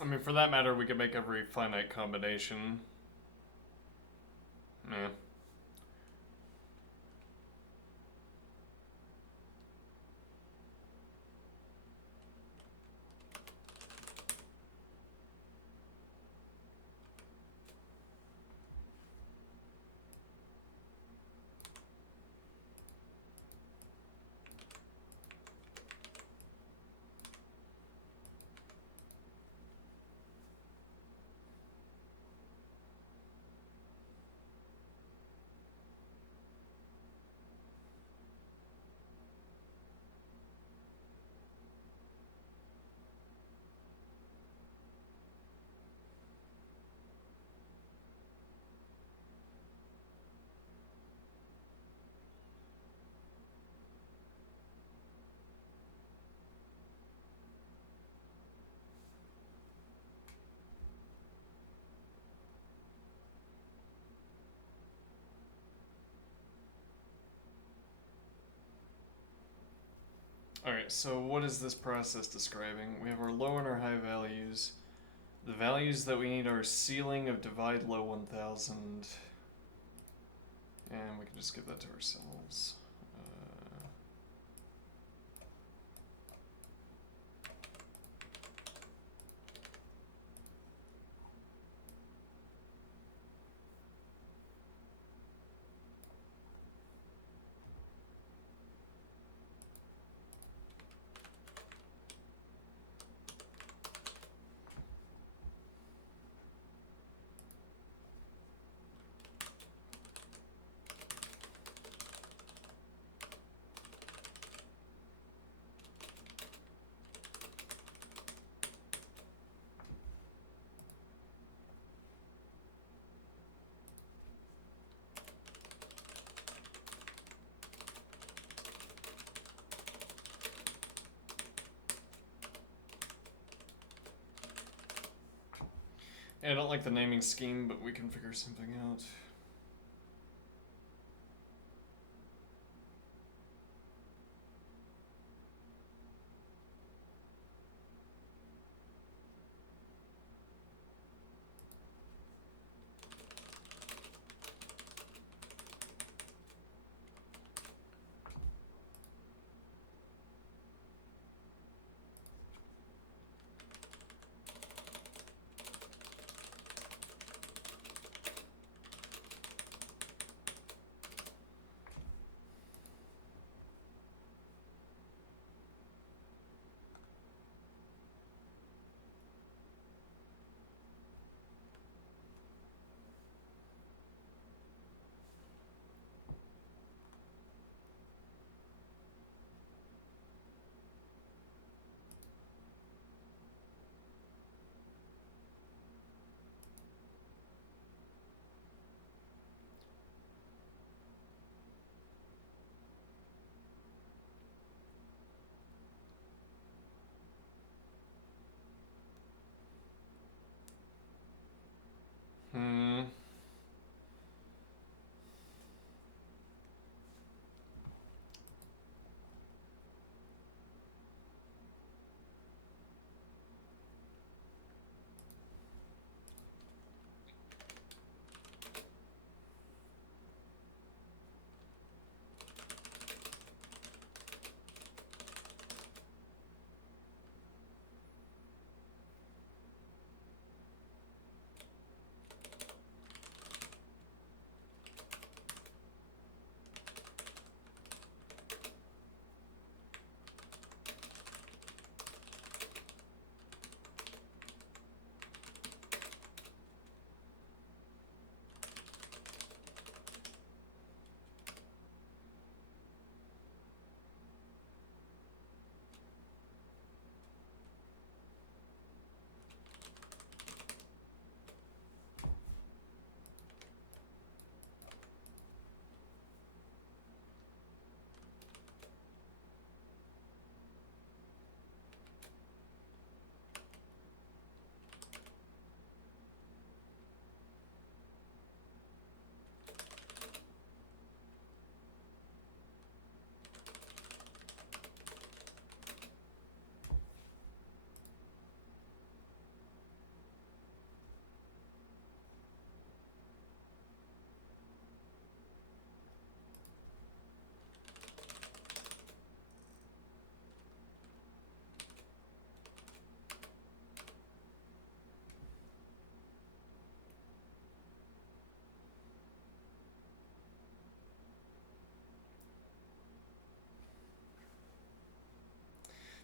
I mean, for that matter, we could make every finite combination. Yeah. Alright, so what is this process describing? We have our low and our high values. The values that we need are ceiling of divide low 1000. And we can just give that to ourselves. I don't like the naming scheme, but we can figure something out.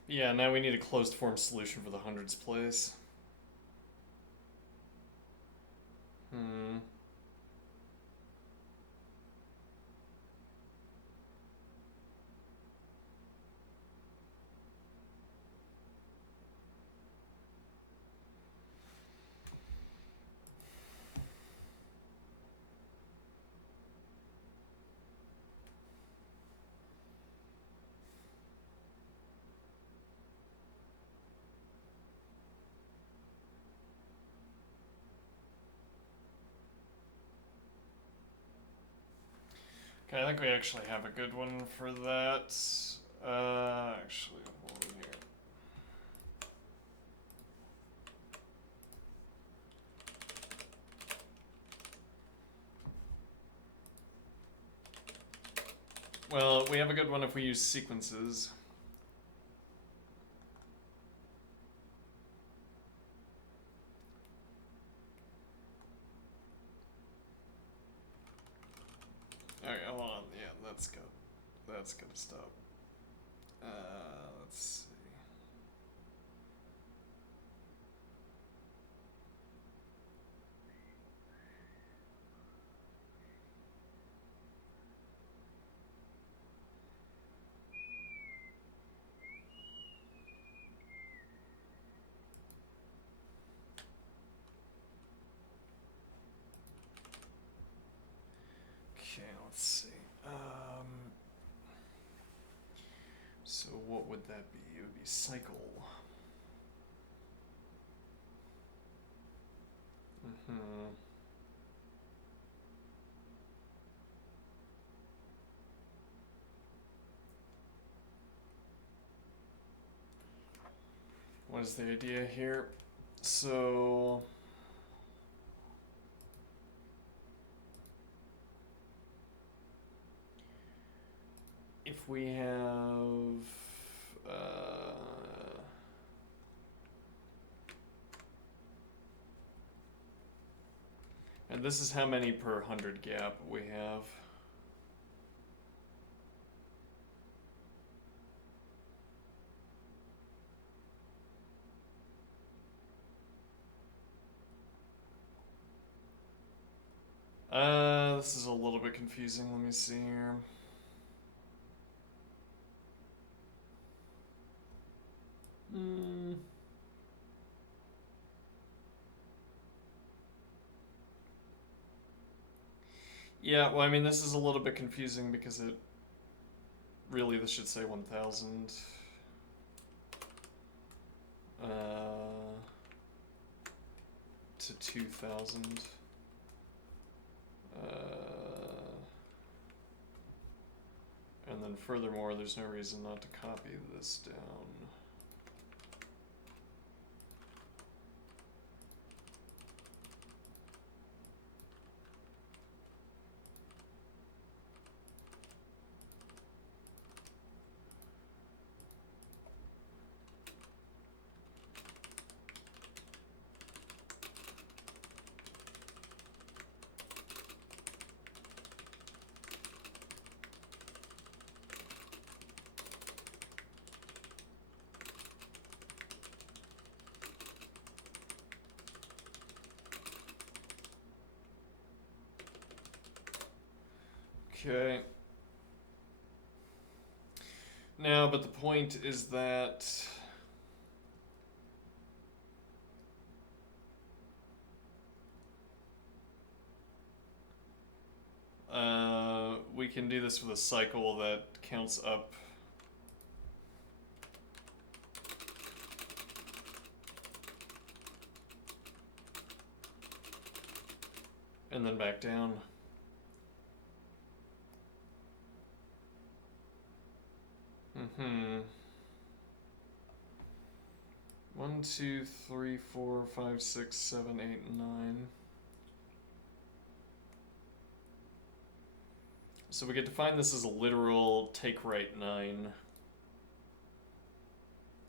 Yeah, now we need a closed form solution for the hundreds place. Hmm. Okay, I think we actually have a good one for that. Actually, hold on here. Well, we have a good one if we use sequences. Okay, hold on. Yeah, that's good. That's gonna stop. Let's see. Okay, let's see. So what would that be? It would be cycle. Mm-hmm. What is the idea here? So if we have and this is how many per 100 gap we have. This is a little bit confusing. Let me see here. Yeah, well, I mean, this is a little bit confusing because it really, this should say 1000. To 2000. And then furthermore, there's no reason not to copy this down. Okay. Now, but the point is that we can do this with a cycle that counts up and then back down. Mm-hmm. 1, 2, 3, 4, 5, 6, 7, 8, 9. So we could define this as a literal take right 9.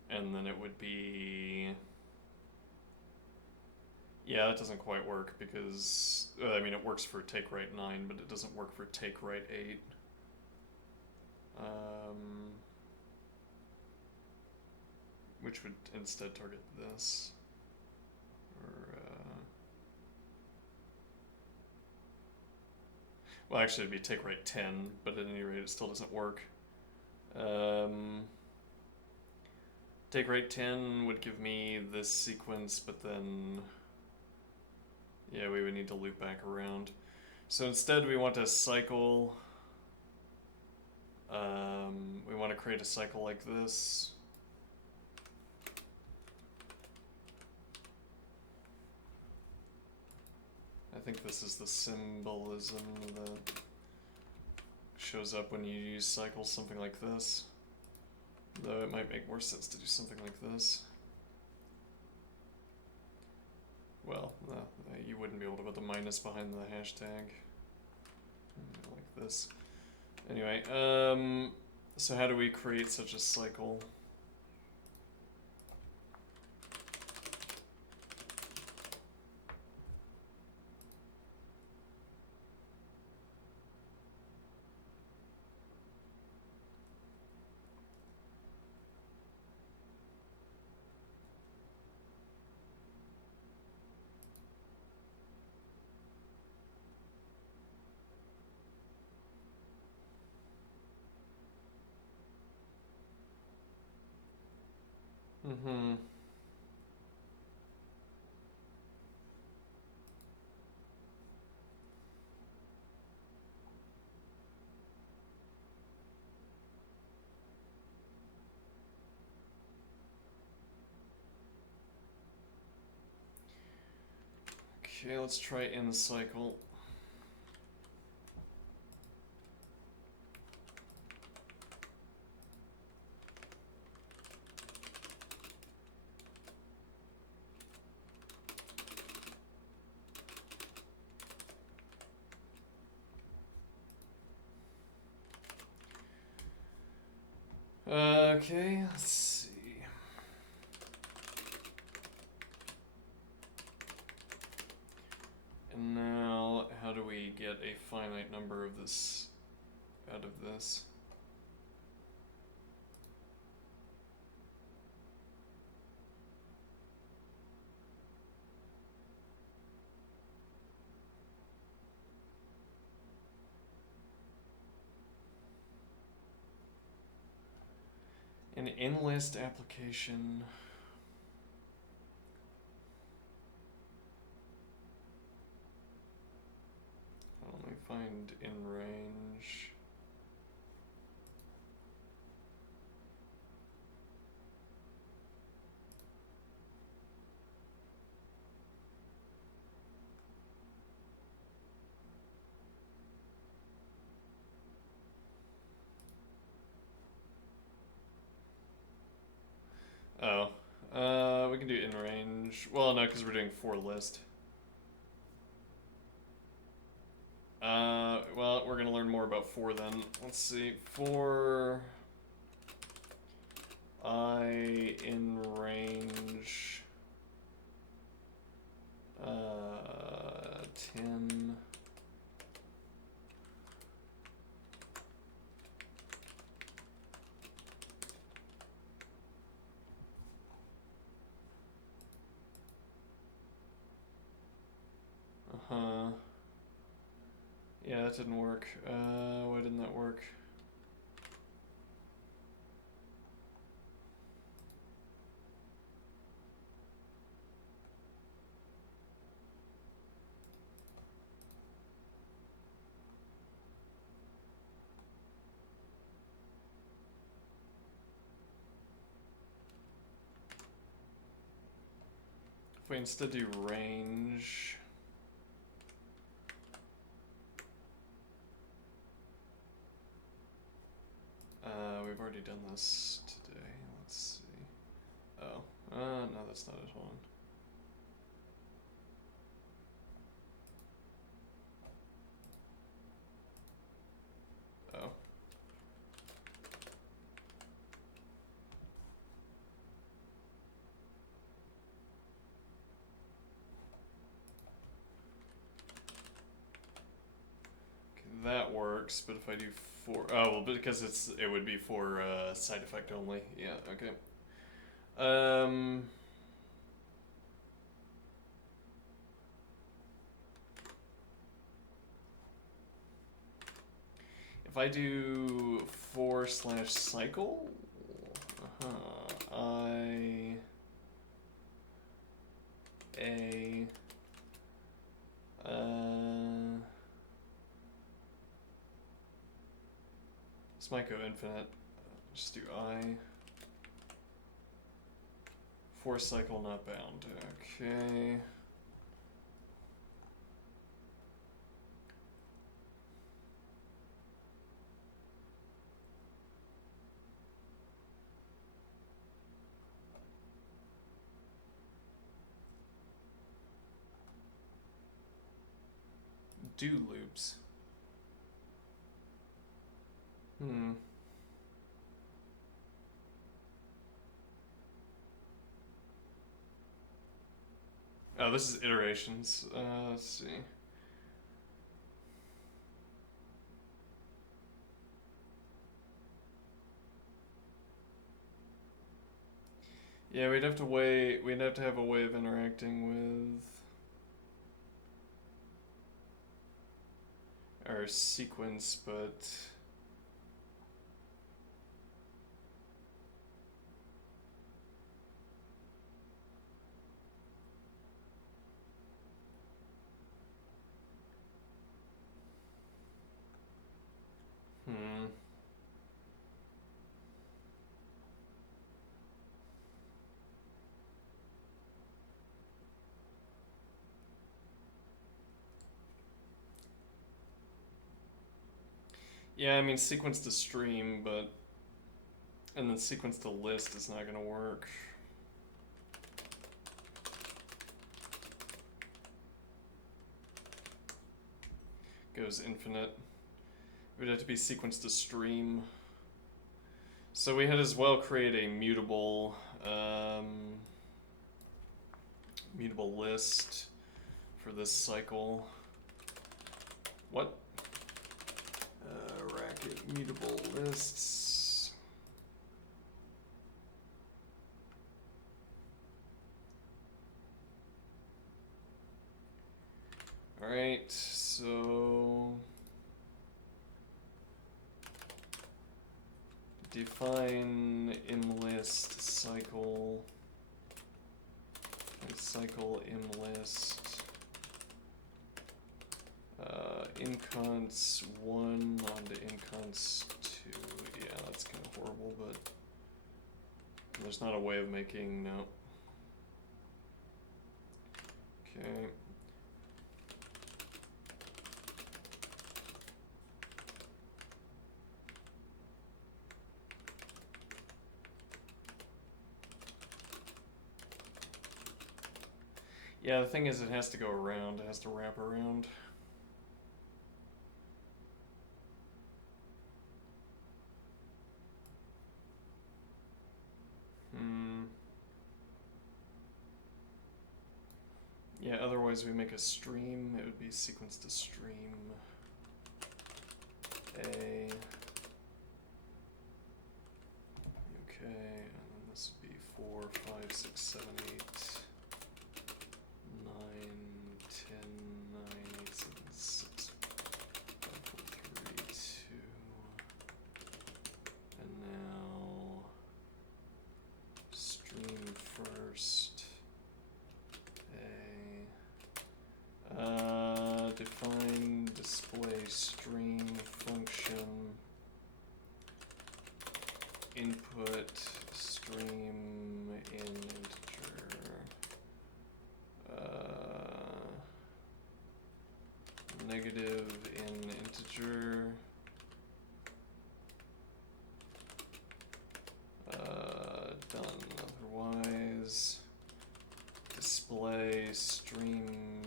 And then it would be... Yeah, that doesn't quite work because... I mean, it works for take right 9, but it doesn't work for take right 8. which would instead target this. Or, well, actually, it'd be take right 10, but at any rate, it still doesn't work. Take right 10 would give me this sequence, but then, yeah, we would need to loop back around. So instead, we want to cycle. We want to create a cycle like this. I think this is the symbolism that shows up when you use cycles, something like this. Though it might make more sense to do something like this. Well, you wouldn't be able to put the minus behind the hashtag. Like this. Anyway, so how do we create such a cycle? Mm-hmm. Okay, let's try in the cycle. Okay, let's see. And now, how do we get a finite number of this out of this? An in-list application. Let me find in range. Oh, we can do in range. Well, no, because we're doing for list. Well, we're gonna learn more about for then. Let's see, for I in range 10. Uh-huh. Yeah, that didn't work. Why didn't that work? If we instead do range. We've already done this today. Let's see. Oh, no, that's not it. Hold on. Oh. That works, but if I do for, oh, well, because it would be for side effect only. Yeah, okay. If I do /cycle, I a this might go infinite. Just do I /cycle not bound. Okay. Do loops. Oh, this is iterations. Let's see. Yeah, we'd have to have a way of interacting with our sequence, but yeah, I mean sequence to stream, but and then sequence to list is not gonna work. Goes infinite. It would have to be sequence to stream. So we had as well create a mutable mutable list for this cycle. What? Racket mutable lists. All right, so define imlist cycle and cycle imlist. Inconst 1 onto inconst 2. Yeah, that's kind of horrible, but there's not a way of making, no. Okay. Yeah, the thing is it has to go around, it has to wrap around. Yeah, otherwise we make a stream, it would be sequence to stream. A. Okay, and then this would be 4, 5, 6, 7, 8, 9, 10, 9, 8, 7, 6, 5, 4, 3, 2. And now stream first. Define display stream function input stream in integer negative in integer done otherwise display stream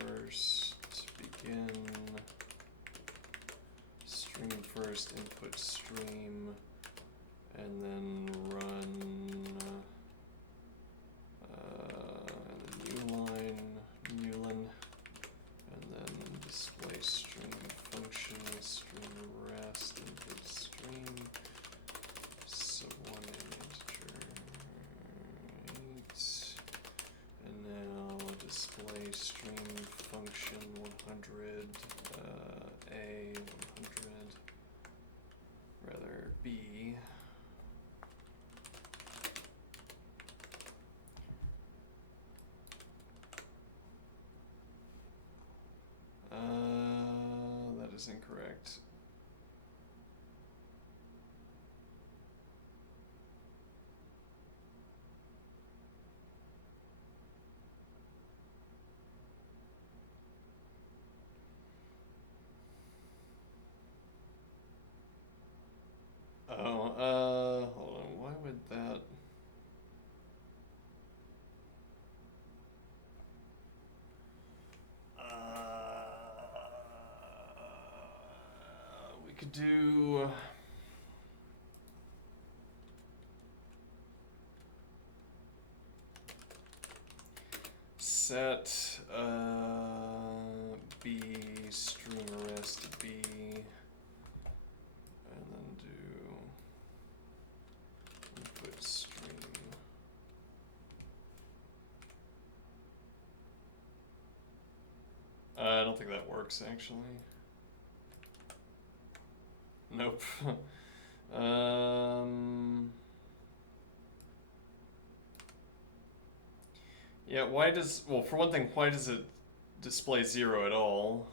first begin stream first input stream and then run newline and then display stream function stream rest input stream sub1 in integer stream function 100 a 100 rather b. That is incorrect. Oh, hold on, why would that? We could do. Set b stream arrest b, and then do input stream. I don't think that works actually. Nope. Yeah, why does, well, for one thing, why does it display 0 at all?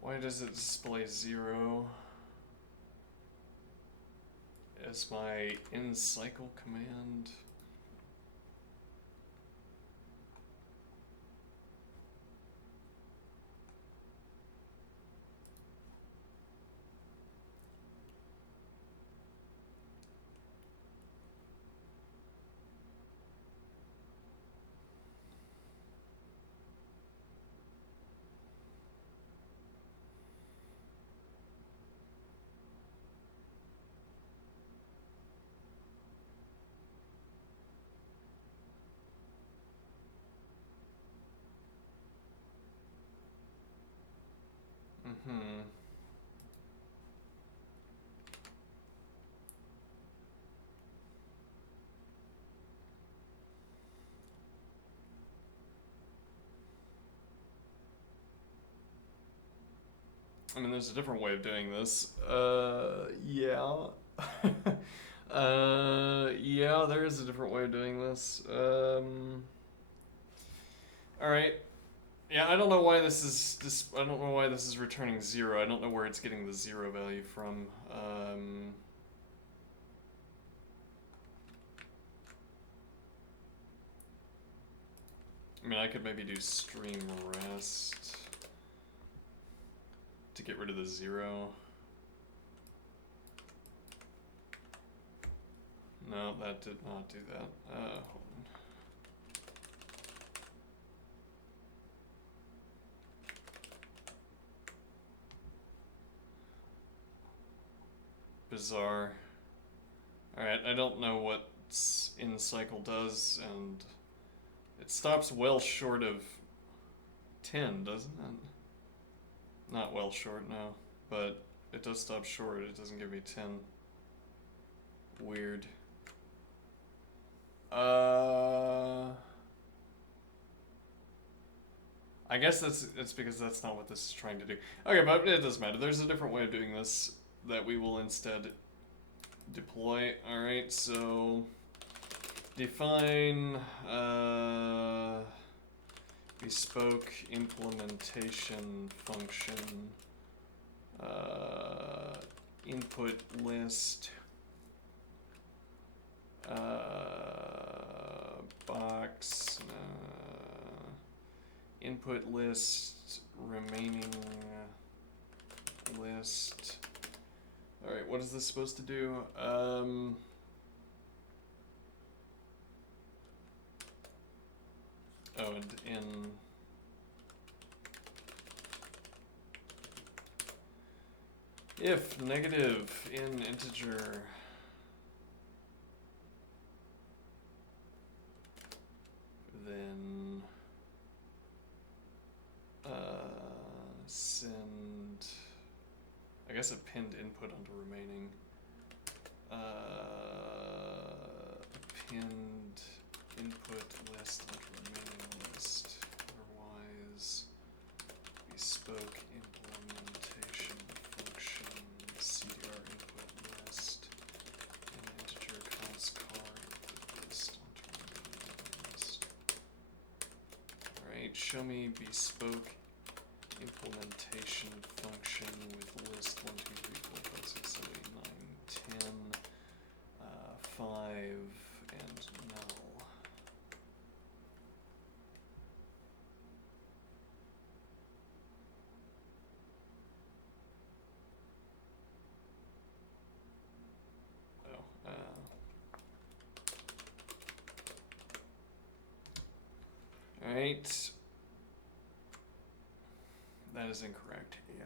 Why does it display 0 as my in-cycle command? Mm-hmm. I mean, there's a different way of doing this. Yeah. Yeah, there is a different way of doing this. Alright. Yeah, I don't know why this is I don't know why this is returning 0. I don't know where it's getting the 0 value from. I mean, I could maybe do stream rest to get rid of the 0. No, that did not do that. Hold on. Bizarre. Alright, I don't know what in cycle does, and it stops well short of 10, doesn't it? Not well short, no. But it does stop short, it doesn't give me 10. Weird. I guess it's because that's not what this is trying to do. Okay, but it doesn't matter. There's a different way of doing this that we will instead deploy. Alright, so define bespoke implementation function input list box input list remaining list. Alright, what is this supposed to do? Oh, and in if negative in integer I guess a pinned input onto remaining. Pinned input list onto remaining list. Otherwise, bespoke implementation function CDR input list and integer const car input list onto remaining list. Alright, show me bespoke implementation function with list 1, 2, 3, 4, 5, 6, 7, 8, 9, 10, 5, and null. Oh, alright. That is incorrect. Yeah.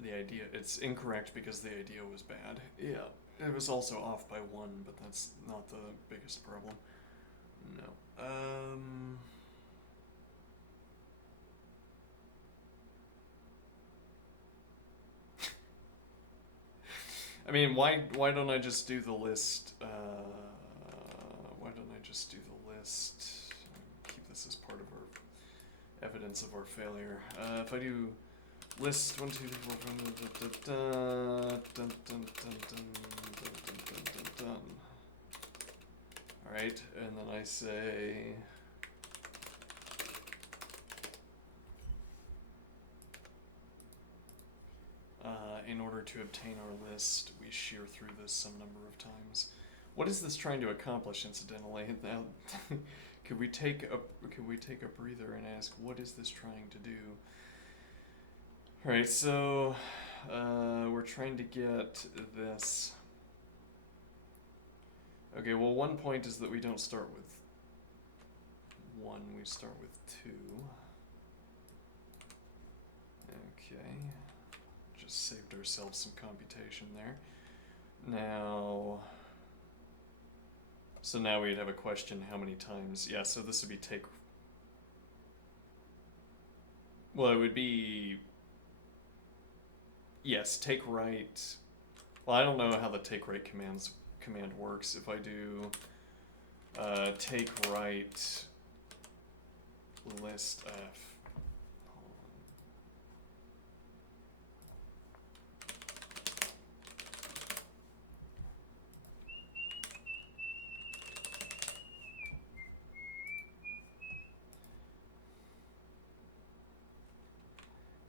The idea, it's incorrect because the idea was bad. Yeah. It was also off by 1, but that's not the biggest problem. No. I mean, why don't I just do the list? Why don't I just do the list? Keep this as part of our evidence of our failure. If I do list 1, 2, 3, 4, 5, dun. All right, and then I say. In order to obtain our list, we shear through this some number of times. What is this trying to accomplish, incidentally? Now, could we take a breather and ask, what is this trying to do? All right, so we're trying to get this. Okay, well, one point is that we don't start with 1, we start with 2. Okay. Just saved ourselves some computation there. Now, so now we'd have a question, how many times? Yeah, so this would be take. Well, it would be, yes, take right. Well, I don't know how the take right command works. If I do take right list f.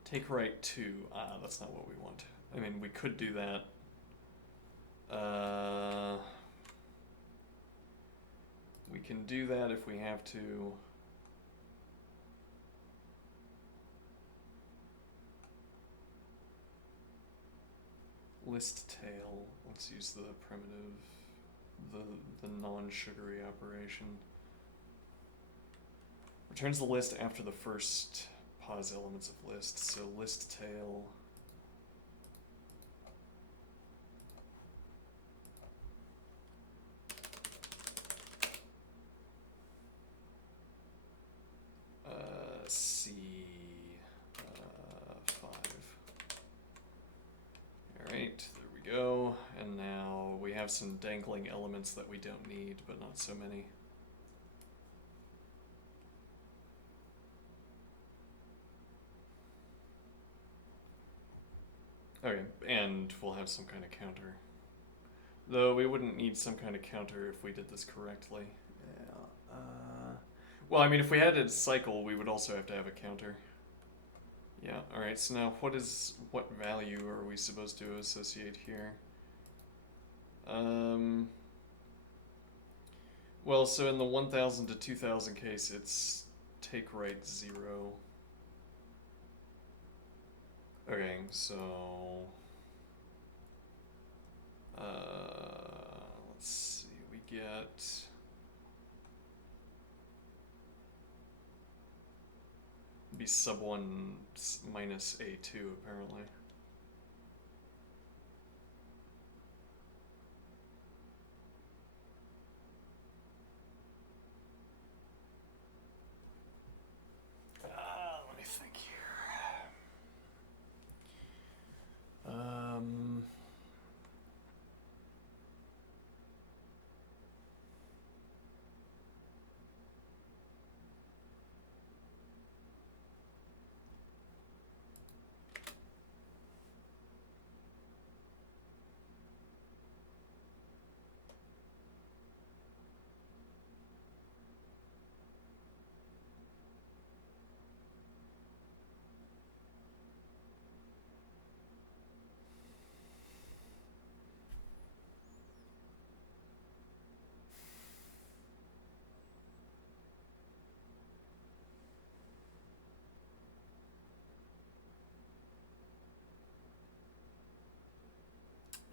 Take right 2. That's not what we want. I mean, we could do that. We can do that if we have to. List tail. Let's use the primitive, the non-sugary operation. Returns the list after the first pause elements of list. So list tail. C5. Alright, there we go. And now we have some dangling elements that we don't need, but not so many. Okay, and we'll have some kind of counter. Though we wouldn't need some kind of counter if we did this correctly. Yeah. Well, I mean, if we had a cycle, we would also have to have a counter. Yeah, alright, so now what value are we supposed to associate here? Well, so in the 1000 to 2000 case, it's take right 0. Okay, so let's see, we get be sub 1 minus A2 apparently. Let me think here.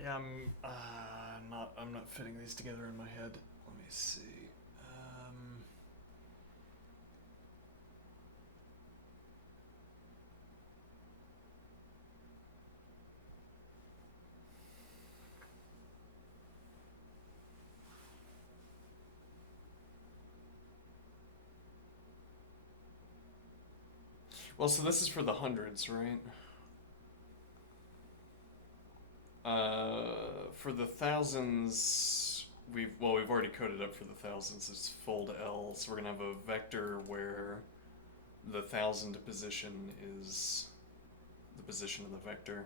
Yeah, I'm not fitting these together in my head. Let me see. Well, so this is for the hundreds, right? For the thousands, we've already coded up for the thousands. It's fold L, so we're gonna have a vector where the 1,000 position is the position of the vector.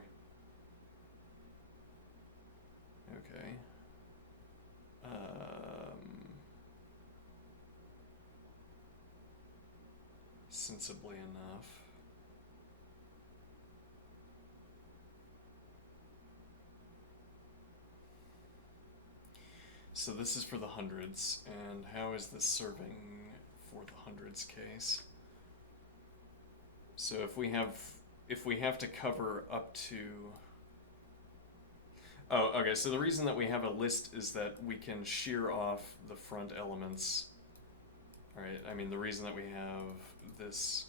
Okay. Sensibly enough. So this is for the hundreds, and how is this serving for the hundreds case? So if we have to cover up to, oh, okay, so the reason that we have a list is that we can shear off the front elements. Alright, I mean, the reason that we have this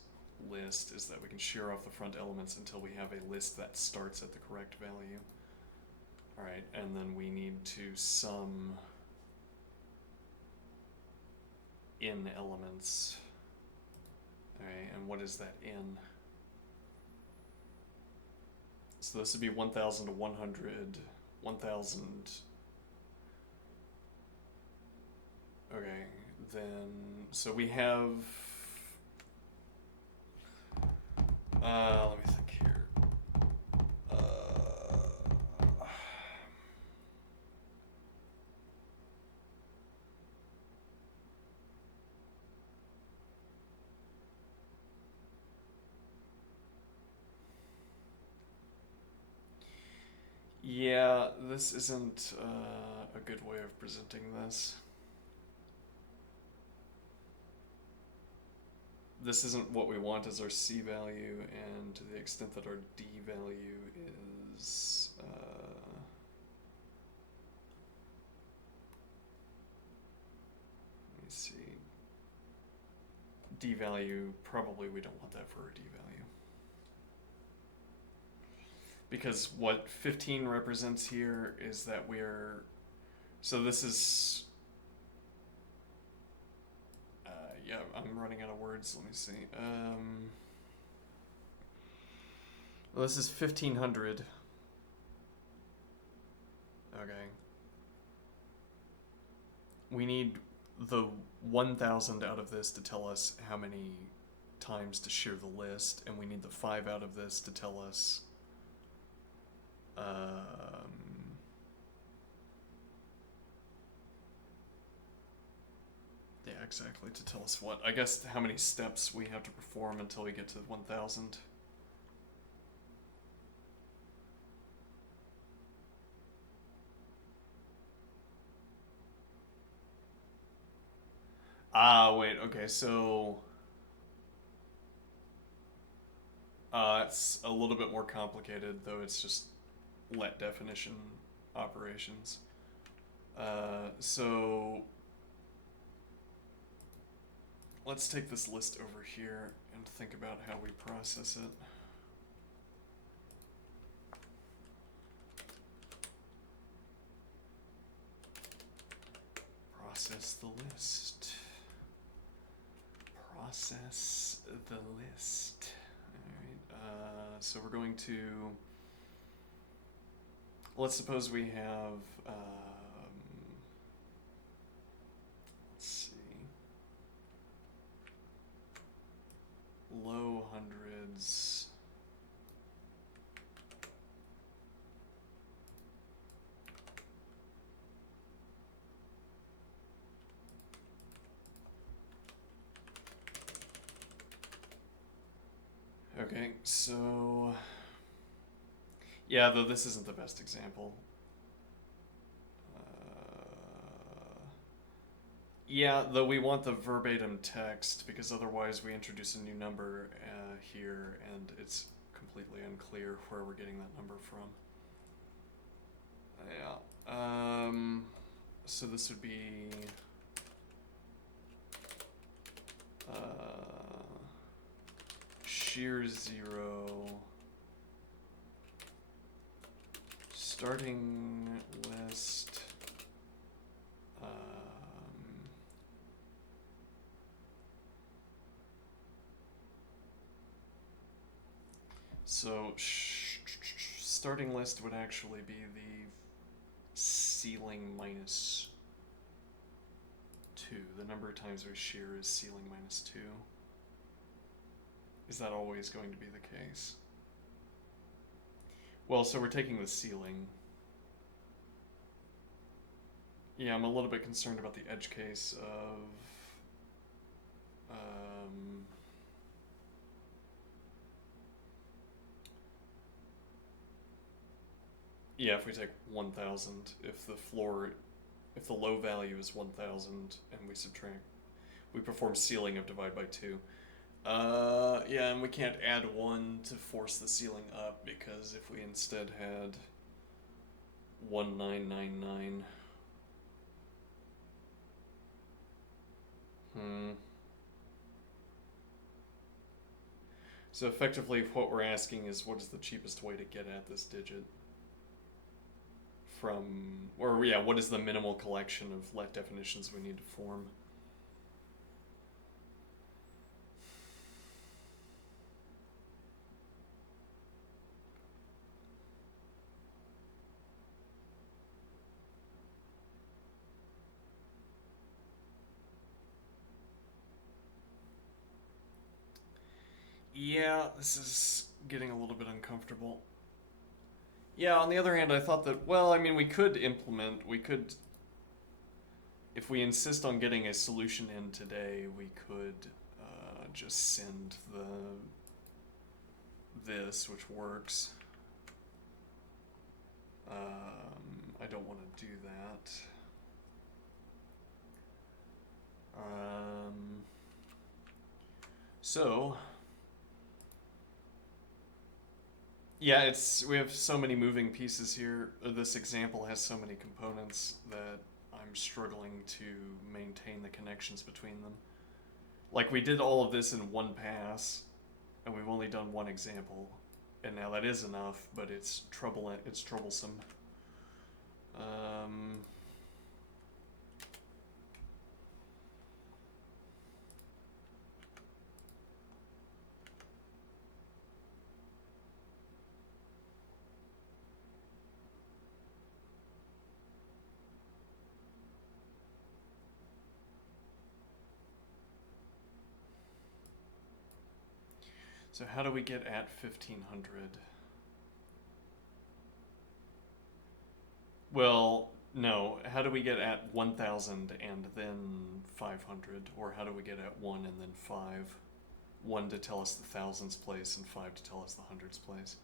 list is that we can shear off the front elements until we have a list that starts at the correct value. Alright, and then we need to sum in elements. Alright, and what is that in? So this would be 1,000 to 100, 1,000. Okay, then, so we have, let me think here. Yeah, this isn't a good way of presenting this. This isn't what we want as our C value, and to the extent that our D value is, let me see, D value, probably we don't want that for our D value. Because what 15 represents here is that so this is, yeah, I'm running out of words, let me see. Well, this is 1,500. Okay. We need the 1,000 out of this to tell us how many times to shear the list, and we need the 5 out of this to tell us yeah, exactly, to tell us what, I guess, how many steps we have to perform until we get to 1,000. Ah, wait, okay, so it's a little bit more complicated, though it's just let definition operations. So let's take this list over here and think about how we process it. Process the list. Process the list. Alright, so we're going to, let's suppose we have, let's see, low hundreds, okay, so, yeah, though this isn't the best example. Yeah, though we want the verbatim text, because otherwise we introduce a new number here, and it's completely unclear where we're getting that number from. Yeah. So this would be shear 0, starting list, so starting list would actually be the ceiling minus 2. The number of times we shear is ceiling minus 2. Is that always going to be the case? Well, so we're taking the ceiling. Yeah, I'm a little bit concerned about the edge case of yeah, if we take 1000, if the low value is 1000 and we perform ceiling of divide by 2. Yeah, and we can't add 1 to force the ceiling up, because if we instead had 1999. So effectively what we're asking is, what is the cheapest way to get at this digit? What is the minimal collection of let definitions we need to form? Yeah, this is getting a little bit uncomfortable. Yeah, on the other hand, I thought that, well, I mean, we could, if we insist on getting a solution in today, we could just send this, which works. I don't want to do that. So, yeah, we have so many moving pieces here. This example has so many components that I'm struggling to maintain the connections between them. Like, we did all of this in one pass, and we've only done one example, and now that is enough, but it's troublesome. So how do we get at 1500? Well, no. How do we get at 1000 and then 500? Or how do we get at 1 and then 5? 1 to tell us the thousands place and 5 to tell us the hundreds place.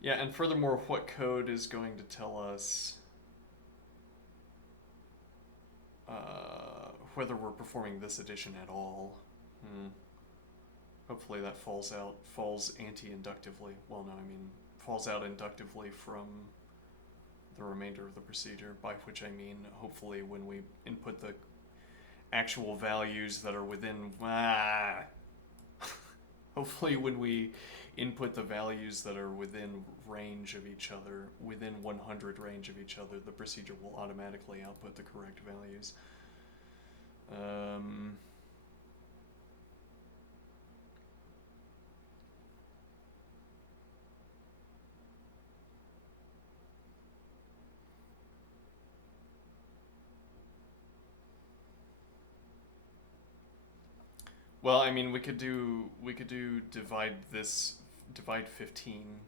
Yeah, and furthermore, what code is going to tell us whether we're performing this addition at all? Hopefully that falls anti-inductively. Well, no, I mean falls out inductively from the remainder of the procedure, by which I mean hopefully when we input the actual values that are within hopefully when we input the values that are within range of each other, within 100 range of each other, the procedure will automatically output the correct values. Well, I mean, we could do divide 15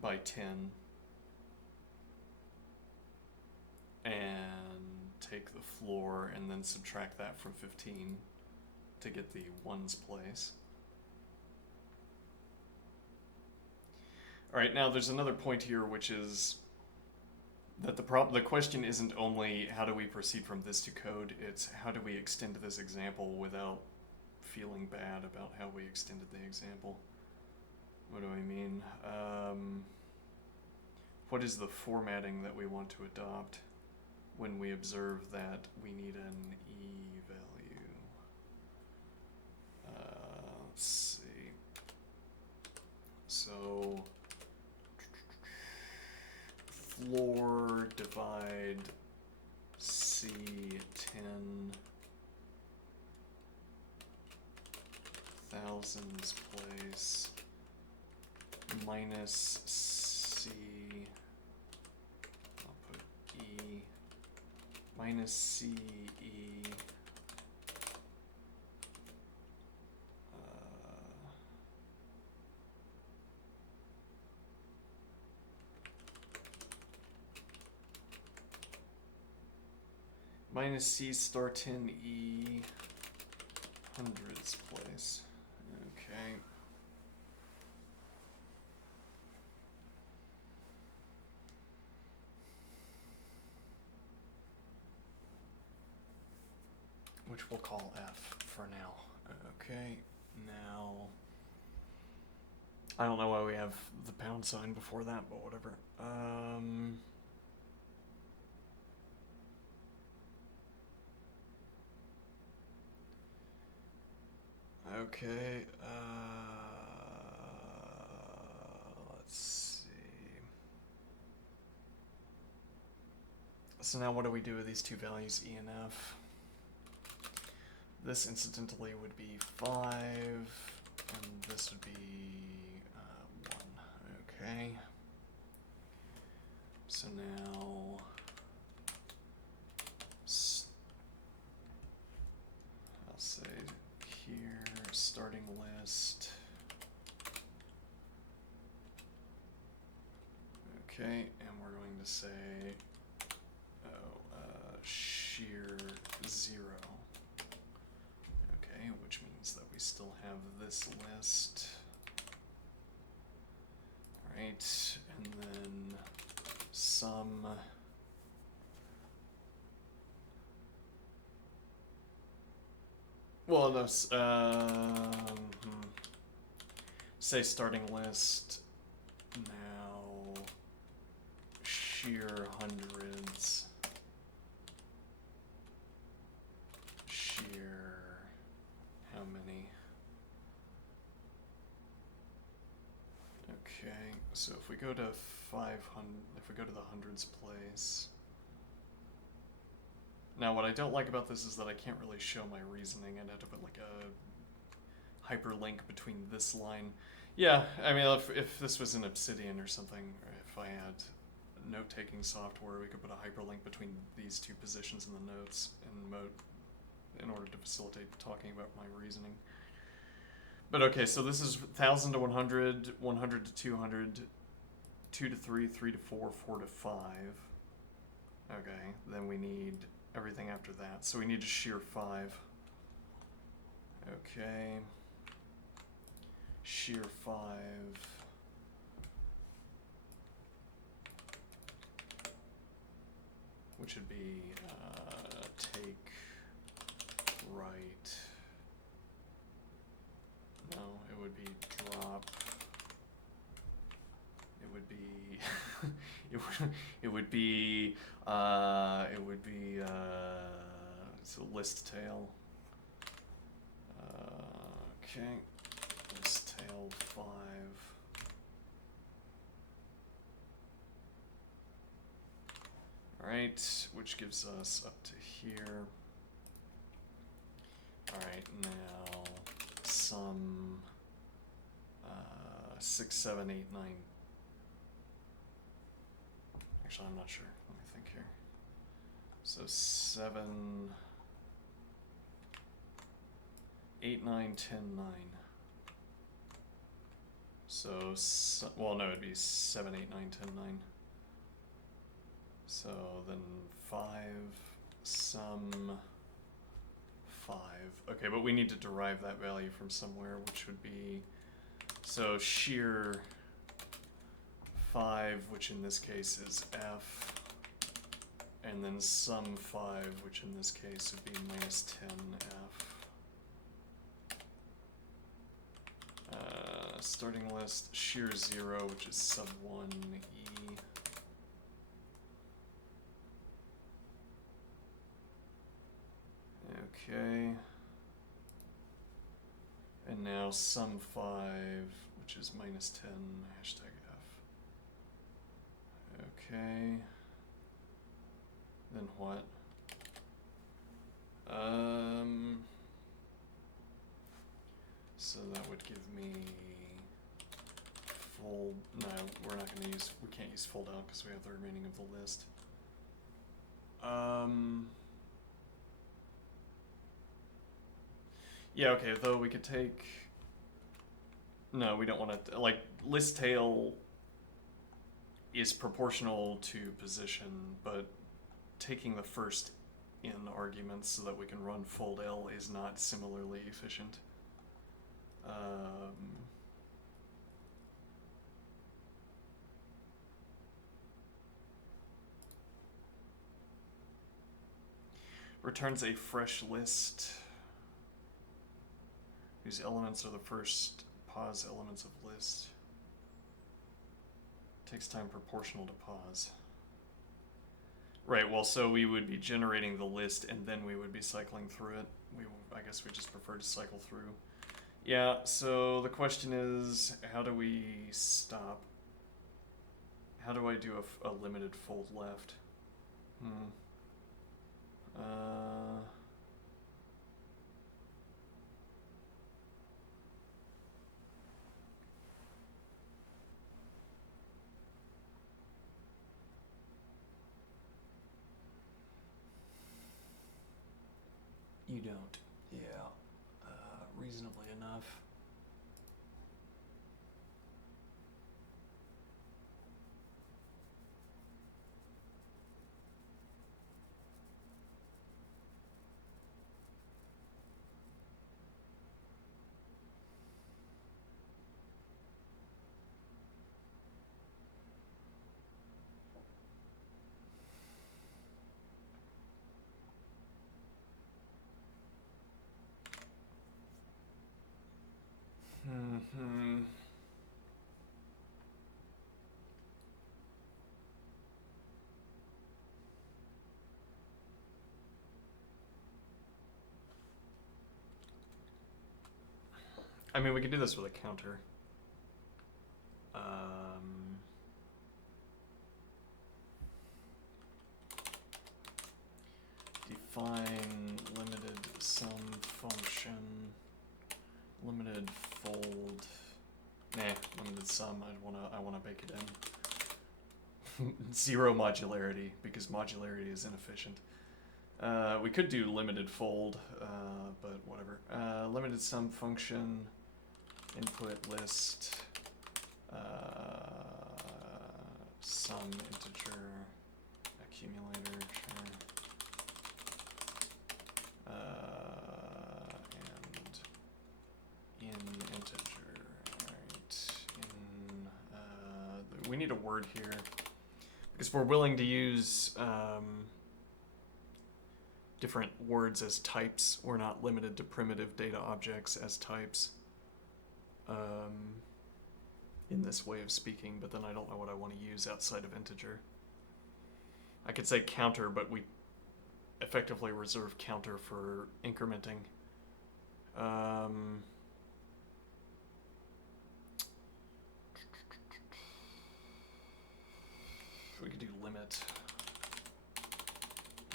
by 10 and take the floor and then subtract that from 15 to get the ones place. All right, now there's another point here, which is that the question isn't only how do we proceed from this to code, it's how do we extend this example without feeling bad about how we extended the example. What do I mean? What is the formatting that we want to adopt when we observe that we need an e value? Let's see. So floor divide C10 thousands place minus C, I'll put E, minus CE, minus C star 10 E hundreds place. Okay. Which we'll call F for now. Okay, now I don't know why we have the pound sign before that, but whatever. Okay, let's see. So now what do we do with these two values, E and F? This incidentally would be 5, and this would be 1. Okay. So now I'll say here starting list. Okay, and we're going to say shear 0. Okay, which means that we still have this list. Alright, and then sum. Well, no, say starting list now shear hundreds. Shear how many? Okay, so if we go to 500, if we go to the hundreds place. Now what I don't like about this is that I can't really show my reasoning. I'd have to put like a hyperlink between this line. Yeah, I mean if this was in Obsidian or something, or if I had note-taking software, we could put a hyperlink between these two positions in the notes in order to facilitate talking about my reasoning. But okay, so this is 1000 to 100, 100 to 200, 2 to 3, 3 to 4, 4 to 5. Okay, then we need everything after that. So we need to shear 5. Okay. Shear 5. Which would be take right. No, it would be drop. It would be so list tail. Okay, list tail 5. Alright, which gives us up to here. Alright, now sum 6, 7, 8, 9. Actually, I'm not sure. Let me think here. So 7, 8, 9, 10, 9. So, well, no, it'd be 7, 8, 9, 10, 9. So then 5, sum 5. Okay, but we need to derive that value from somewhere, which would be, so shear 5, which in this case is F, and then sum 5, which in this case would be minus 10f. Starting list, shear 0, which is sub 1 e. Okay. And now sum 5, which is minus 10 hashtag f. Okay. Then what? So that would give me fold. No, we're not going to use. We can't use fold out because we have the remaining of the list. Yeah. Okay. Though we could take. No, we don't want to. Like list tail is proportional to position, but taking the first in arguments so that we can run fold L is not similarly efficient. Returns a fresh list whose elements are the first pause elements of list. Takes time proportional to pause. Right, well, so we would be generating the list and then we would be cycling through it. I guess we just prefer to cycle through. Yeah, so the question is, how do we stop? How do I do a limited fold left? You don't. Yeah. Reasonably enough. I mean, we could do this with a counter. Define limited sum function, limited fold. Nah, limited sum. I wanna bake it in. Zero modularity because modularity is inefficient. We could do limited fold, but whatever. Limited sum function, input list, sum integer, accumulator, sure. And in integer, alright. We need a word here because we're willing to use different words as types. We're not limited to primitive data objects as types in this way of speaking, but then I don't know what I want to use outside of integer. I could say counter, but we effectively reserve counter for incrementing. We could do limit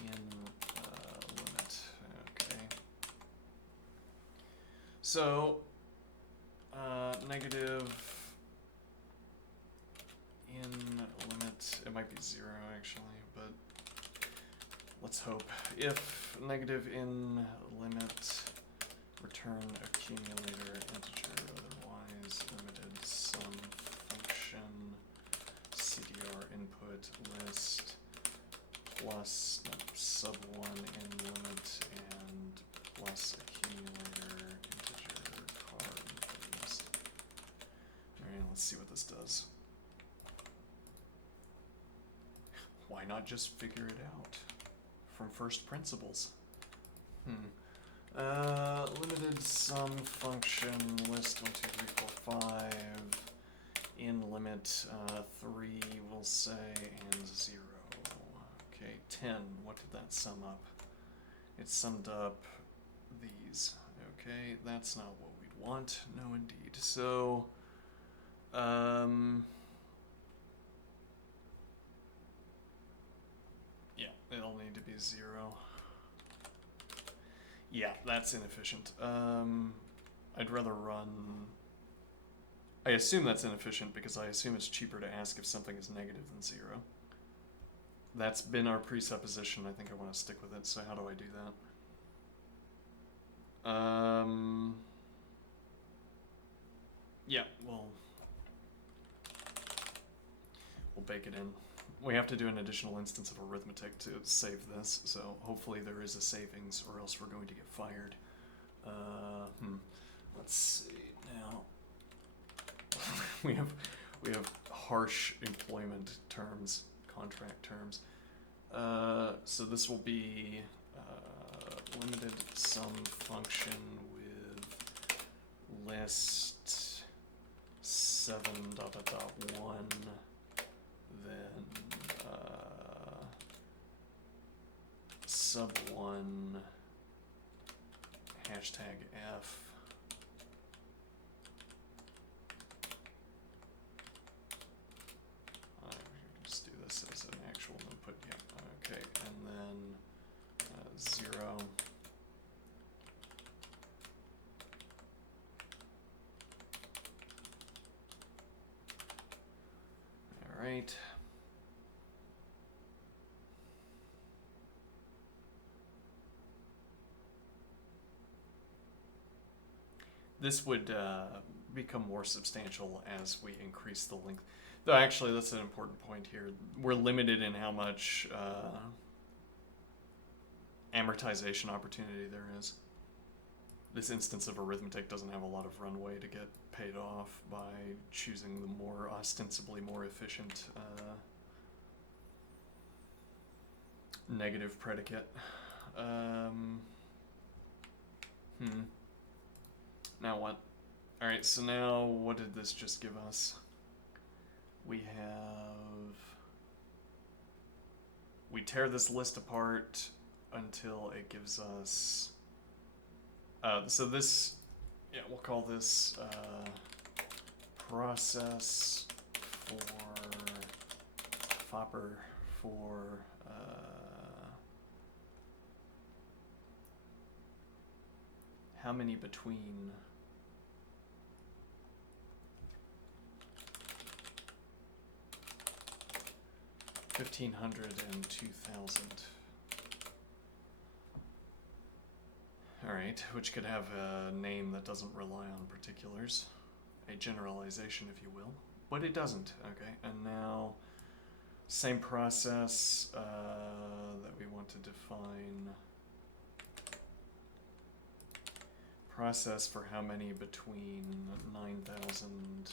in limit. Okay. So negative in limit. It might be 0 actually, but let's hope. If negative in limit, return accumulator integer, otherwise limited sum function CDR input list plus sub 1 in limit and plus accumulator integer car input list. Alright, let's see what this does. Why not just figure it out from first principles? Limited sum function list 1, 2, 3, 4, 5 in limit 3, we'll say, and 0. Okay, 10. What did that sum up? It summed up these. Okay, that's not what we'd want. No, indeed. So, yeah, it'll need to be 0. Yeah, that's inefficient. I'd rather run... I assume that's inefficient because I assume it's cheaper to ask if something is negative than 0. That's been our presupposition. I think I want to stick with it. So how do I do that? Yeah, we'll bake it in. We have to do an additional instance of arithmetic to save this, so hopefully there is a savings, or else we're going to get fired. Let's see now. we have harsh employment terms, contract terms. So this will be limited sum function with list 7.1, then sub 1 hashtag F. Just do this as an actual input. Yeah. Okay, and then 0. All right. This would become more substantial as we increase the length. Though actually, that's an important point here. We're limited in how much amortization opportunity there is. This instance of arithmetic doesn't have a lot of runway to get paid off by choosing the more ostensibly more efficient negative predicate. Now what? Alright, so now what did this just give us? We tear this list apart until it gives us, so this, yeah, we'll call this process for fopper for how many between 1,500 and 2,000. Alright, which could have a name that doesn't rely on particulars. A generalization, if you will. But it doesn't, okay. And now, same process that we want to define. Process for how many between 9,000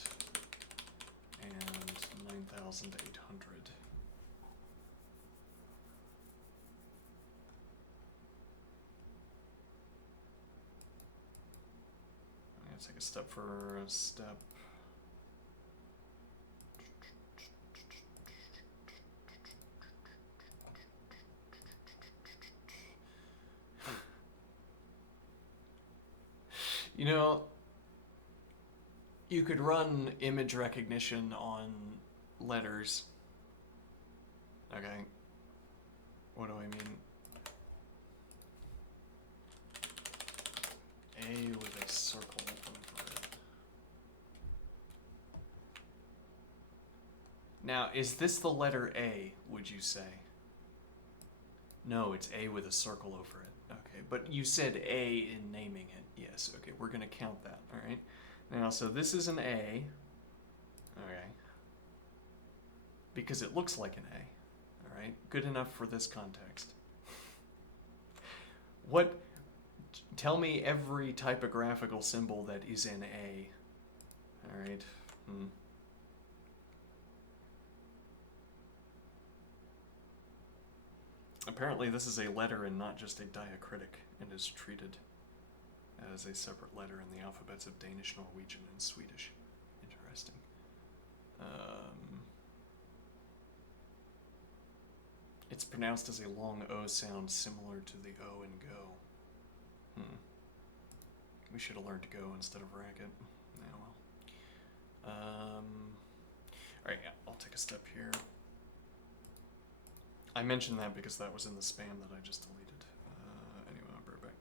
and 9,800. Take a step for a step. You know, you could run image recognition on letters. Okay. What do I mean? A with a circle over it. Now, is this the letter A, would you say? No, it's A with a circle over it. Okay, but you said A in naming it. Yes, okay, we're going to count that, all right? Now, so this is an A, okay, because it looks like an A, all right? Good enough for this context. Tell me every typographical symbol that is in A. All right. Apparently this is a letter and not just a diacritic, and is treated as a separate letter in the alphabets of Danish, Norwegian, and Swedish. Interesting. It's pronounced as a long O sound similar to the O in go. We should have learned to go instead of racket. Yeah, well. Alright, yeah, I'll take a step here. I mentioned that because that was in the spam that I just deleted. Anyway, I'll be right back.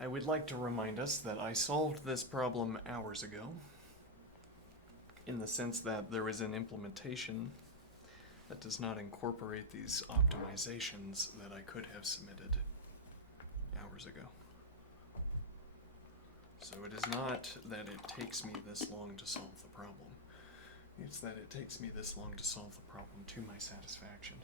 I would like to remind us that I solved this problem hours ago, in the sense that there is an implementation that does not incorporate these optimizations that I could have submitted hours ago. So it is not that it takes me this long to solve the problem. It's that it takes me this long to solve the problem to my satisfaction.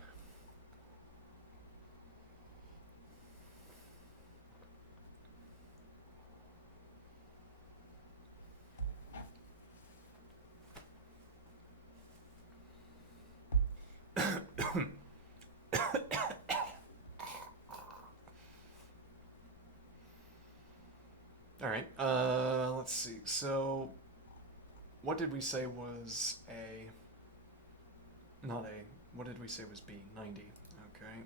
Alright, let's see. So, what did we say was A? Not A. What did we say was B? 90. Okay.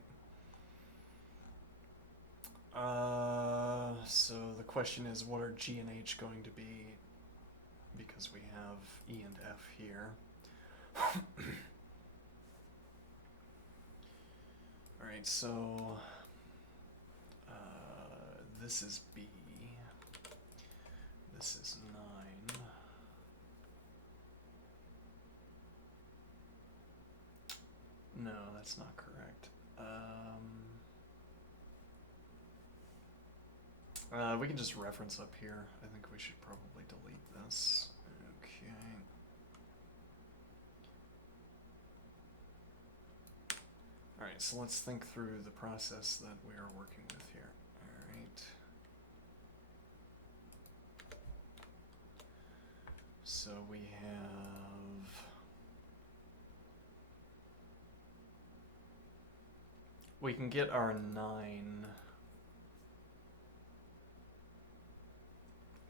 So the question is, what are G and H going to be? Because we have E and F here. Alright, so this is B. This is 9. No, that's not correct. We can just reference up here. I think we should probably delete this. Okay. Alright, so let's think through the process that we are working with here. Alright. So we have we can get our 9,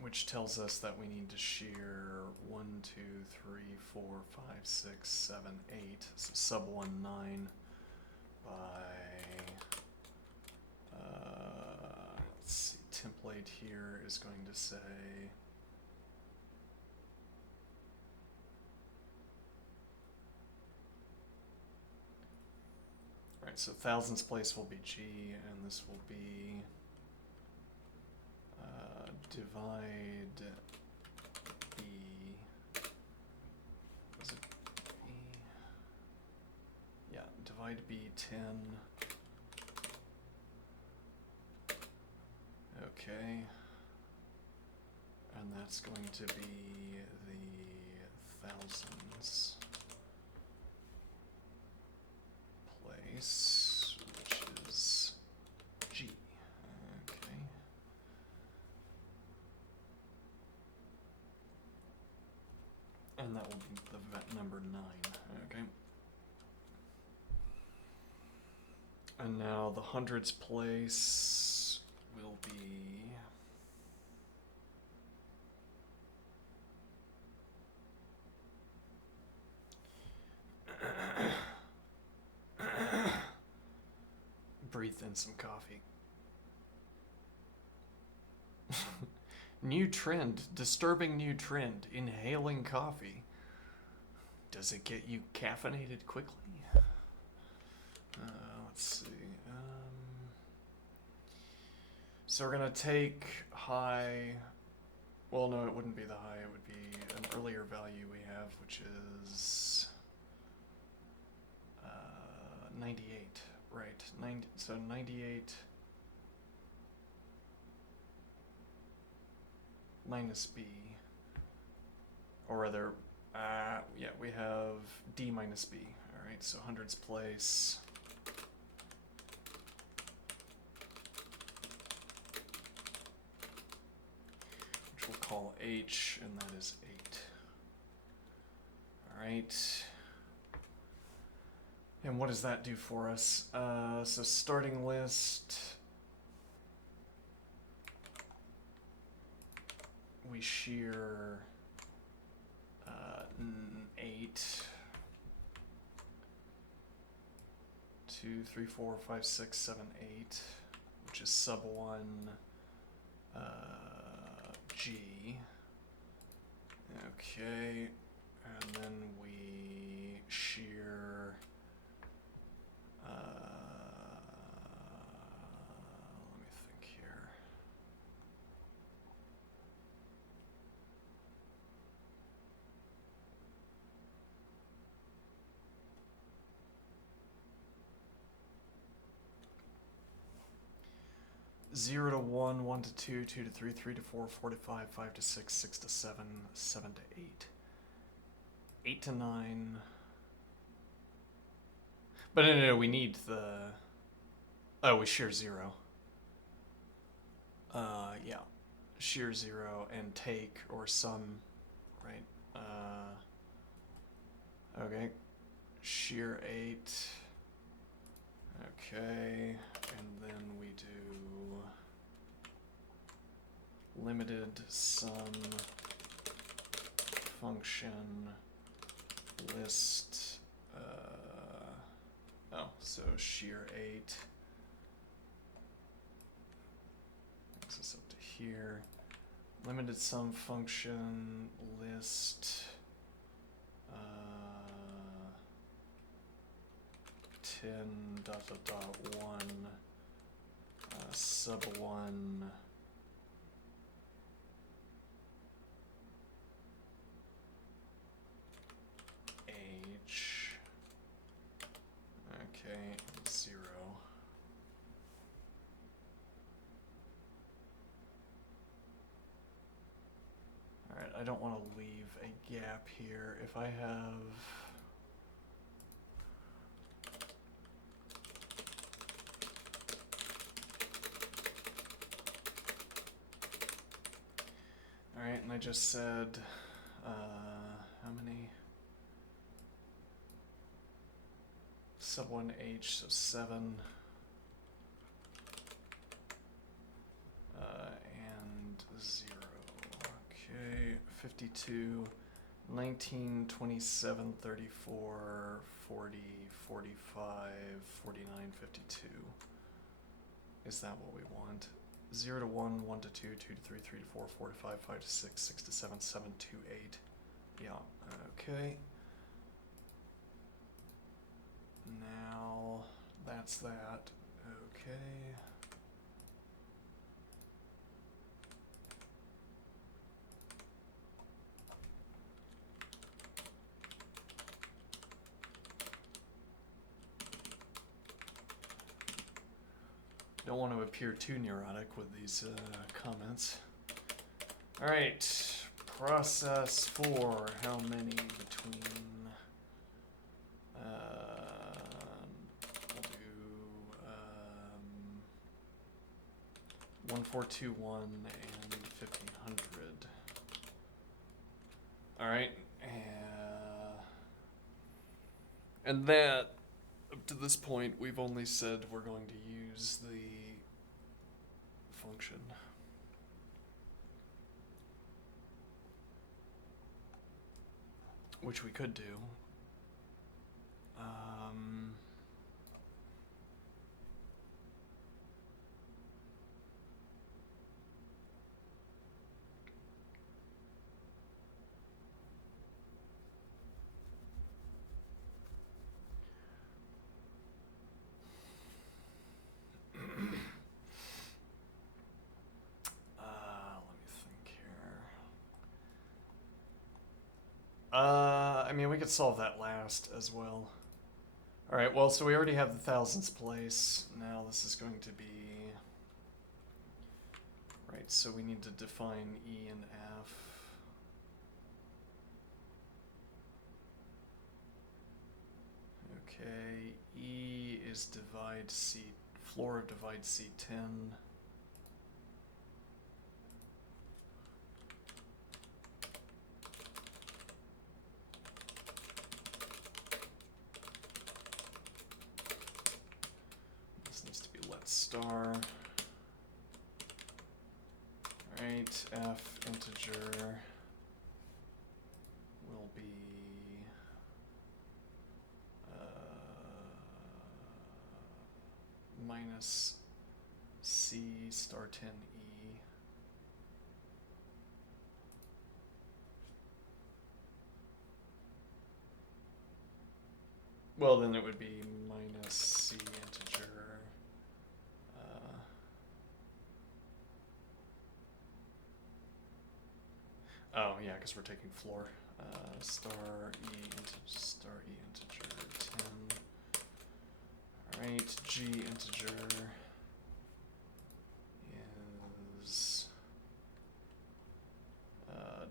which tells us that we need to shear 1, 2, 3, 4, 5, 6, 7, 8, so sub 1, 9 by, let's see, template here is going to say, right, so thousands place will be G, and this will be divide B, was it B? Yeah, divide B 10. Okay. And that's going to be the thousands place, which is G. Okay. And that will be the number 9. Okay. And now the hundreds place will be breathe in some coffee. New trend, disturbing new trend, inhaling coffee. Does it get you caffeinated quickly? Let's see. So we're gonna take high, well no, it wouldn't be the high, it would be an earlier value we have, which is 98, right, 98 minus B, or rather, yeah, we have D minus B, alright, so hundreds place, which we'll call H, and that is 8. Alright. And what does that do for us? So starting list, we shear 8, 2, 3, 4, 5, 6, 7, 8, which is sub 1 G. Okay, and then we shear let me think here. Zero to 1, 1 to 2, 2 to 3, 3 to 4, 4 to 5, 5 to 6, 6 to 7, 7 to 8, 8 to 9. But no, we need the, oh, we shear 0. Yeah, shear 0 and take or sum, right? Okay, shear 8. Okay, and then we do limited sum function list, so shear 8 brings us up to here, limited sum function list 10 dot dot dot 1 sub 1 H, okay, 0. Alright, I don't want to leave a gap here. If I have alright, and I just said how many? Sub 1H, so 7. And 0. Okay, 52, 19, 27, 34, 40, 45, 49, 52. Is that what we want? 0 to 1, 1 to 2, 2 to 3, 3 to 4, 4 to 5, 5 to 6, 6 to 7, 7 to 8. Yeah, okay. Now, that's that. Okay. Don't want to appear too neurotic with these comments. All right, process 4. How many between? We'll do 1421 and 1500. All right, and that. Up to this point, we've only said we're going to use the function. Which we could do. I mean, we could solve that last as well. Alright, well, so we already have the thousandths place. Now this is going to be... Right, so we need to define E and F. Okay, E is divide C, floor of divide C10. Star. Right, F integer will be minus C star 10E. Well, then it would be minus C integer. Oh yeah, because we're taking floor. Star E integer 10. Alright, G integer is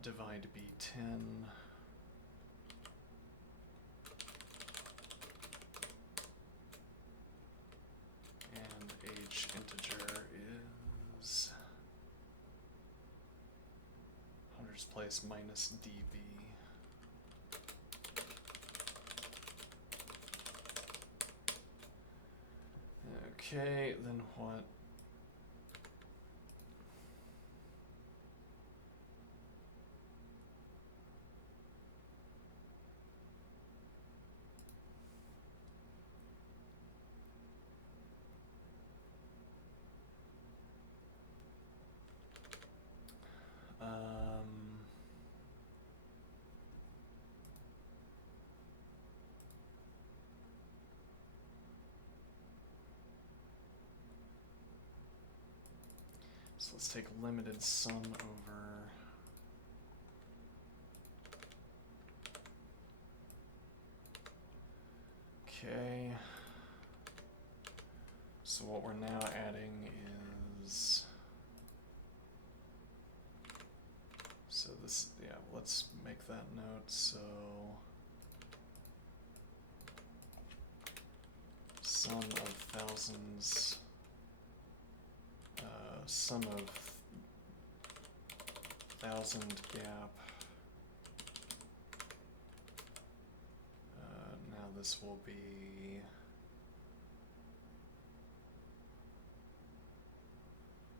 divide B10. And H integer is hundreds place minus dB. Okay, then what? So let's take limited sum over okay. So what we're now adding is so this yeah, let's make that note. So sum of thousands, sum of thousand gap this will be...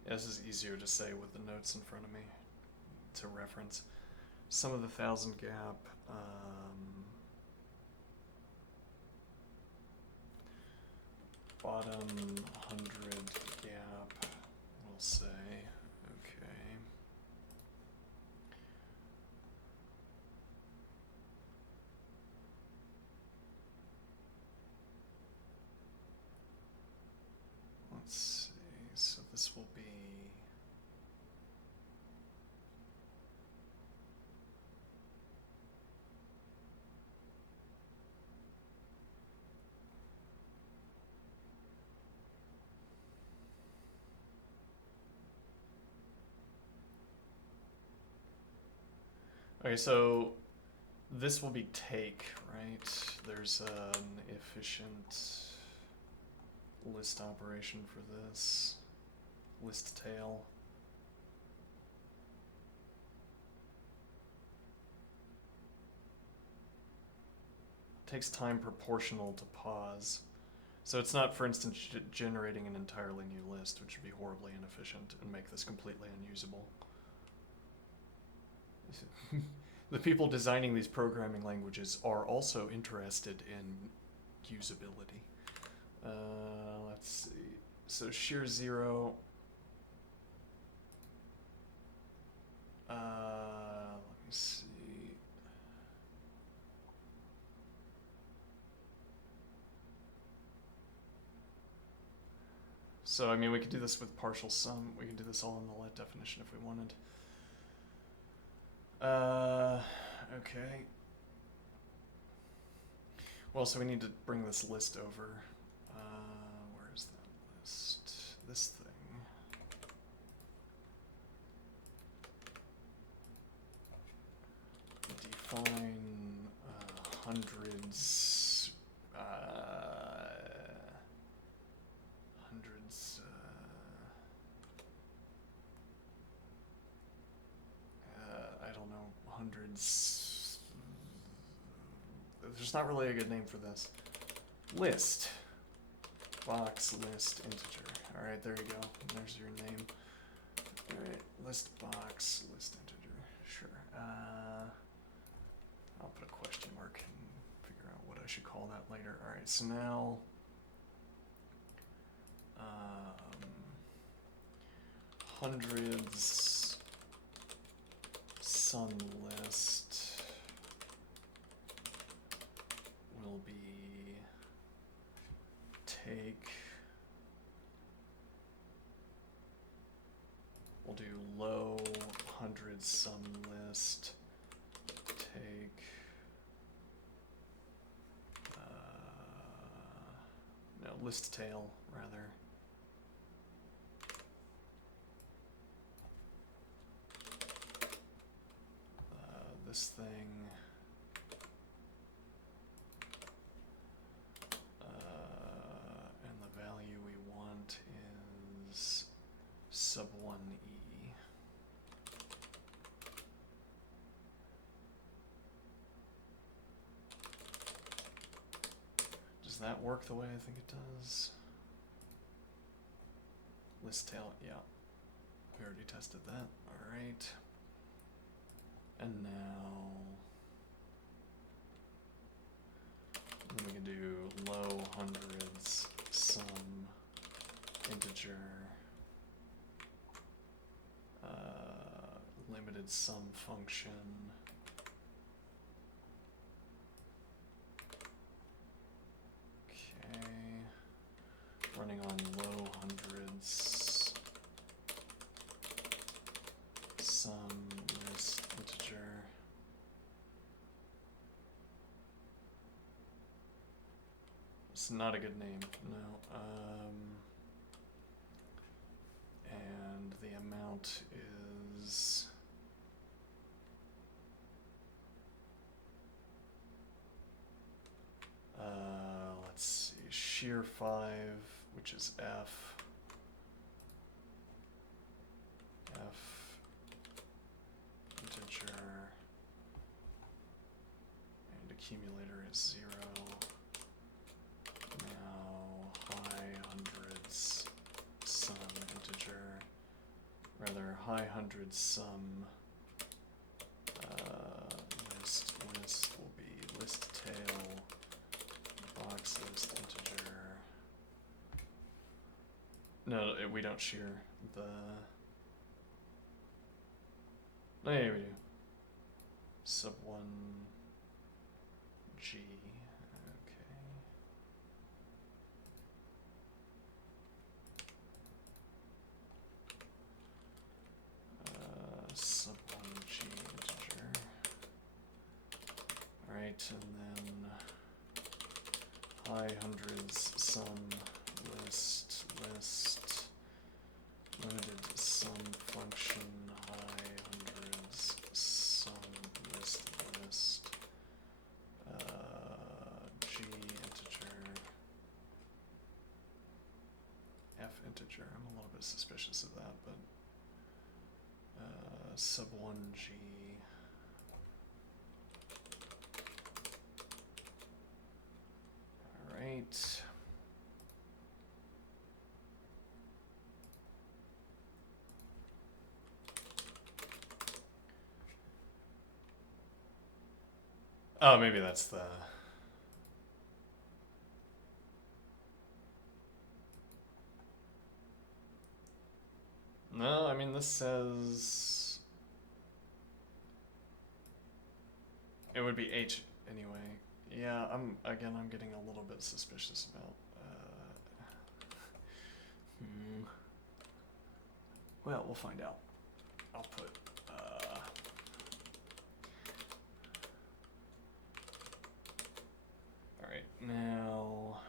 Yeah, this is easier to say with the notes in front of me to reference. Sum of the 1,000 gap. Bottom 100 gap, we'll say. Okay. Let's see, so this will be... Okay, so this will be take, right? There's an efficient list operation for this. List tail. Takes time proportional to pause. So it's not, for instance, generating an entirely new list, which would be horribly inefficient and make this completely unusable. The people designing these programming languages are also interested in usability. Let's see. So shear 0. Let me see. So, I mean, we could do this with partial sum. We could do this all in the let definition if we wanted. Okay. Well, so we need to bring this list over. Where is that list? This thing. Define hundreds. Hundreds. I don't know. Hundreds. There's not really a good name for this. List. Box list integer. Alright, there you go. There's your name. Alright, list box list integer. Sure. I'll put a question mark and figure out what I should call that later. Alright, so now hundreds sum list will be take. We'll do low hundreds sum list take. No, list tail rather. This thing. And the value we want is sub 1e. Does that work the way I think it does? List tail, yeah. We already tested that. All right. And now we can do low hundreds sum integer limited sum function. Okay, running on low hundreds sum list integer. It's not a good name, no. And the amount is let's see, shear 5, which is F. Integer, and accumulator is 0. rather high hundred sum list will be list tail box list integer. No, we don't shear the. No, yeah, we do. Sub 1 G. Okay. Sub 1 G integer. Alright, and then high hundreds sum list limited sum function high hundreds sum list G integer F integer. I'm a little bit suspicious of that, but sub 1 G. Alright. Oh, maybe that's the. No, I mean, this says. It would be H anyway. Yeah, I'm getting a little bit suspicious about. Well, we'll find out. I'll put. All right, now.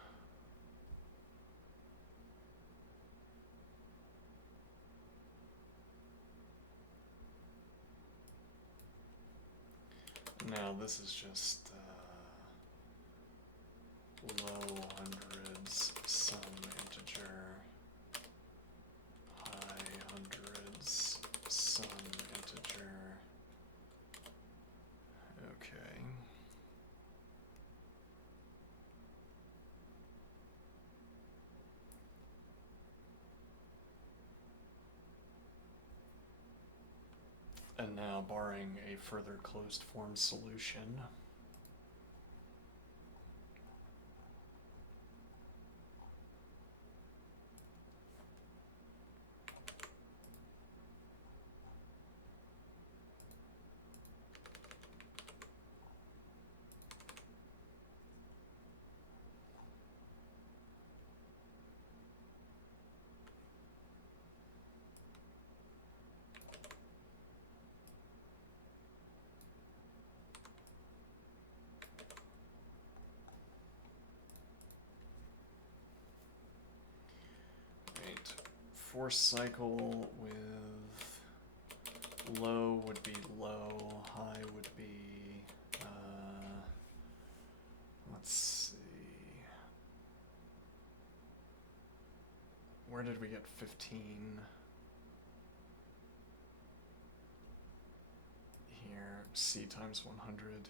Now this is just low hundreds sum integer, high hundreds sum integer. Okay. And now, barring a further closed form solution, force cycle with low would be low, high would be, let's see, where did we get 15? Here, C times 100.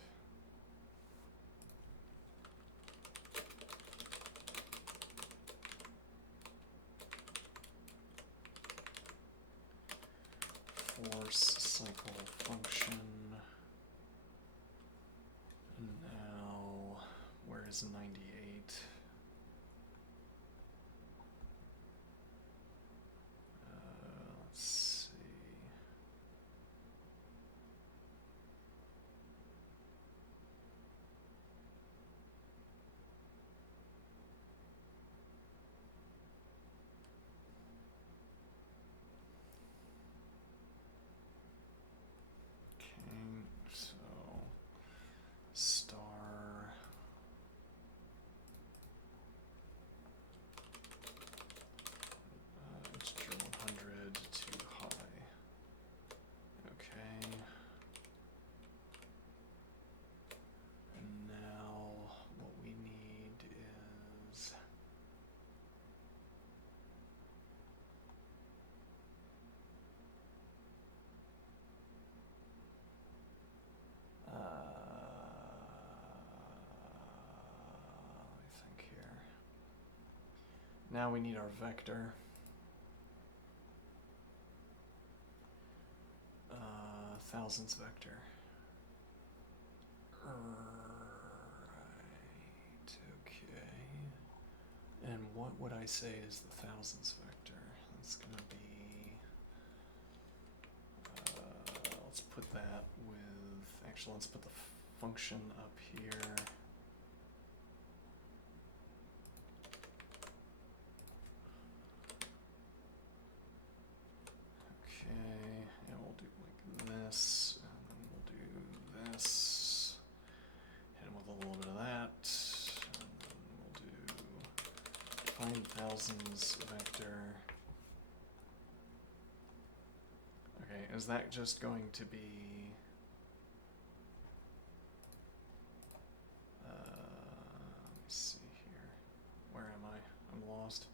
Force cycle function. And now, where is 98? Let's see. Now we need our vector. thousands vector. Right, okay. And what would I say is the thousands vector? That's gonna be, let's put that with, actually let's put the function up here. Okay, and we'll do like this, and then we'll do this, hit him with a little bit of that, and then we'll do define thousands vector. Okay, is that just going to be, let me see here, where am I? I'm lost.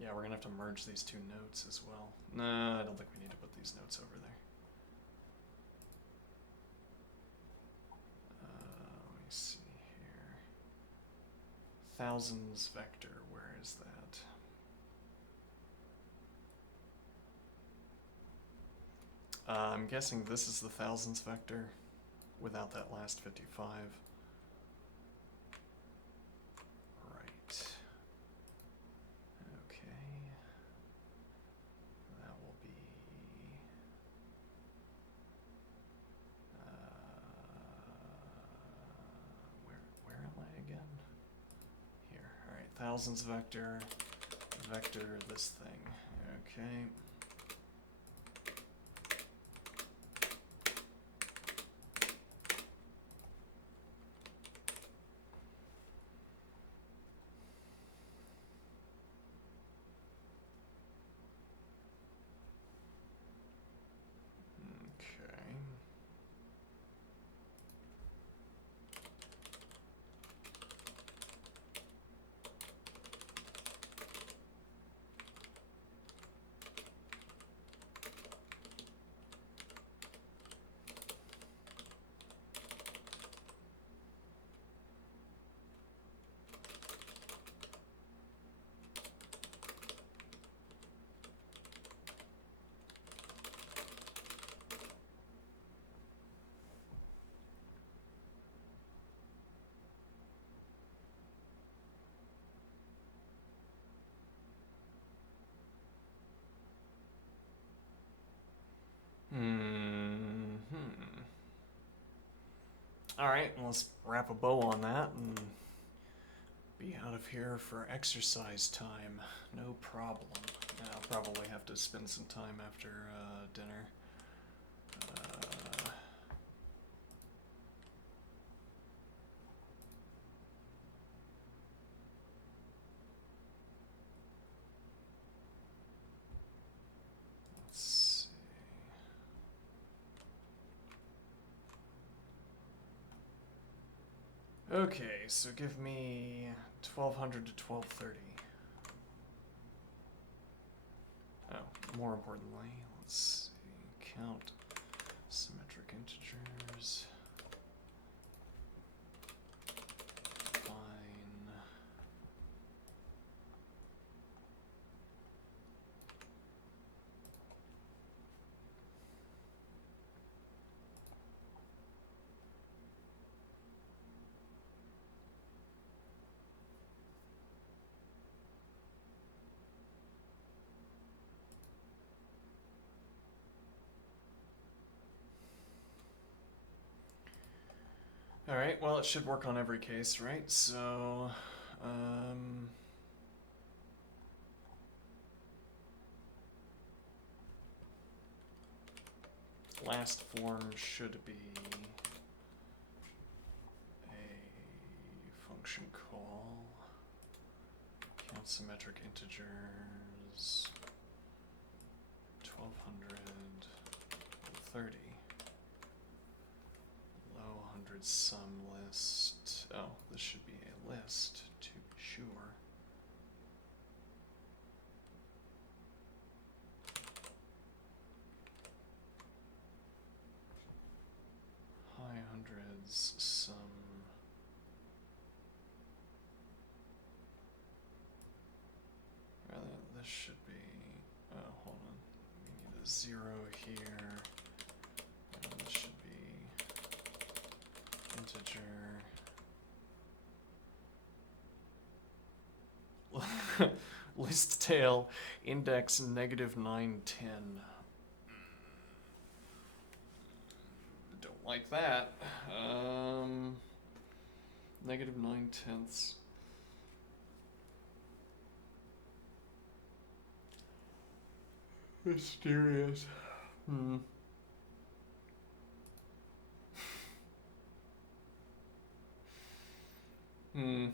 Yeah, we're gonna have to merge these two notes as well. No, I don't think we need to put these notes over there. Let me see here. Thousands vector, where is that? I'm guessing this is the thousands vector without that last 55. Right. Okay. That will be, where am I again? Here, alright, thousands vector, vector this thing, okay. Alright, let's wrap a bow on that and be out of here for exercise time. No problem. I'll probably have to spend some time after dinner. Let's see. Okay, so give me 1200 to 1230. Oh, more importantly, let's see, count symmetric integers. Fine. Alright, well it should work on every case, right? So, last form should be a function call, count symmetric integers, 1200, 30. Low hundred sum list. Oh, this should be a list to be sure. High hundreds sum. Rather, this should be. Oh, hold on. We need a 0 here. List tail index negative 9, 10. Don't like that. Negative 9/10. Mysterious. Hmm. Hmm.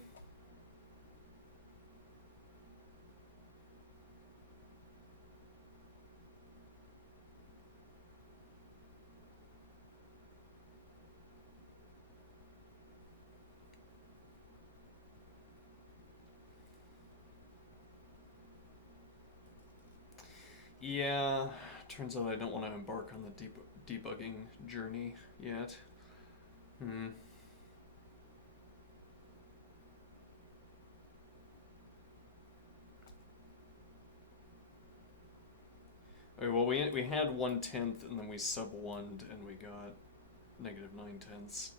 Yeah, turns out I don't want to embark on the debugging journey yet. Hmm. Okay, well, we had 1/10 and then we sub 1'd and we got negative 9/10.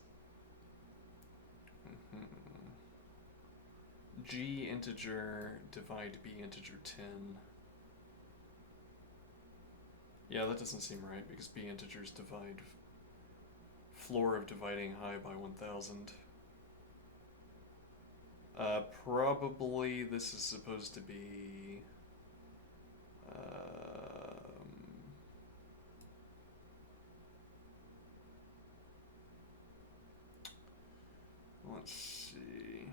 G integer divide B integer 10. Yeah, that doesn't seem right because B integers divide floor of dividing high by 1000. Probably this is supposed to be let's see,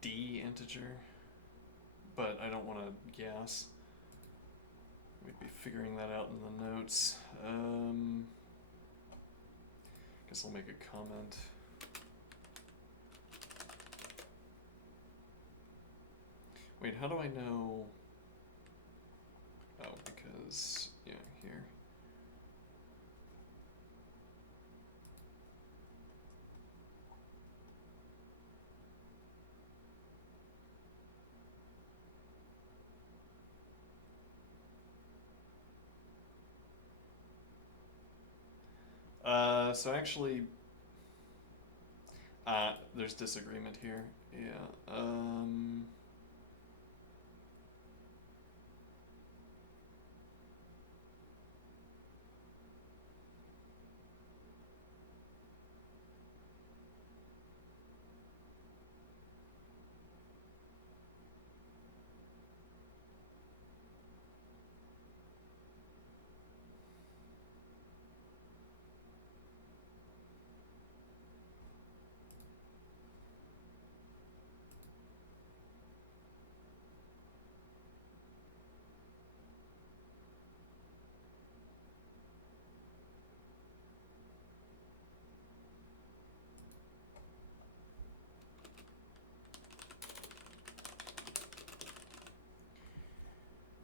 D integer, but I don't want to guess. We'd be figuring that out in the notes. Guess I'll make a comment. Wait, how do I know? Oh, because, yeah, here. So actually, there's disagreement here. Yeah.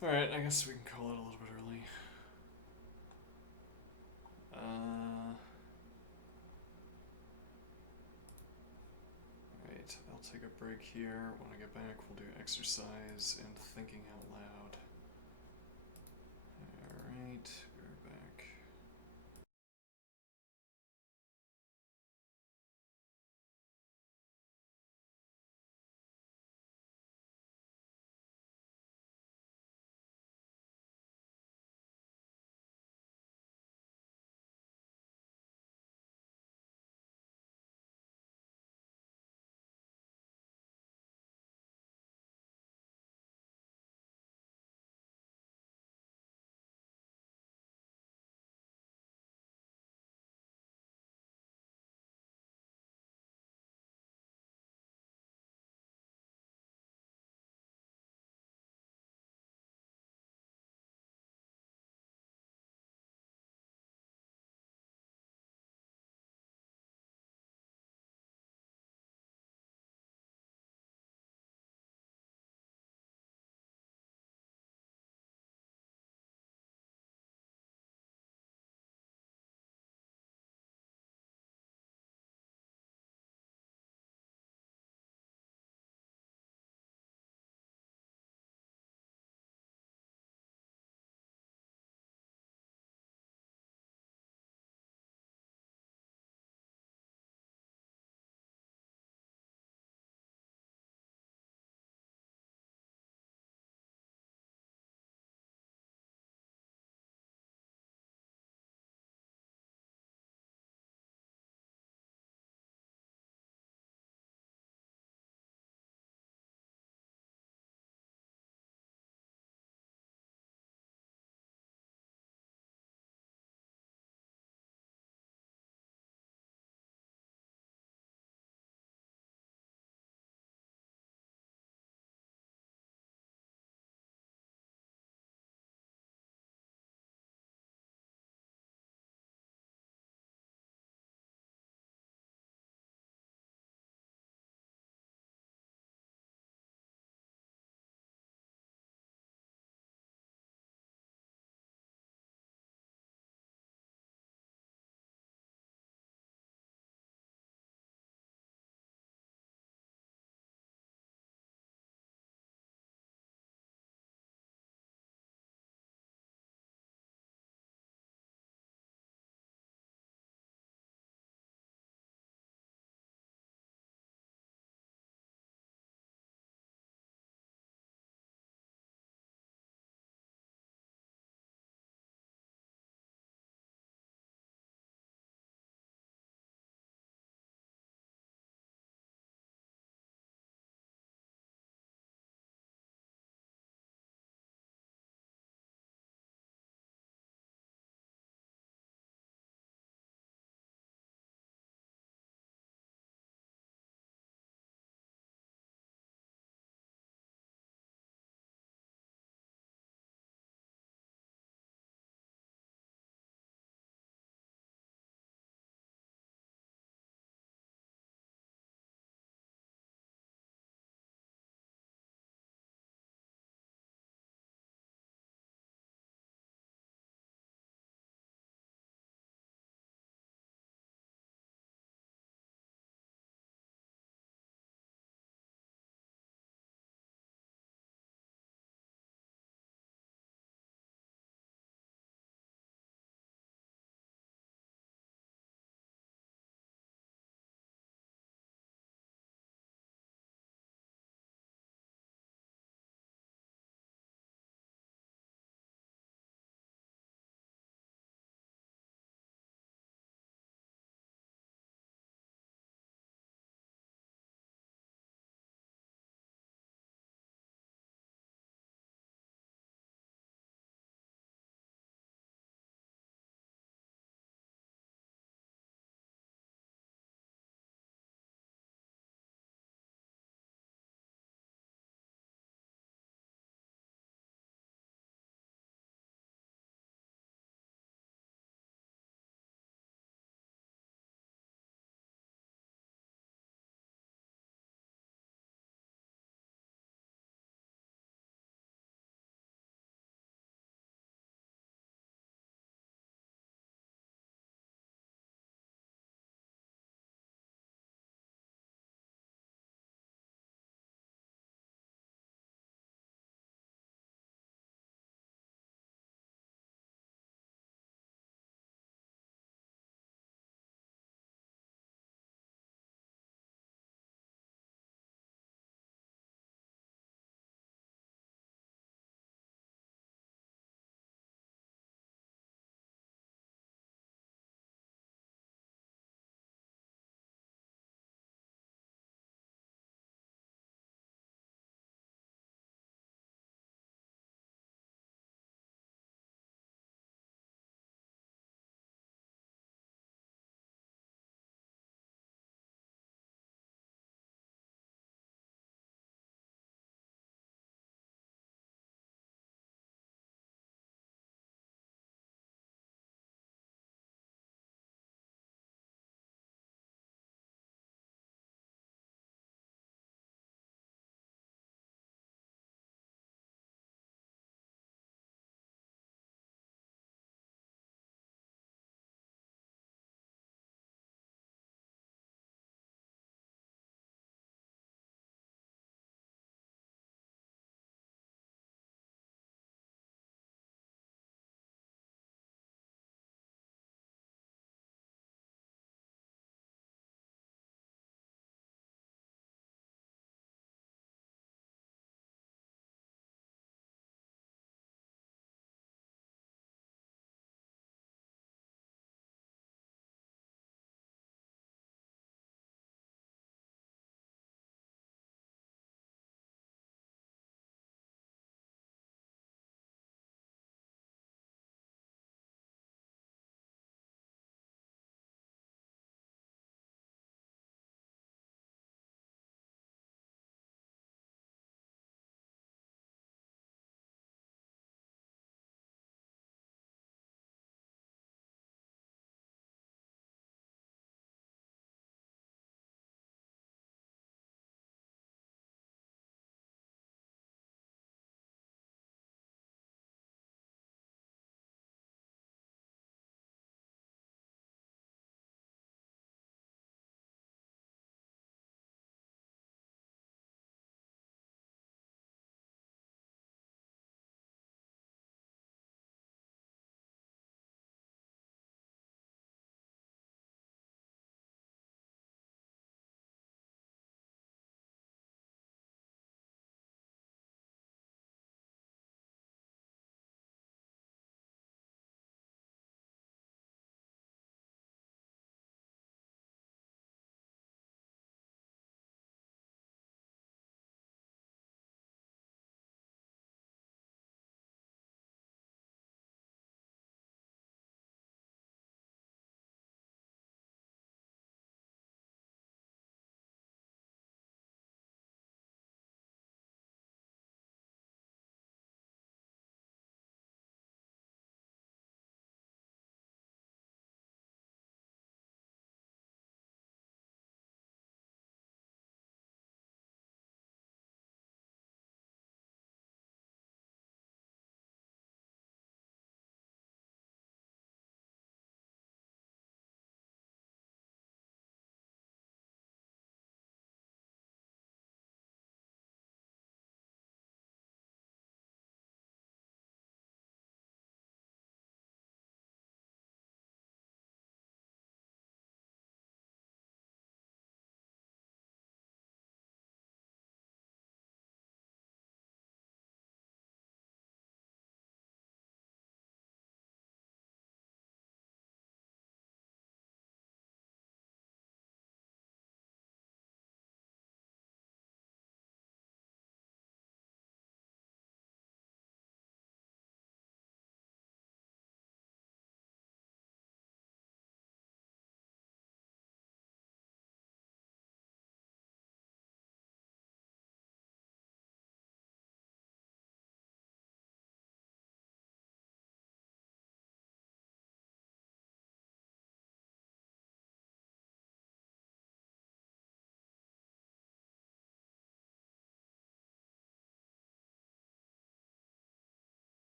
Alright, I guess we can call it a little bit early. Alright, I'll take a break here. When I get back, we'll do exercise and thinking out loud. Alright.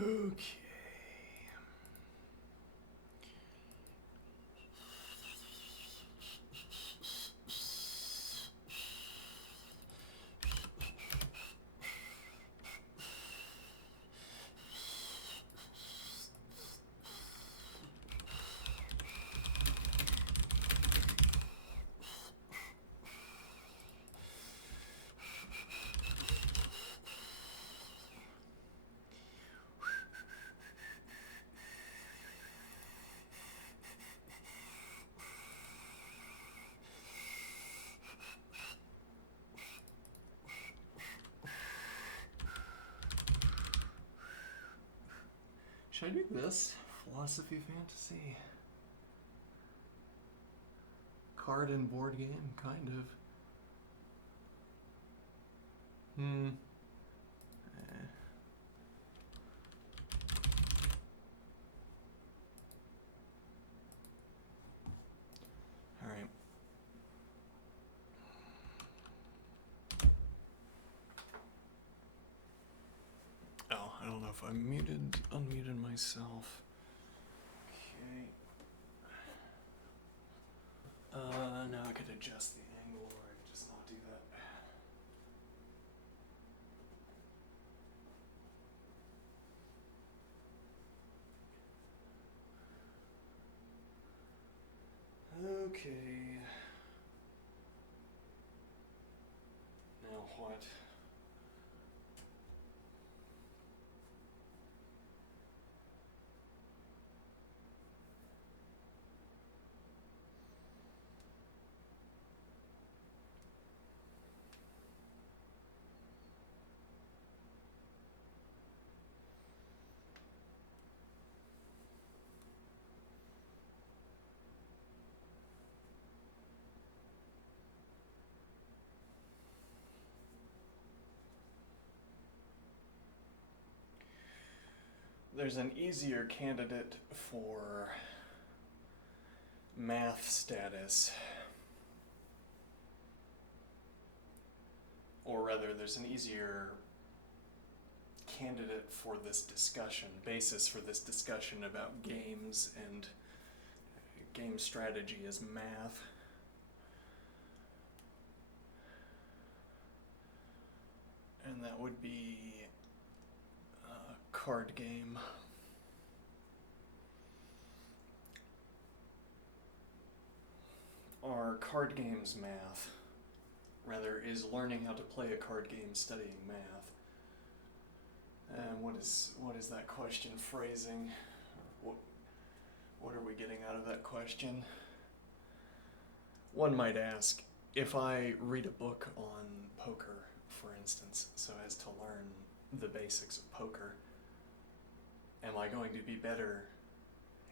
Okay. Should I do this? Philosophy fantasy. Card and board game, kind of. Alright. Oh, I don't know if I unmuted myself. Okay. Now I could adjust the angle, or I could just not do that. Okay. Now what? There's an easier candidate for math status. Or rather, there's an easier candidate for this discussion, basis for this discussion about games and game strategy as math. And that would be card game. Are card games math? Rather, is learning how to play a card game studying math? And what is that question phrasing? What are we getting out of that question? One might ask, if I read a book on poker, for instance, so as to learn the basics of poker, am I going to be better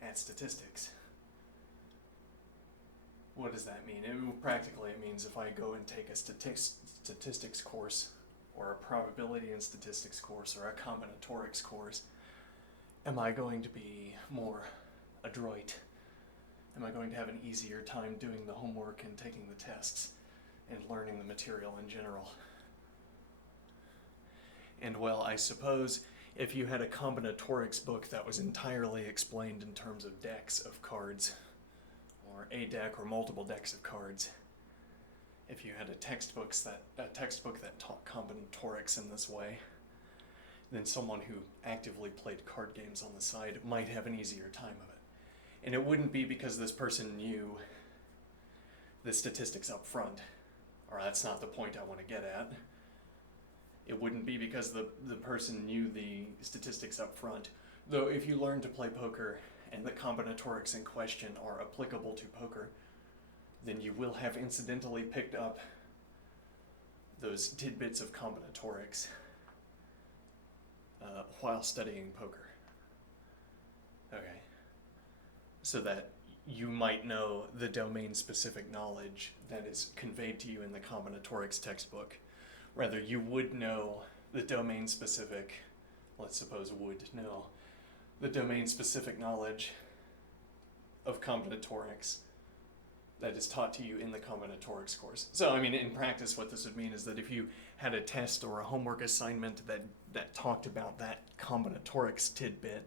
at statistics? What does that mean? Practically, it means if I go and take a statistics course, or a probability and statistics course, or a combinatorics course, am I going to be more adroit? Am I going to have an easier time doing the homework and taking the tests and learning the material in general? And well, I suppose if you had a combinatorics book that was entirely explained in terms of decks of cards, or a deck or multiple decks of cards, if you had a textbook that taught combinatorics in this way, then someone who actively played card games on the side might have an easier time of it. And it wouldn't be because this person knew the statistics up front, or that's not the point I want to get at. It wouldn't be because the person knew the statistics up front. Though if you learn to play poker and the combinatorics in question are applicable to poker, then you will have incidentally picked up those tidbits of combinatorics while studying poker. Okay. So that you might know the domain-specific knowledge that is conveyed to you in the combinatorics textbook. Rather, you would know the domain-specific, let's suppose would know, the domain-specific knowledge of combinatorics that is taught to you in the combinatorics course. So, I mean, in practice, what this would mean is that if you had a test or a homework assignment that talked about that combinatorics tidbit,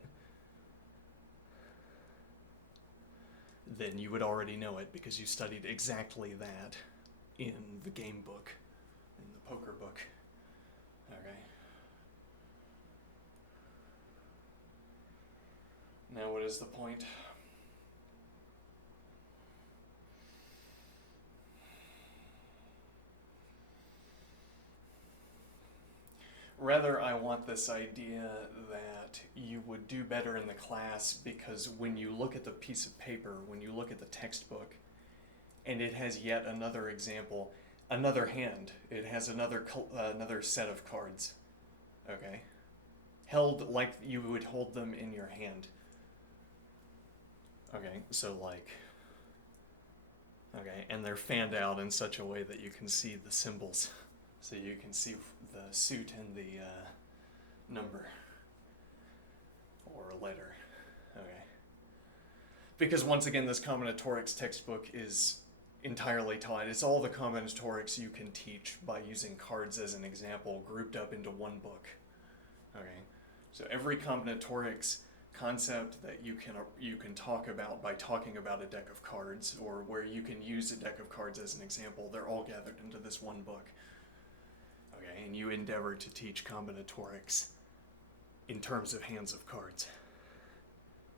then you would already know it because you studied exactly that in the game book, in the poker book. Okay. Now what is the point? Rather, I want this idea that you would do better in the class because when you look at the piece of paper, when you look at the textbook, and it has yet another example, another hand, it has another set of cards, okay? Held like you would hold them in your hand. Okay, so like, okay, and they're fanned out in such a way that you can see the symbols. So you can see the suit and the number or letter, okay? Because once again, this combinatorics textbook is entirely taught. It's all the combinatorics you can teach by using cards as an example grouped up into one book, okay? So every combinatorics concept that you can talk about by talking about a deck of cards, or where you can use a deck of cards as an example, they're all gathered into this one book. Okay, and you endeavor to teach combinatorics in terms of hands of cards.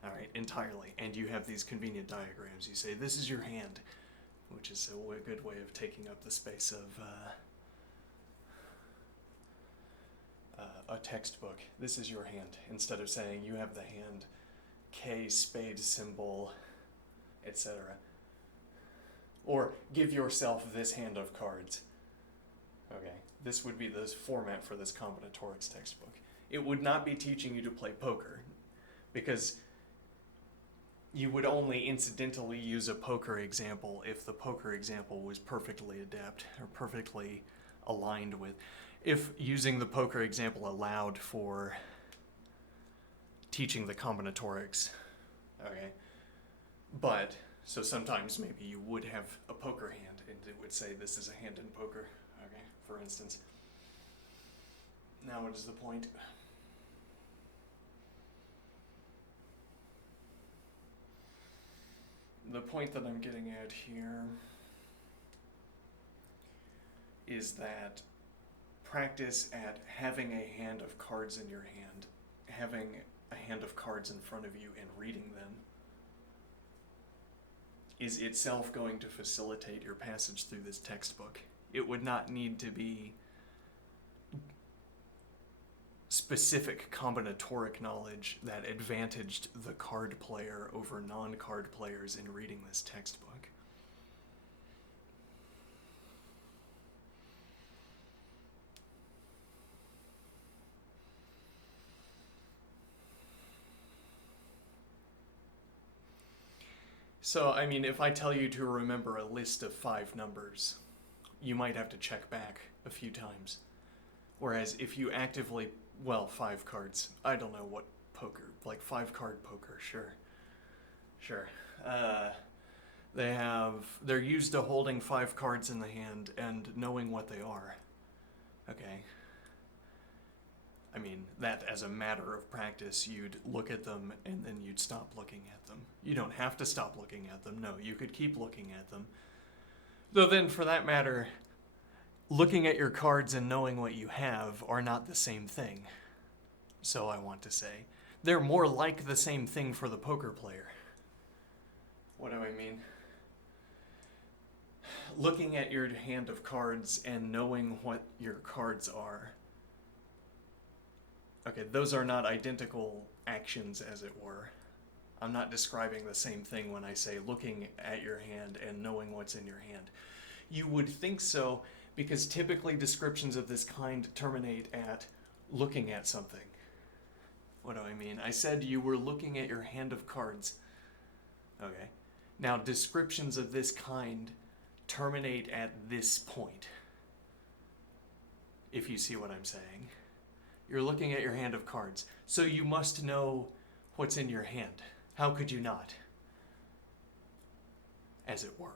All right, entirely. And you have these convenient diagrams. You say, this is your hand, which is a good way of taking up the space of a textbook. This is your hand, instead of saying you have the hand K, spade, symbol, etc. Or give yourself this hand of cards. Okay, this would be the format for this combinatorics textbook. It would not be teaching you to play poker, because you would only incidentally use a poker example if the poker example was perfectly adept or perfectly aligned with. If using the poker example allowed for teaching the combinatorics, okay? But, so sometimes maybe you would have a poker hand and it would say this is a hand in poker, okay, for instance. Now what is the point? The point that I'm getting at here is that practice at having a hand of cards in your hand, having a hand of cards in front of you and reading them, is itself going to facilitate your passage through this textbook. It would not need to be specific combinatoric knowledge that advantaged the card player over non-card players in reading this textbook. So, I mean, if I tell you to remember a list of 5 numbers, you might have to check back a few times. Whereas if you actively, well, 5 cards, I don't know what poker, like 5-card poker, sure. They're used to holding 5 cards in the hand and knowing what they are, okay? I mean, that as a matter of practice, you'd look at them and then you'd stop looking at them. You don't have to stop looking at them. No, you could keep looking at them. Though then, for that matter, looking at your cards and knowing what you have are not the same thing. So I want to say, they're more like the same thing for the poker player. What do I mean? Looking at your hand of cards and knowing what your cards are. Okay, those are not identical actions, as it were. I'm not describing the same thing when I say looking at your hand and knowing what's in your hand. You would think so, because typically descriptions of this kind terminate at looking at something. What do I mean? I said you were looking at your hand of cards. Okay. Now, descriptions of this kind terminate at this point, if you see what I'm saying. You're looking at your hand of cards, so you must know what's in your hand. How could you not? As it were.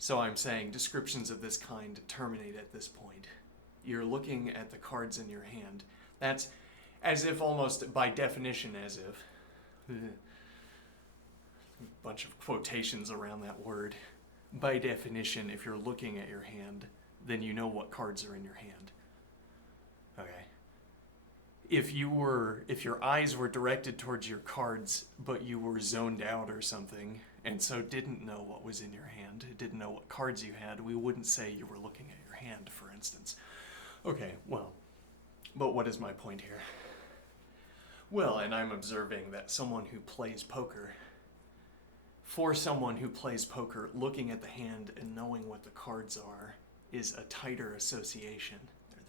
So I'm saying descriptions of this kind terminate at this point. You're looking at the cards in your hand. That's as if, almost by definition, as if. Bunch of quotations around that word. By definition, if you're looking at your hand, then you know what cards are in your hand. Okay. If your eyes were directed towards your cards, but you were zoned out or something, and so didn't know what was in your hand, didn't know what cards you had, we wouldn't say you were looking at your hand, for instance. Okay, well, but what is my point here? Well, and I'm observing that someone who plays poker, for someone who plays poker, looking at the hand and knowing what the cards are is a tighter association.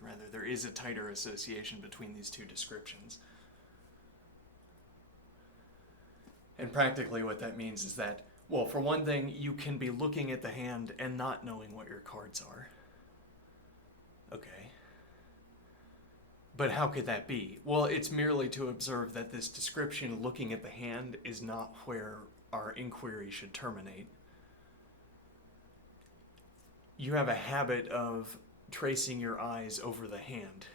Rather, there is a tighter association between these two descriptions. And practically what that means is that, well, for one thing, you can be looking at the hand and not knowing what your cards are. Okay. But how could that be? Well, it's merely to observe that this description, looking at the hand, is not where our inquiry should terminate. You have a habit of tracing your eyes over the hand.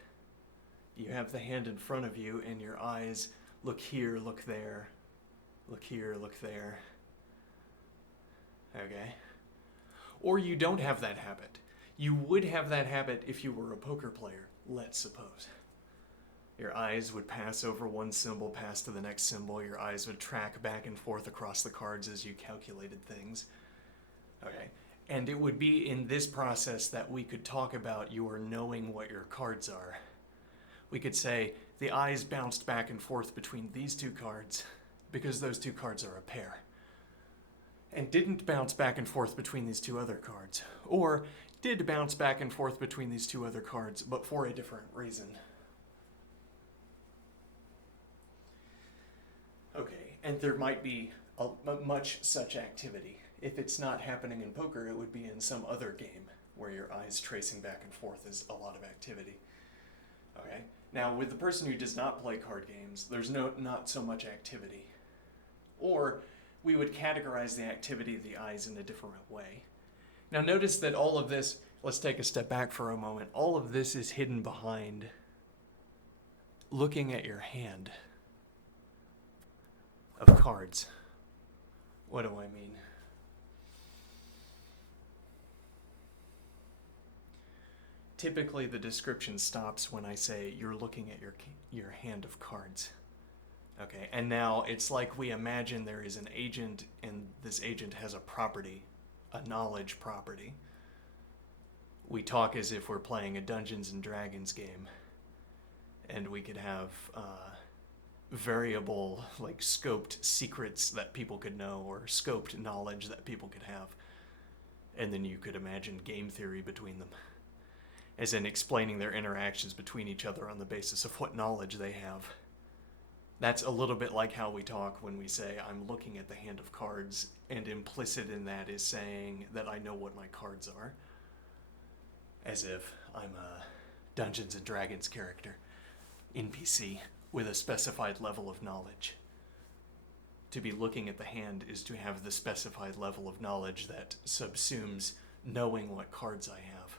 You have the hand in front of you and your eyes look here, look there, look here, look there. Okay? Or you don't have that habit. You would have that habit if you were a poker player, let's suppose. Your eyes would pass over one symbol, pass to the next symbol. Your eyes would track back and forth across the cards as you calculated things. Okay? And it would be in this process that we could talk about your knowing what your cards are. We could say the eyes bounced back and forth between these two cards because those two cards are a pair. And didn't bounce back and forth between these two other cards. Or did bounce back and forth between these two other cards, but for a different reason. Okay, and there might be much such activity. If it's not happening in poker, it would be in some other game where your eyes tracing back and forth is a lot of activity. Okay? Now, with the person who does not play card games, there's not so much activity. Or we would categorize the activity of the eyes in a different way. Now, notice that all of this, let's take a step back for a moment, all of this is hidden behind looking at your hand of cards. What do I mean? Typically, the description stops when I say you're looking at your hand of cards. Okay, and now it's like we imagine there is an agent, and this agent has a property, a knowledge property. We talk as if we're playing a Dungeons and Dragons game, and we could have variable, like scoped secrets that people could know, or scoped knowledge that people could have. And then you could imagine game theory between them, as in explaining their interactions between each other on the basis of what knowledge they have. That's a little bit like how we talk when we say, I'm looking at the hand of cards, and implicit in that is saying that I know what my cards are. As if I'm a Dungeons and Dragons character, NPC, with a specified level of knowledge. To be looking at the hand is to have the specified level of knowledge that subsumes knowing what cards I have.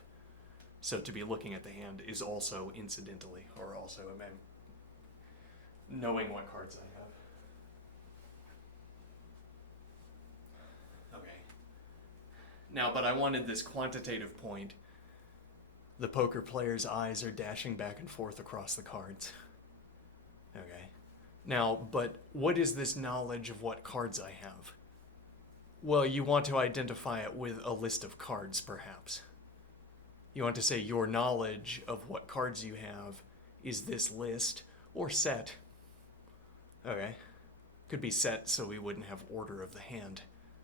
So to be looking at the hand is also incidentally, or also knowing what cards I have. Okay. Now, but I wanted this quantitative point. The poker player's eyes are dashing back and forth across the cards. Okay. Now, but what is this knowledge of what cards I have? Well, you want to identify it with a list of cards, perhaps. You want to say your knowledge of what cards you have is this list, or set. Okay. Could be set so we wouldn't have order of the hand,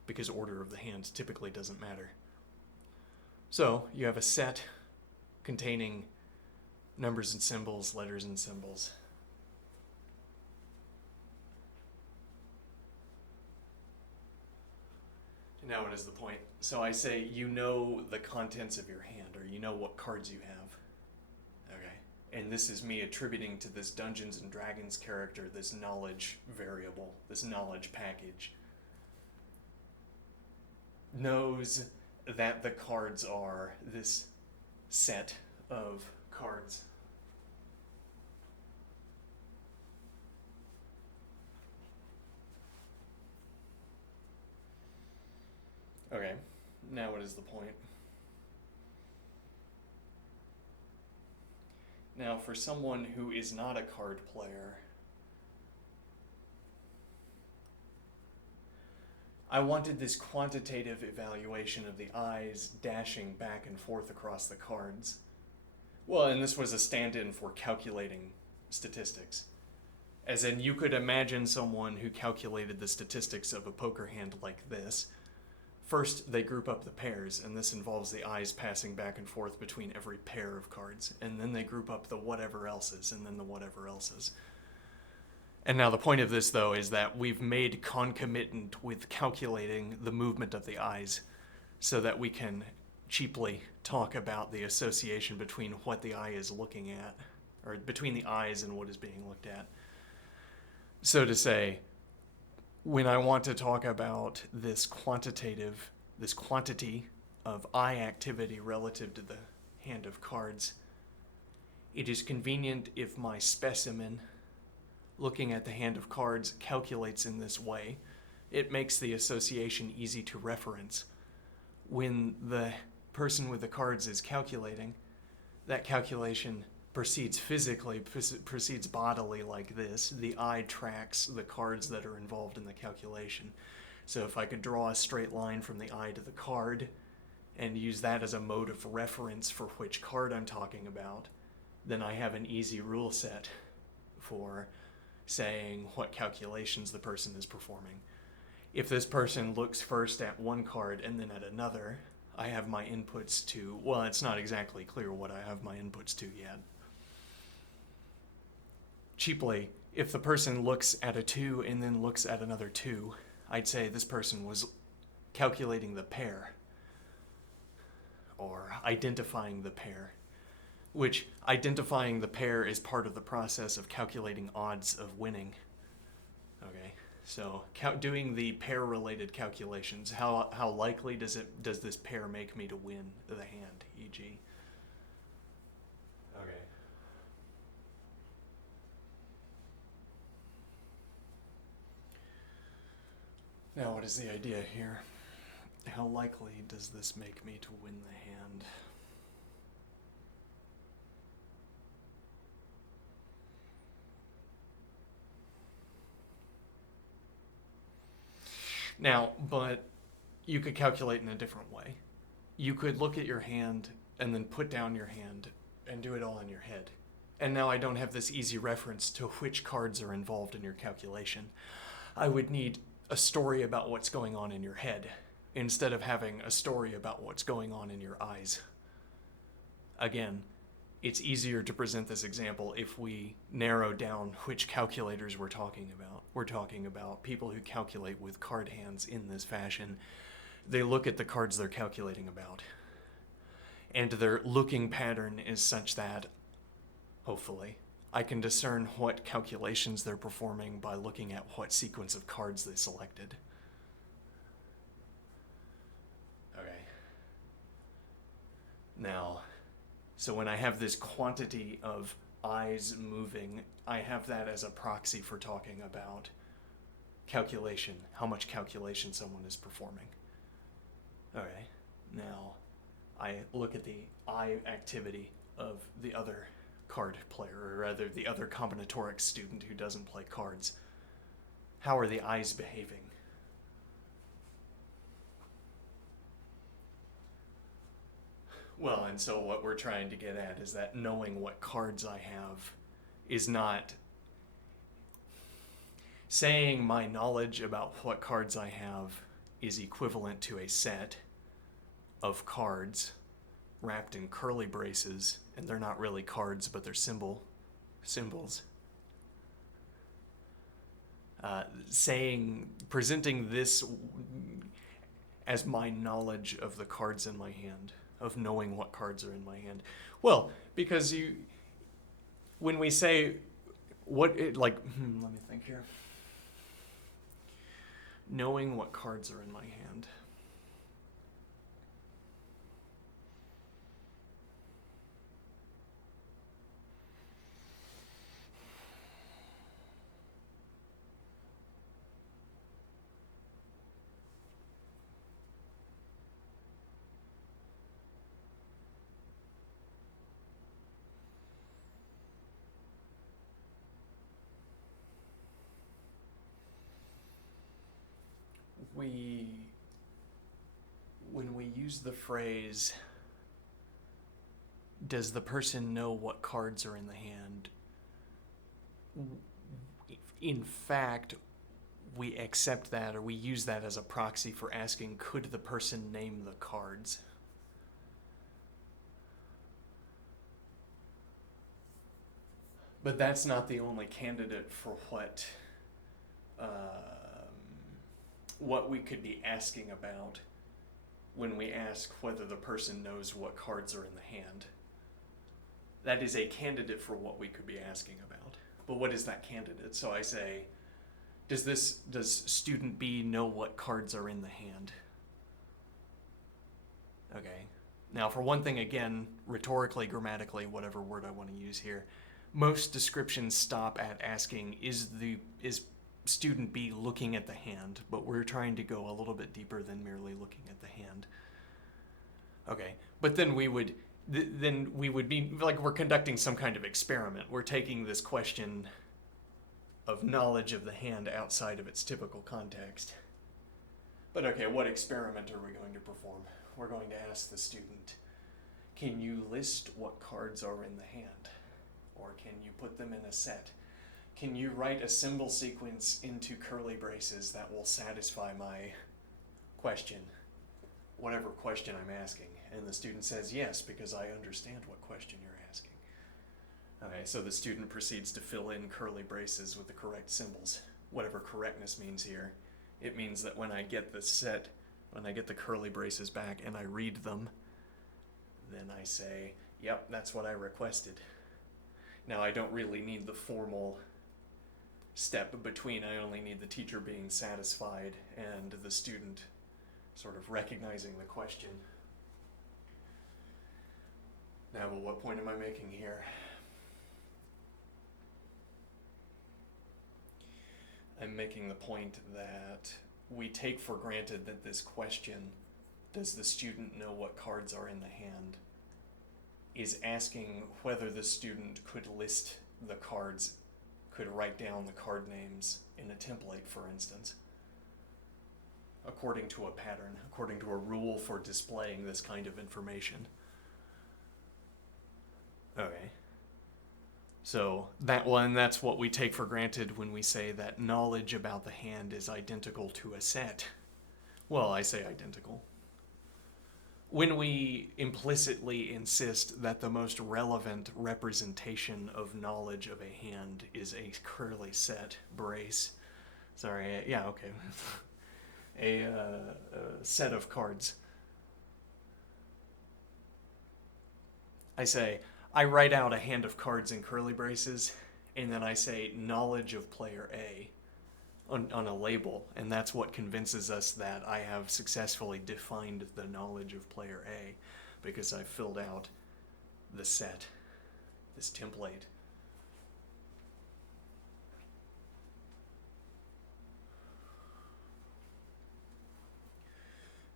because order of the hand typically doesn't matter. So, you have a set containing numbers and symbols, letters and symbols. Now what is the point? So I say you know the contents of your hand, or you know what cards you have. Okay. And this is me attributing to this Dungeons and Dragons character this knowledge variable, this knowledge package. Knows that the cards are this set of cards. Okay, now what is the point? Now, for someone who is not a card player, I wanted this quantitative evaluation of the eyes dashing back and forth across the cards. Well, and this was a stand-in for calculating statistics. As in, you could imagine someone who calculated the statistics of a poker hand like this. First, they group up the pairs, and this involves the eyes passing back and forth between every pair of cards. And then they group up the whatever else's, and then the whatever else's. And now the point of this, though, is that we've made concomitant with calculating the movement of the eyes so that we can cheaply talk about the association between what the eye is looking at, or between the eyes and what is being looked at. So to say, when I want to talk about this quantity of eye activity relative to the hand of cards, it is convenient if my specimen, looking at the hand of cards, calculates in this way. It makes the association easy to reference. When the person with the cards is calculating, that calculation proceeds physically, proceeds bodily like this. The eye tracks the cards that are involved in the calculation. So if I could draw a straight line from the eye to the card and use that as a mode of reference for which card I'm talking about, then I have an easy rule set for saying what calculations the person is performing. If this person looks first at one card and then at another, I have my inputs to, well, it's not exactly clear what I have my inputs to yet. Cheaply, if the person looks at a 2 and then looks at another 2, I'd say this person was calculating the pair or identifying the pair, which identifying the pair is part of the process of calculating odds of winning. Okay, so doing the pair-related calculations, how likely does this pair make me to win the hand, e.g. Okay. Now, what is the idea here? How likely does this make me to win the hand? Now, but you could calculate in a different way. You could look at your hand and then put down your hand and do it all in your head. And now I don't have this easy reference to which cards are involved in your calculation. I would need a story about what's going on in your head instead of having a story about what's going on in your eyes. Again, it's easier to present this example if we narrow down which calculators we're talking about. We're talking about people who calculate with card hands in this fashion. They look at the cards they're calculating about, and their looking pattern is such that, hopefully, I can discern what calculations they're performing by looking at what sequence of cards they selected. Okay. Now, so when I have this quantity of eyes moving, I have that as a proxy for talking about calculation, how much calculation someone is performing. Okay, now I look at the eye activity of the other card player, or rather the other combinatorics student who doesn't play cards. How are the eyes behaving? Well, and so what we're trying to get at is that knowing what cards I have is not saying my knowledge about what cards I have is equivalent to a set of cards wrapped in curly braces, and they're not really cards, but they're symbols. Presenting this as my knowledge of the cards in my hand, of knowing what cards are in my hand. Well, because when we say let me think here. Knowing what cards are in my hand. we use the phrase, does the person know what cards are in the hand? In fact, we accept that, or we use that as a proxy for asking, could the person name the cards? But that's not the only candidate for what we could be asking about when we ask whether the person knows what cards are in the hand. That is a candidate for what we could be asking about. But what is that candidate? So I say, does student B know what cards are in the hand? Okay. Now, for one thing, again, rhetorically, grammatically, whatever word I want to use here, most descriptions stop at asking, is student B looking at the hand? But we're trying to go a little bit deeper than merely looking at the hand. Okay, but then we would be like we're conducting some kind of experiment. We're taking this question of knowledge of the hand outside of its typical context. But okay, what experiment are we going to perform? We're going to ask the student, can you list what cards are in the hand? Or can you put them in a set? Can you write a symbol sequence into curly braces that will satisfy my question? Whatever question I'm asking. And the student says yes, because I understand what question you're asking. Okay, so the student proceeds to fill in curly braces with the correct symbols. Whatever correctness means here. It means that when I get the curly braces back and I read them, then I say, yep, that's what I requested. Now, I don't really need the formal step between. I only need the teacher being satisfied and the student sort of recognizing the question. Now, but what point am I making here? I'm making the point that we take for granted that this question, does the student know what cards are in the hand, is asking whether the student could list the cards, could write down the card names in a template, for instance, according to a pattern, according to a rule for displaying this kind of information. Okay. So that's what we take for granted when we say that knowledge about the hand is identical to a set. Well, I say identical. When we implicitly insist that the most relevant representation of knowledge of a hand is a curly set brace, a set of cards. I say, I write out a hand of cards in curly braces, and then I say knowledge of player A on a label, and that's what convinces us that I have successfully defined the knowledge of player A, because I've filled out the set, this template.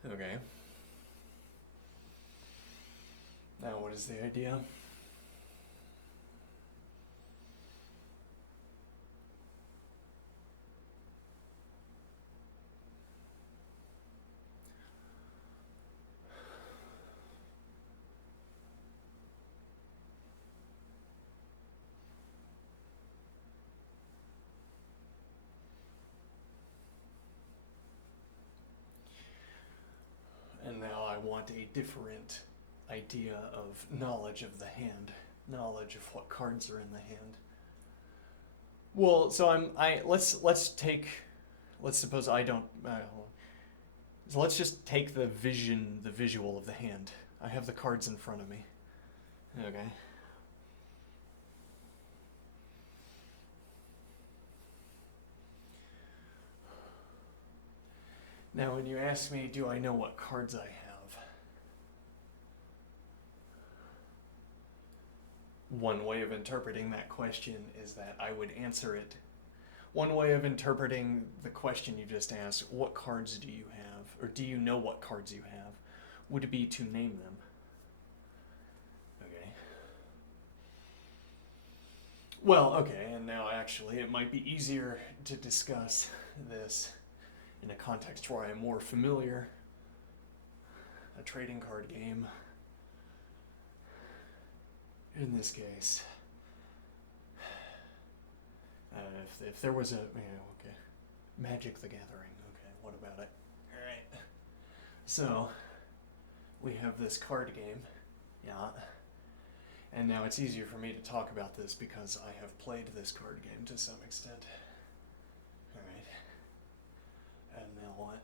Okay. Now, what is the idea? And now I want a different idea of knowledge of the hand, knowledge of what cards are in the hand. Well, so let's suppose I don't. So let's just take the visual of the hand. I have the cards in front of me. Okay. Now, when you ask me, do I know what cards I have? One way of interpreting that question is that I would answer it. One way of interpreting the question you just asked, what cards do you have, or do you know what cards you have, would be to name them. Okay. Well, okay, and now actually it might be easier to discuss this in a context where I'm more familiar, a trading card game, in this case, if there was a, okay, Magic the Gathering, okay, what about it? Alright, so, we have this card game, yeah, and now it's easier for me to talk about this because I have played this card game to some extent. Alright, and now what?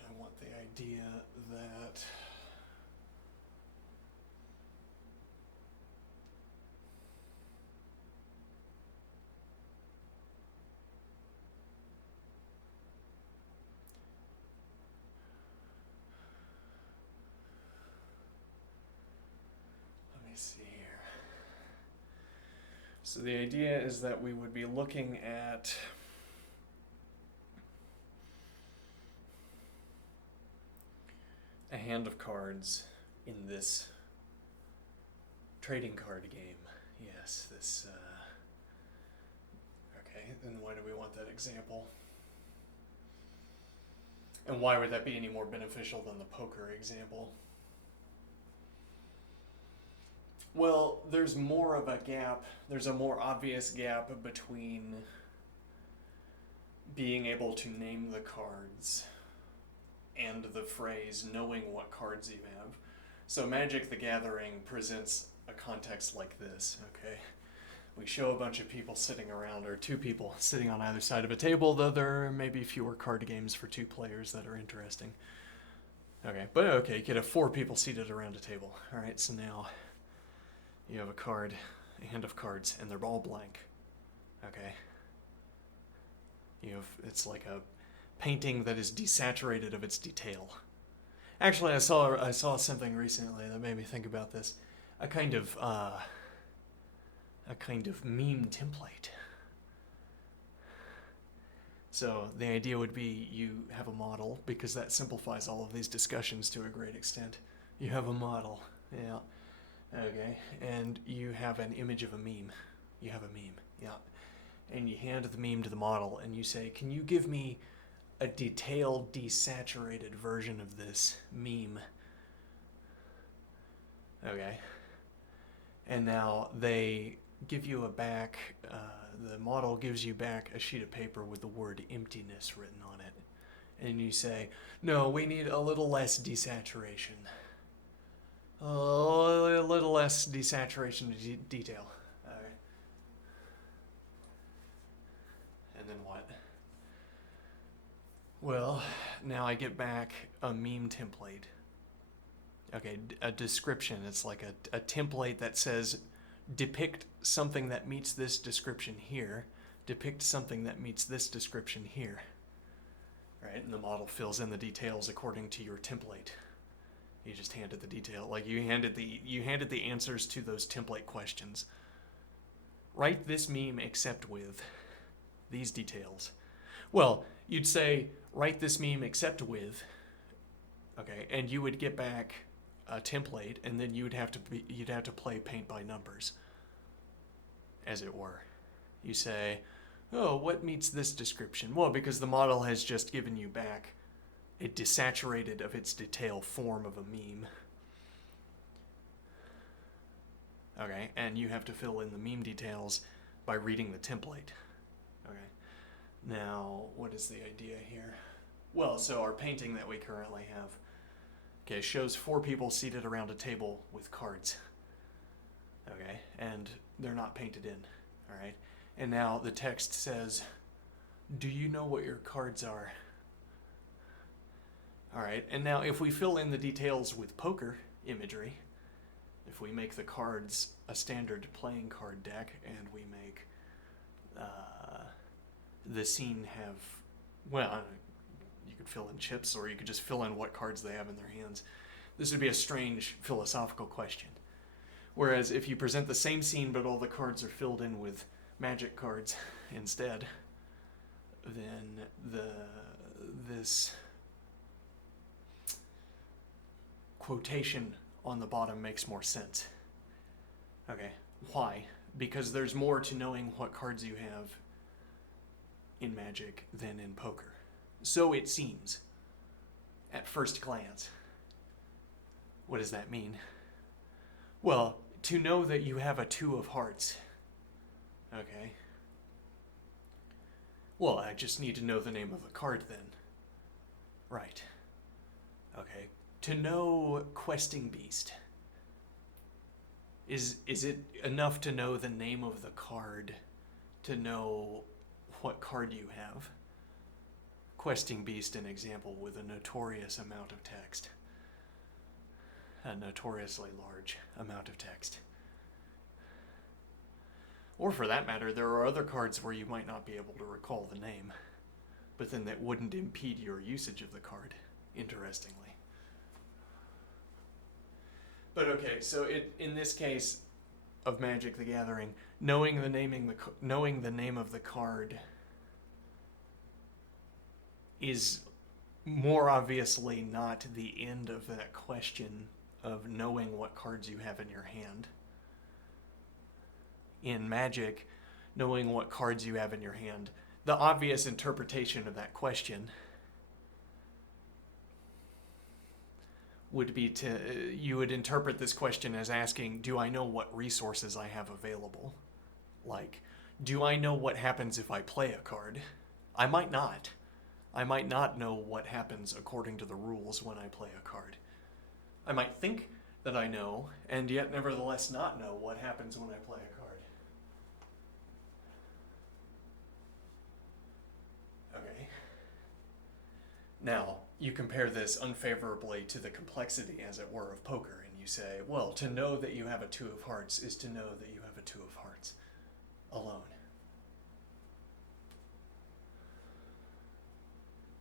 I want the idea that see here. So the idea is that we would be looking at a hand of cards in this trading card game. Yes, this, okay, then why do we want that example? And why would that be any more beneficial than the poker example? Well, there's more of a gap, there's a more obvious gap between being able to name the cards and the phrase knowing what cards you have. So Magic the Gathering presents a context like this, okay? We show a bunch of people sitting around, or two people sitting on either side of a table, though there may be fewer card games for two players that are interesting. Okay, but okay, you could have four people seated around a table. Alright, so now you have a hand of cards, and they're all blank. Okay. It's like a painting that is desaturated of its detail. Actually, I saw something recently that made me think about this. A kind of meme template. So the idea would be you have a model, because that simplifies all of these discussions to a great extent. You have a model, yeah. Okay, and you have an image of a meme. You have a meme, yeah. And you hand the meme to the model and you say, can you give me a detailed, desaturated version of this meme? Okay. And now they give you the model gives you back a sheet of paper with the word emptiness written on it. And you say, no, we need a little less desaturation. A little less desaturation detail. All right. And then what? Well, now I get back a meme template. Okay, a description. It's like a template that says, depict something that meets this description here. Depict something that meets this description here. Right? And the model fills in the details according to your template. You just handed the detail, like you handed the answers to those template questions. Write this meme except with these details. Well, you'd say, write this meme except with, okay, and you would get back a template, and then you'd have to play paint by numbers, as it were. You say, oh, what meets this description? Well, because the model has just given you back a desaturated of its detail form of a meme. Okay, and you have to fill in the meme details by reading the template. Okay, now what is the idea here? Well, so our painting that we currently have, okay, shows four people seated around a table with cards. Okay, and they're not painted in. All right, and now the text says, do you know what your cards are? All right, and now if we fill in the details with poker imagery, if we make the cards a standard playing card deck, and we make the scene have, well, you could fill in chips, or you could just fill in what cards they have in their hands. This would be a strange philosophical question. Whereas if you present the same scene, but all the cards are filled in with magic cards instead, then this quotation on the bottom makes more sense. Okay, why? Because there's more to knowing what cards you have in Magic than in poker. So it seems, at first glance. What does that mean? Well, to know that you have a 2 of hearts. Okay. Well, I just need to know the name of the card then. Right. Okay. To know Questing Beast. Is it enough to know the name of the card to know what card you have? Questing Beast, an example with a notorious amount of text. A notoriously large amount of text. Or for that matter, there are other cards where you might not be able to recall the name, but then that wouldn't impede your usage of the card, interestingly. But okay, so in this case of Magic the Gathering, knowing the name of the card is more obviously not the end of that question of knowing what cards you have in your hand. In Magic, knowing what cards you have in your hand, the obvious interpretation of that question would be you would interpret this question as asking, do I know what resources I have available? Like, do I know what happens if I play a card? I might not. I might not know what happens according to the rules when I play a card. I might think that I know, and yet nevertheless not know what happens when I play a card. Okay. Now, you compare this unfavorably to the complexity, as it were, of poker, and you say, well, to know that you have a 2 of hearts is to know that you have a 2 of hearts alone.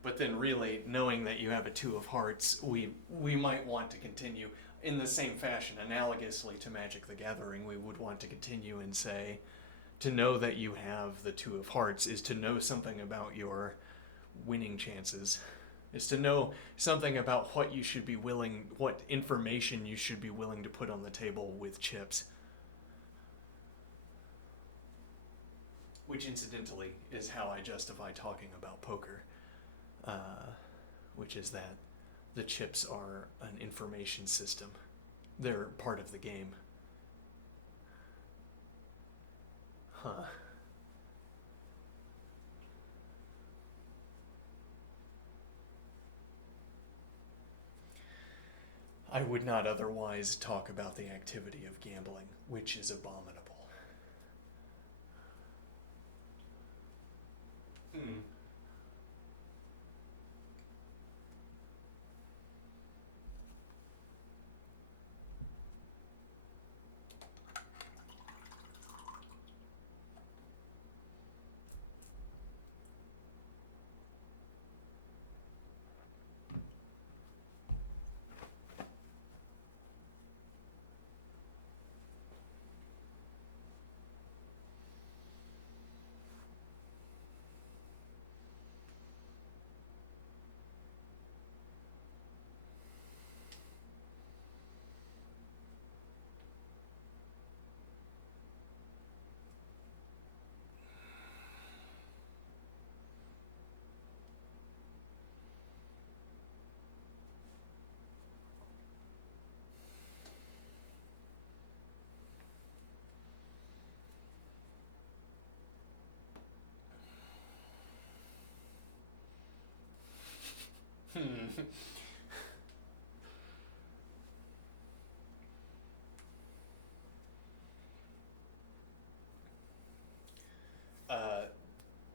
But then really, knowing that you have a 2 of hearts, we might want to continue in the same fashion, analogously to Magic the Gathering. We would want to continue and say, to know that you have the 2 of hearts is to know something about your winning chances, is to know something about what information you should be willing to put on the table with chips. Which incidentally is how I justify talking about poker. Which is that the chips are an information system. They're part of the game. Huh. I would not otherwise talk about the activity of gambling, which is abominable.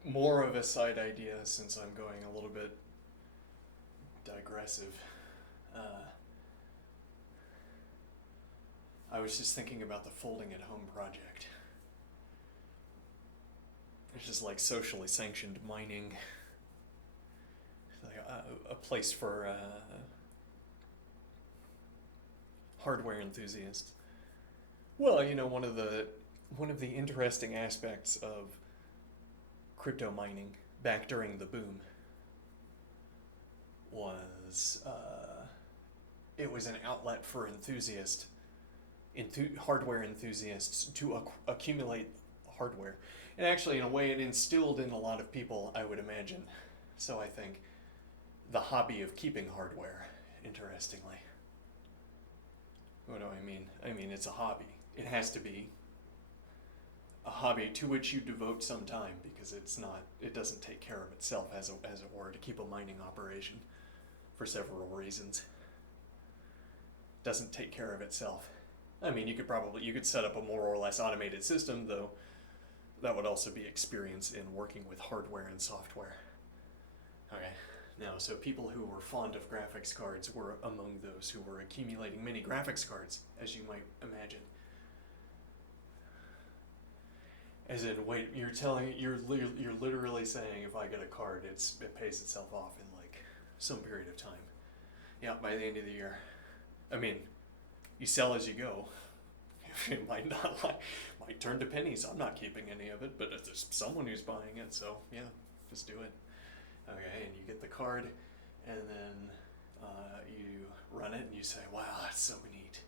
More of a side idea, since I'm going a little bit digressive. I was just thinking about the Folding at Home project. It's just like socially sanctioned mining. Like a place for hardware enthusiasts. Well, you know, one of the interesting aspects of crypto mining back during the boom was it was an outlet for hardware enthusiasts to accumulate hardware. And actually, in a way, it instilled in a lot of people, I would imagine. So I think the hobby of keeping hardware, interestingly. What do I mean? I mean, it's a hobby. It has to be a hobby to which you devote some time, because it doesn't take care of itself, as it were, to keep a mining operation for several reasons. Doesn't take care of itself. I mean, you could set up a more or less automated system, though that would also be experience in working with hardware and software. Okay, now, so people who were fond of graphics cards were among those who were accumulating many graphics cards, as you might imagine. As in, wait, you're literally saying if I get a card, it pays itself off in like some period of time. Yeah, by the end of the year. I mean, you sell as you go. It might turn to pennies. I'm not keeping any of it, but if there's someone who's buying it, so yeah, just do it. Okay, and you get the card, and then you run it, and you say, wow, that's so neat.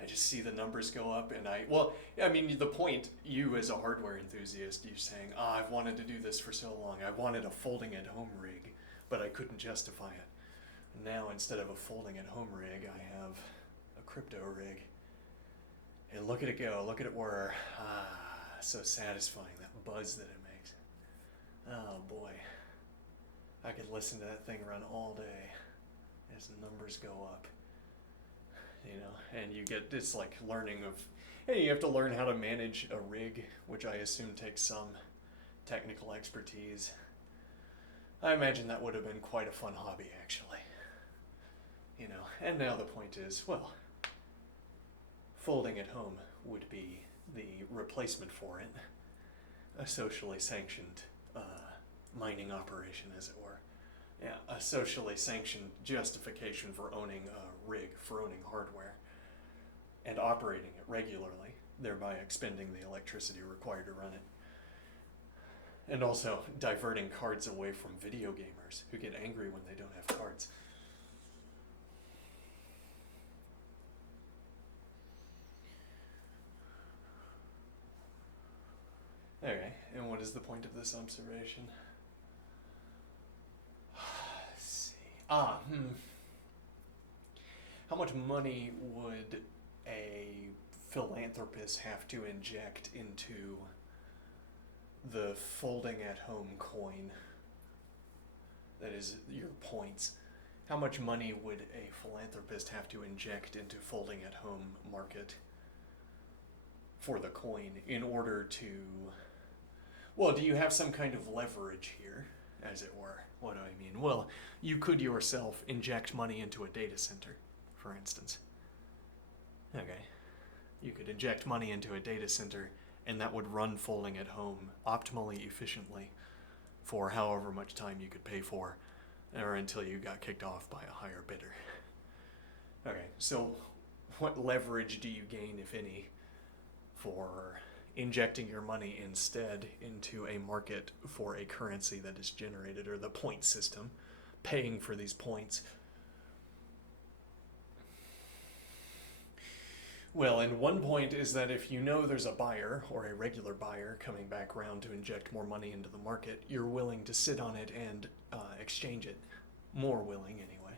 I just see the numbers go up, and the point, you as a hardware enthusiast, you're saying, I've wanted to do this for so long. I wanted a folding at home rig, but I couldn't justify it. Now, instead of a folding at home rig, I have a crypto rig. And look at it go, look at it whir. So satisfying, that buzz that it makes. Oh boy. I could listen to that thing run all day as the numbers go up. And it's like learning you have to learn how to manage a rig, which I assume takes some technical expertise. I imagine that would have been quite a fun hobby, actually. And now the point is, well, folding at home would be the replacement for it. A socially sanctioned mining operation, as it were. Yeah, a socially sanctioned justification for owning a rig, for owning hardware, and operating it regularly, thereby expending the electricity required to run it. And also diverting cards away from video gamers who get angry when they don't have cards. Okay, and what is the point of this observation? Let's see. How much money would a philanthropist have to inject into the folding at home coin? That is your points. How much money would a philanthropist have to inject into folding at home market for the coin in order to... Well, do you have some kind of leverage here, as it were? What do I mean? Well, you could yourself inject money into a data center, for instance. Okay. You could inject money into a data center, and that would run folding at home optimally efficiently for however much time you could pay for, or until you got kicked off by a higher bidder. Okay, so what leverage do you gain, if any, for injecting your money instead into a market for a currency that is generated, or the point system, paying for these points? Well, and one point is that if you know there's a buyer, or a regular buyer, coming back around to inject more money into the market, you're willing to sit on it and exchange it. More willing, anyway.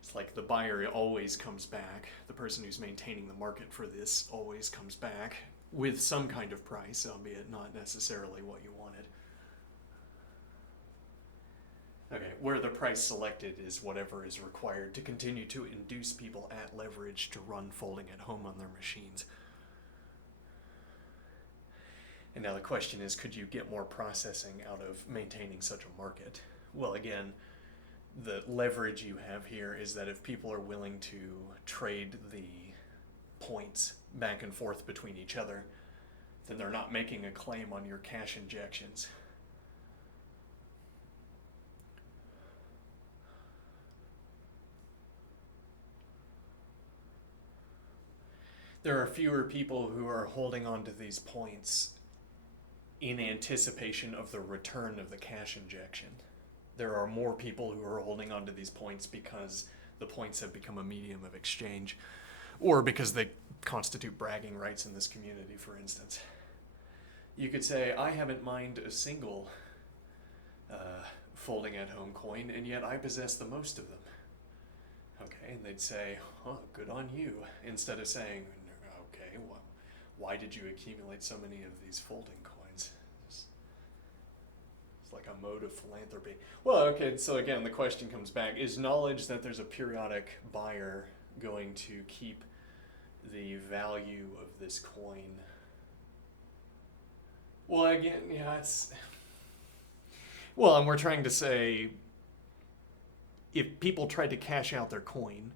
It's like the buyer always comes back. The person who's maintaining the market for this always comes back with some kind of price, albeit not necessarily what you wanted. Okay, where the price selected is whatever is required to continue to induce people at leverage to run folding at home on their machines. And now the question is, could you get more processing out of maintaining such a market? Well, again, the leverage you have here is that if people are willing to trade the points back and forth between each other, then they're not making a claim on your cash injections. There are fewer people who are holding on to these points in anticipation of the return of the cash injection. There are more people who are holding on to these points because the points have become a medium of exchange, or because they constitute bragging rights in this community, for instance. You could say, I haven't mined a single folding at home coin, and yet I possess the most of them. Okay, and they'd say, huh, good on you, instead of saying, okay, well, why did you accumulate so many of these folding coins? It's like a mode of philanthropy. Well, okay, so again, the question comes back, is knowledge that there's a periodic buyer going to keep the value of this coin? Well, again, yeah, it's... Well, and we're trying to say, if people tried to cash out their coin,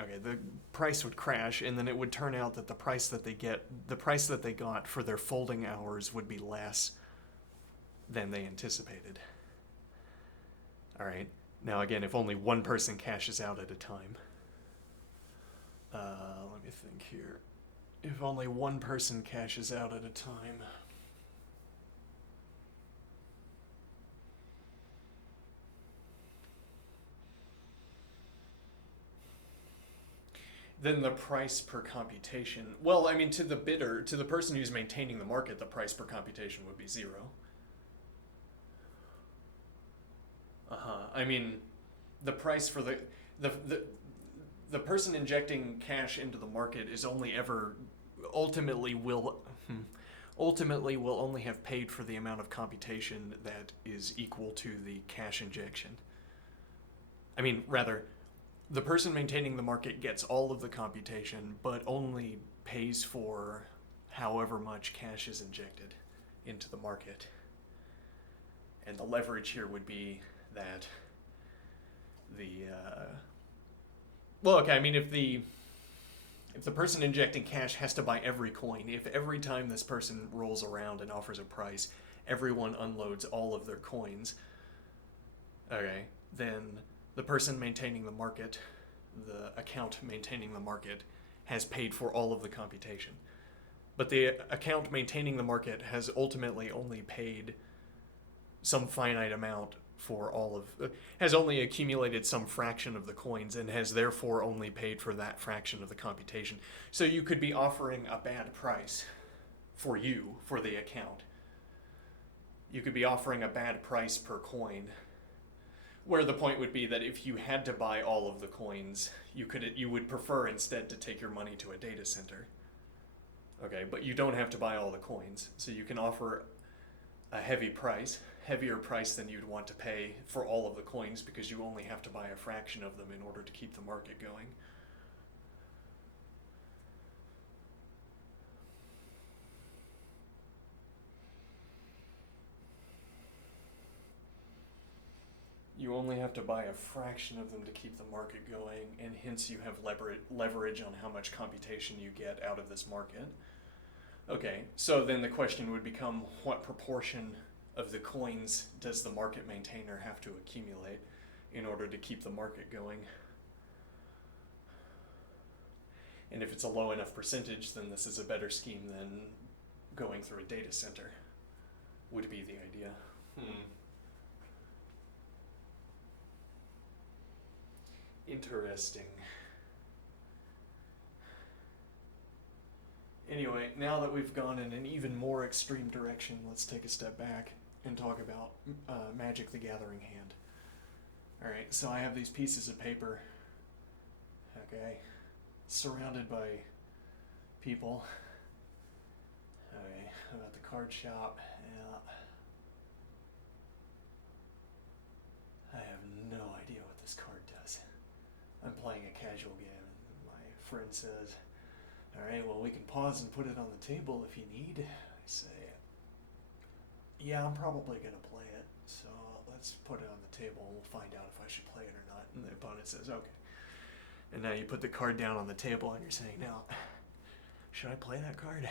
okay, the price would crash, and then it would turn out that the price that they got for their folding hours would be less than they anticipated. All right. Now, again, if only one person cashes out at a time, let me think here. If only one person cashes out at a time. Then the price per computation, well, I mean, to the bidder, to the person who's maintaining the market, the price per computation would be 0. I mean, the price for the person injecting cash into the market is only ever, ultimately will only have paid for the amount of computation that is equal to the cash injection. I mean, rather, the person maintaining the market gets all of the computation, but only pays for however much cash is injected into the market. And the leverage here would be that if the person injecting cash has to buy every coin, if every time this person rolls around and offers a price, everyone unloads all of their coins, okay, then the person maintaining the market, the account maintaining the market, has paid for all of the computation. But the account maintaining the market has ultimately only paid some finite amount for has only accumulated some fraction of the coins and has therefore only paid for that fraction of the computation. So you could be offering a bad price for the account. You could be offering a bad price per coin, where the point would be that if you had to buy all of the coins, you would prefer instead to take your money to a data center. Okay, but you don't have to buy all the coins, so you can offer a heavier price than you'd want to pay for all of the coins, because you only have to buy a fraction of them in order to keep the market going. You only have to buy a fraction of them to keep the market going, and hence you have leverage on how much computation you get out of this market. Okay, so then the question would become, what proportion of the coins does the market maintainer have to accumulate in order to keep the market going? And if it's a low enough percentage, then this is a better scheme than going through a data center, would be the idea. Interesting. Anyway, now that we've gone in an even more extreme direction, let's take a step back and talk about Magic the Gathering hand. Alright, so I have these pieces of paper, okay, surrounded by people. Okay, I'm at the card shop, yeah. I have no idea what this card does. I'm playing a casual game, and my friend says, alright, well, we can pause and put it on the table if you need. I say, yeah, I'm probably going to play it, so let's put it on the table and we'll find out if I should play it or not. And the opponent says, okay. And now you put the card down on the table and you're saying, now, should I play that card?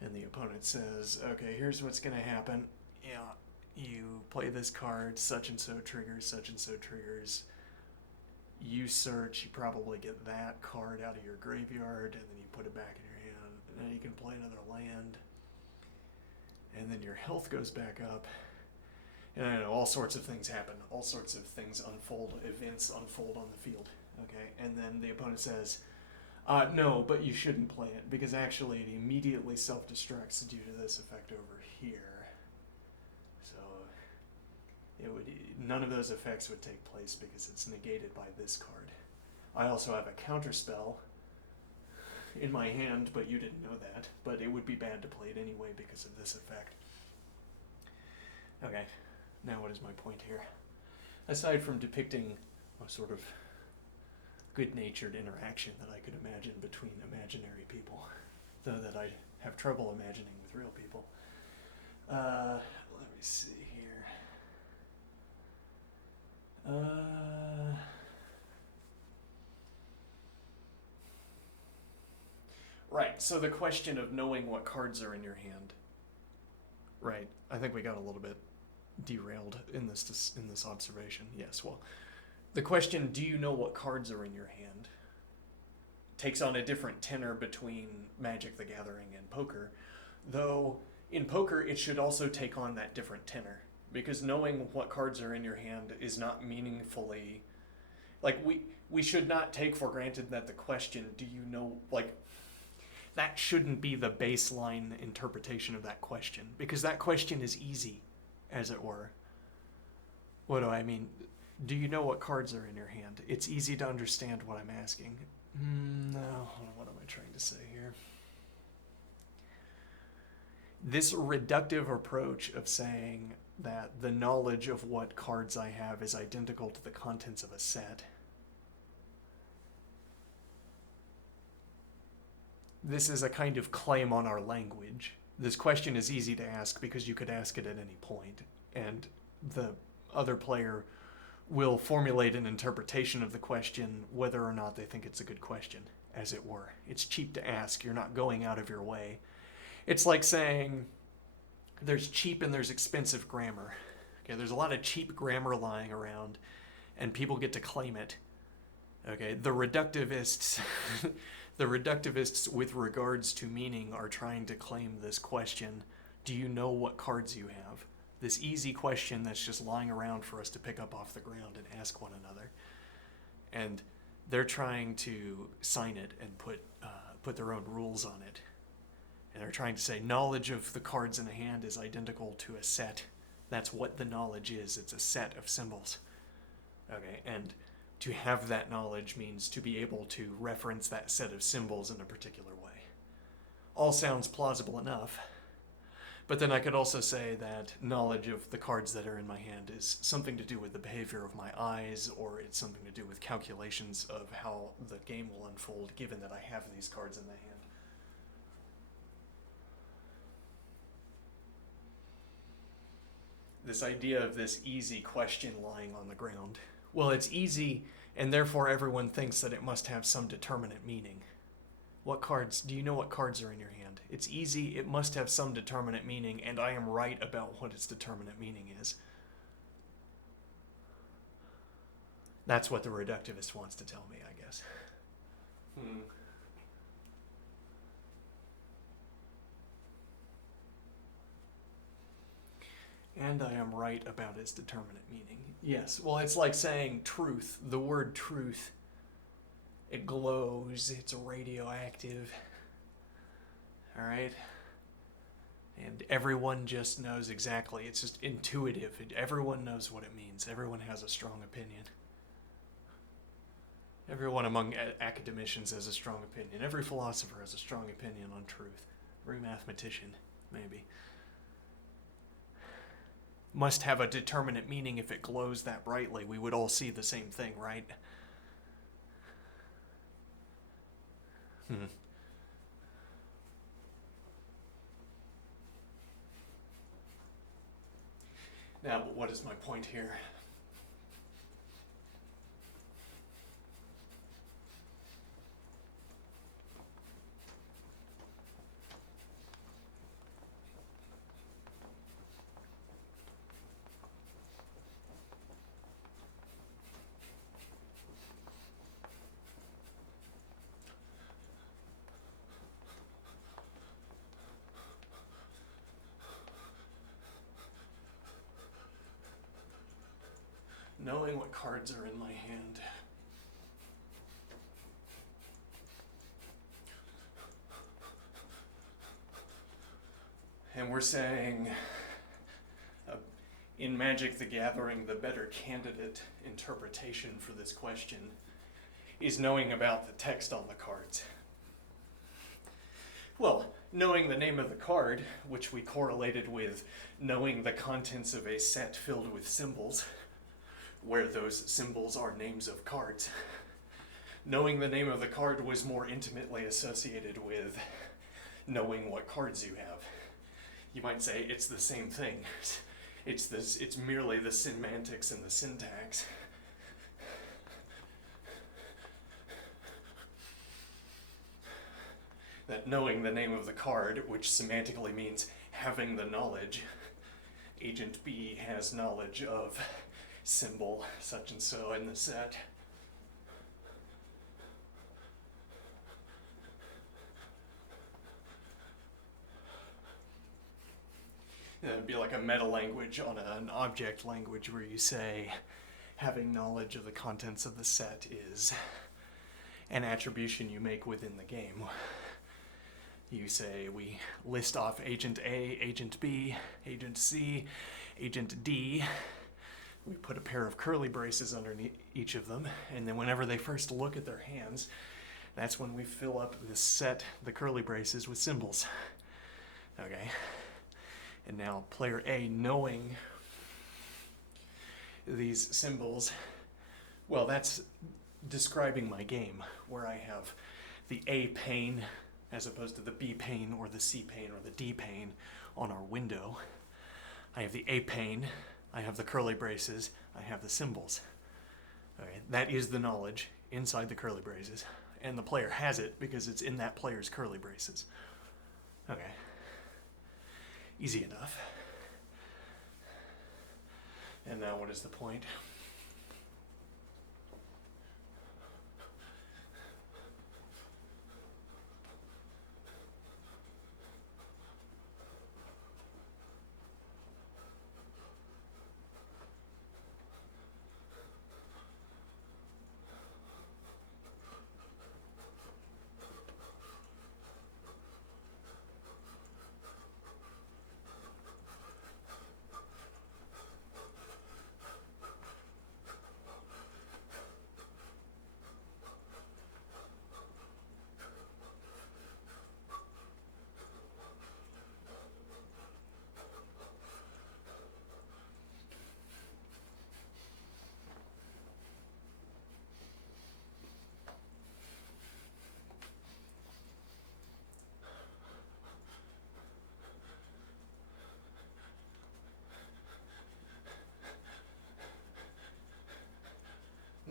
And the opponent says, okay, here's what's going to happen. Yeah, you play this card, such and so triggers, such and so triggers. You search, you probably get that card out of your graveyard, and then you put it back in your hand. And then you can play another land. And then your health goes back up. And I know all sorts of things happen. All sorts of things unfold, events unfold on the field. Okay, and then the opponent says, No, but you shouldn't play it, because actually it immediately self-destructs due to this effect over here. So none of those effects would take place because it's negated by this card. I also have a counterspell in my hand, but you didn't know that. But it would be bad to play it anyway because of this effect. Okay, now what is my point here? Aside from depicting a sort of good-natured interaction that I could imagine between imaginary people, though that I'd have trouble imagining with real people. Let me see here. Right, so the question of knowing what cards are in your hand. Right, I think we got a little bit derailed in this observation. Yes, well, the question, do you know what cards are in your hand, takes on a different tenor between Magic the Gathering and poker, though in poker it should also take on that different tenor, because knowing what cards are in your hand is not meaningfully, like, we should not take for granted that the question, do you know, like, that shouldn't be the baseline interpretation of that question, because that question is easy, as it were. What do I mean? Do you know what cards are in your hand? It's easy to understand what I'm asking. No, what am I trying to say here? This reductive approach of saying that the knowledge of what cards I have is identical to the contents of a set. This is a kind of claim on our language. This question is easy to ask because you could ask it at any point, and the other player will formulate an interpretation of the question whether or not they think it's a good question, as it were. It's cheap to ask. You're not going out of your way. It's like saying there's cheap and there's expensive grammar. Okay, there's a lot of cheap grammar lying around, and people get to claim it. Okay, the reductivists the reductivists with regards to meaning are trying to claim this question, do you know what cards you have? This easy question that's just lying around for us to pick up off the ground and ask one another. And they're trying to sign it and put their own rules on it. And they're trying to say knowledge of the cards in a hand is identical to a set. That's what the knowledge is. It's a set of symbols. Okay, and to have that knowledge means to be able to reference that set of symbols in a particular way. All sounds plausible enough. But then I could also say that knowledge of the cards that are in my hand is something to do with the behavior of my eyes, or it's something to do with calculations of how the game will unfold, given that I have these cards in the hand. This idea of this easy question lying on the ground. Well, it's easy, and therefore everyone thinks that it must have some determinate meaning. What cards? Do you know what cards are in your hand? It's easy, it must have some determinate meaning, and I am right about what its determinate meaning is. That's what the reductivist wants to tell me, I guess. And I am right about its determinate meaning. Yes, well, it's like saying truth. The word truth, it glows, it's radioactive. All right? And everyone just knows exactly. It's just intuitive. Everyone knows what it means. Everyone has a strong opinion. Everyone among academicians has a strong opinion. Every philosopher has a strong opinion on truth. Every mathematician, maybe. Must have a determinate meaning. If it glows that brightly, we would all see the same thing, right? Now, but what is my point here? Knowing what cards are in my hand. And we're saying, in Magic the Gathering, the better candidate interpretation for this question is knowing about the text on the cards. Well, knowing the name of the card, which we correlated with knowing the contents of a set filled with symbols, where those symbols are names of cards. Knowing the name of the card was more intimately associated with knowing what cards you have. You might say it's the same thing. It's merely the semantics and the syntax. That knowing the name of the card, which semantically means having the knowledge, Agent B has knowledge of symbol such and so in the set. It'd be like a meta language on an object language where you say having knowledge of the contents of the set is an attribution you make within the game. You say we list off Agent A, Agent B, Agent C, Agent D. We put a pair of curly braces underneath each of them, and then whenever they first look at their hands, that's when we fill up the set, the curly braces, with symbols. Okay. And now player A, knowing these symbols, well, that's describing my game, where I have the A pane as opposed to the B pane or the C pane or the D pane on our window. I have the A pane, I have the curly braces, I have the symbols. Okay, that is the knowledge inside the curly braces, and the player has it because it's in that player's curly braces. Okay. Easy enough. And now what is the point?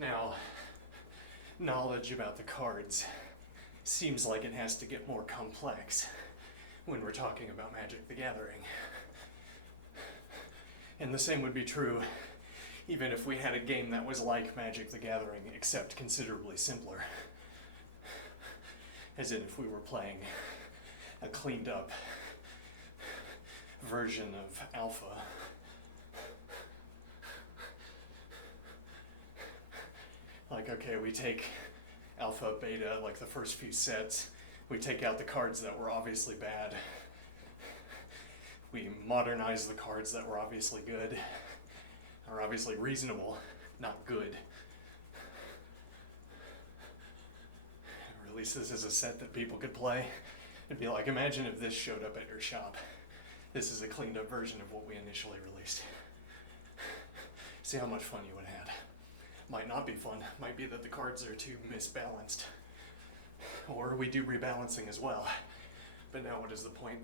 Now, knowledge about the cards seems like it has to get more complex when we're talking about Magic the Gathering. And the same would be true even if we had a game that was like Magic the Gathering, except considerably simpler. As in if we were playing a cleaned up version of Alpha. Like, okay, we take Alpha, Beta, like the first few sets, we take out the cards that were obviously bad. We modernize the cards that were obviously good, or obviously reasonable, not good. Release this as a set that people could play. It'd be like, imagine if this showed up at your shop. This is a cleaned up version of what we initially released. See how much fun you would have had. Might not be fun. Might be that the cards are too misbalanced. Or we do rebalancing as well. But now what is the point?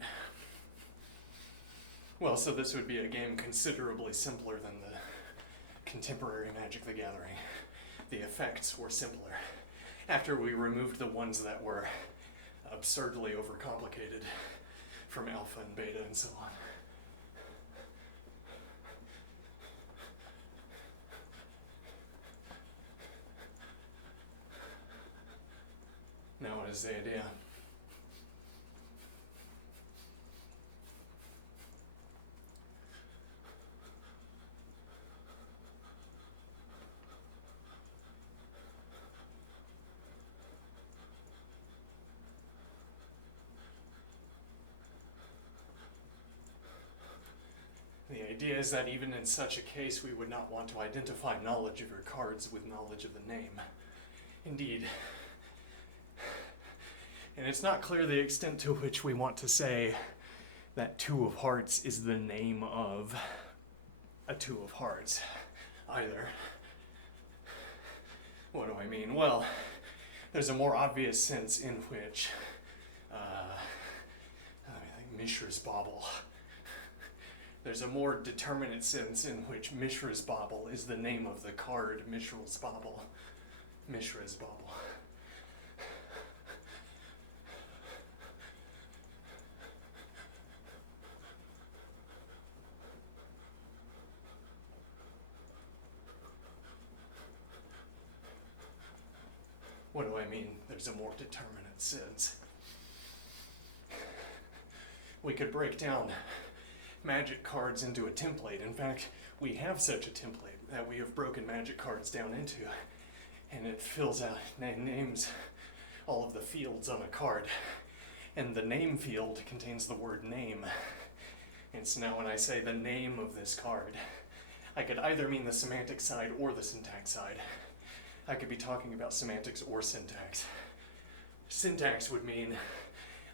Well, so this would be a game considerably simpler than the contemporary Magic the Gathering. The effects were simpler. After we removed the ones that were absurdly overcomplicated from Alpha and Beta and so on. Now what is the idea? idea is that even in such a case, we would not want to identify knowledge of your cards with knowledge of the name. Indeed. And it's not clear the extent to which we want to say that two of hearts is the name of a two of hearts either. What do I mean? Well, there's a more obvious sense in which, Mishra's Bauble. There's a more determinate sense in which Mishra's Bauble is the name of the card Mishra's Bauble. Mishra's Bauble. What do I mean? There's a more determinate sense. We could break down magic cards into a template. In fact, we have such a template that we have broken magic cards down into, and it fills out, names all of the fields on a card. And the name field contains the word name. And so now when I say the name of this card, I could either mean the semantic side or the syntax side. I could be talking about semantics or syntax. Syntax would mean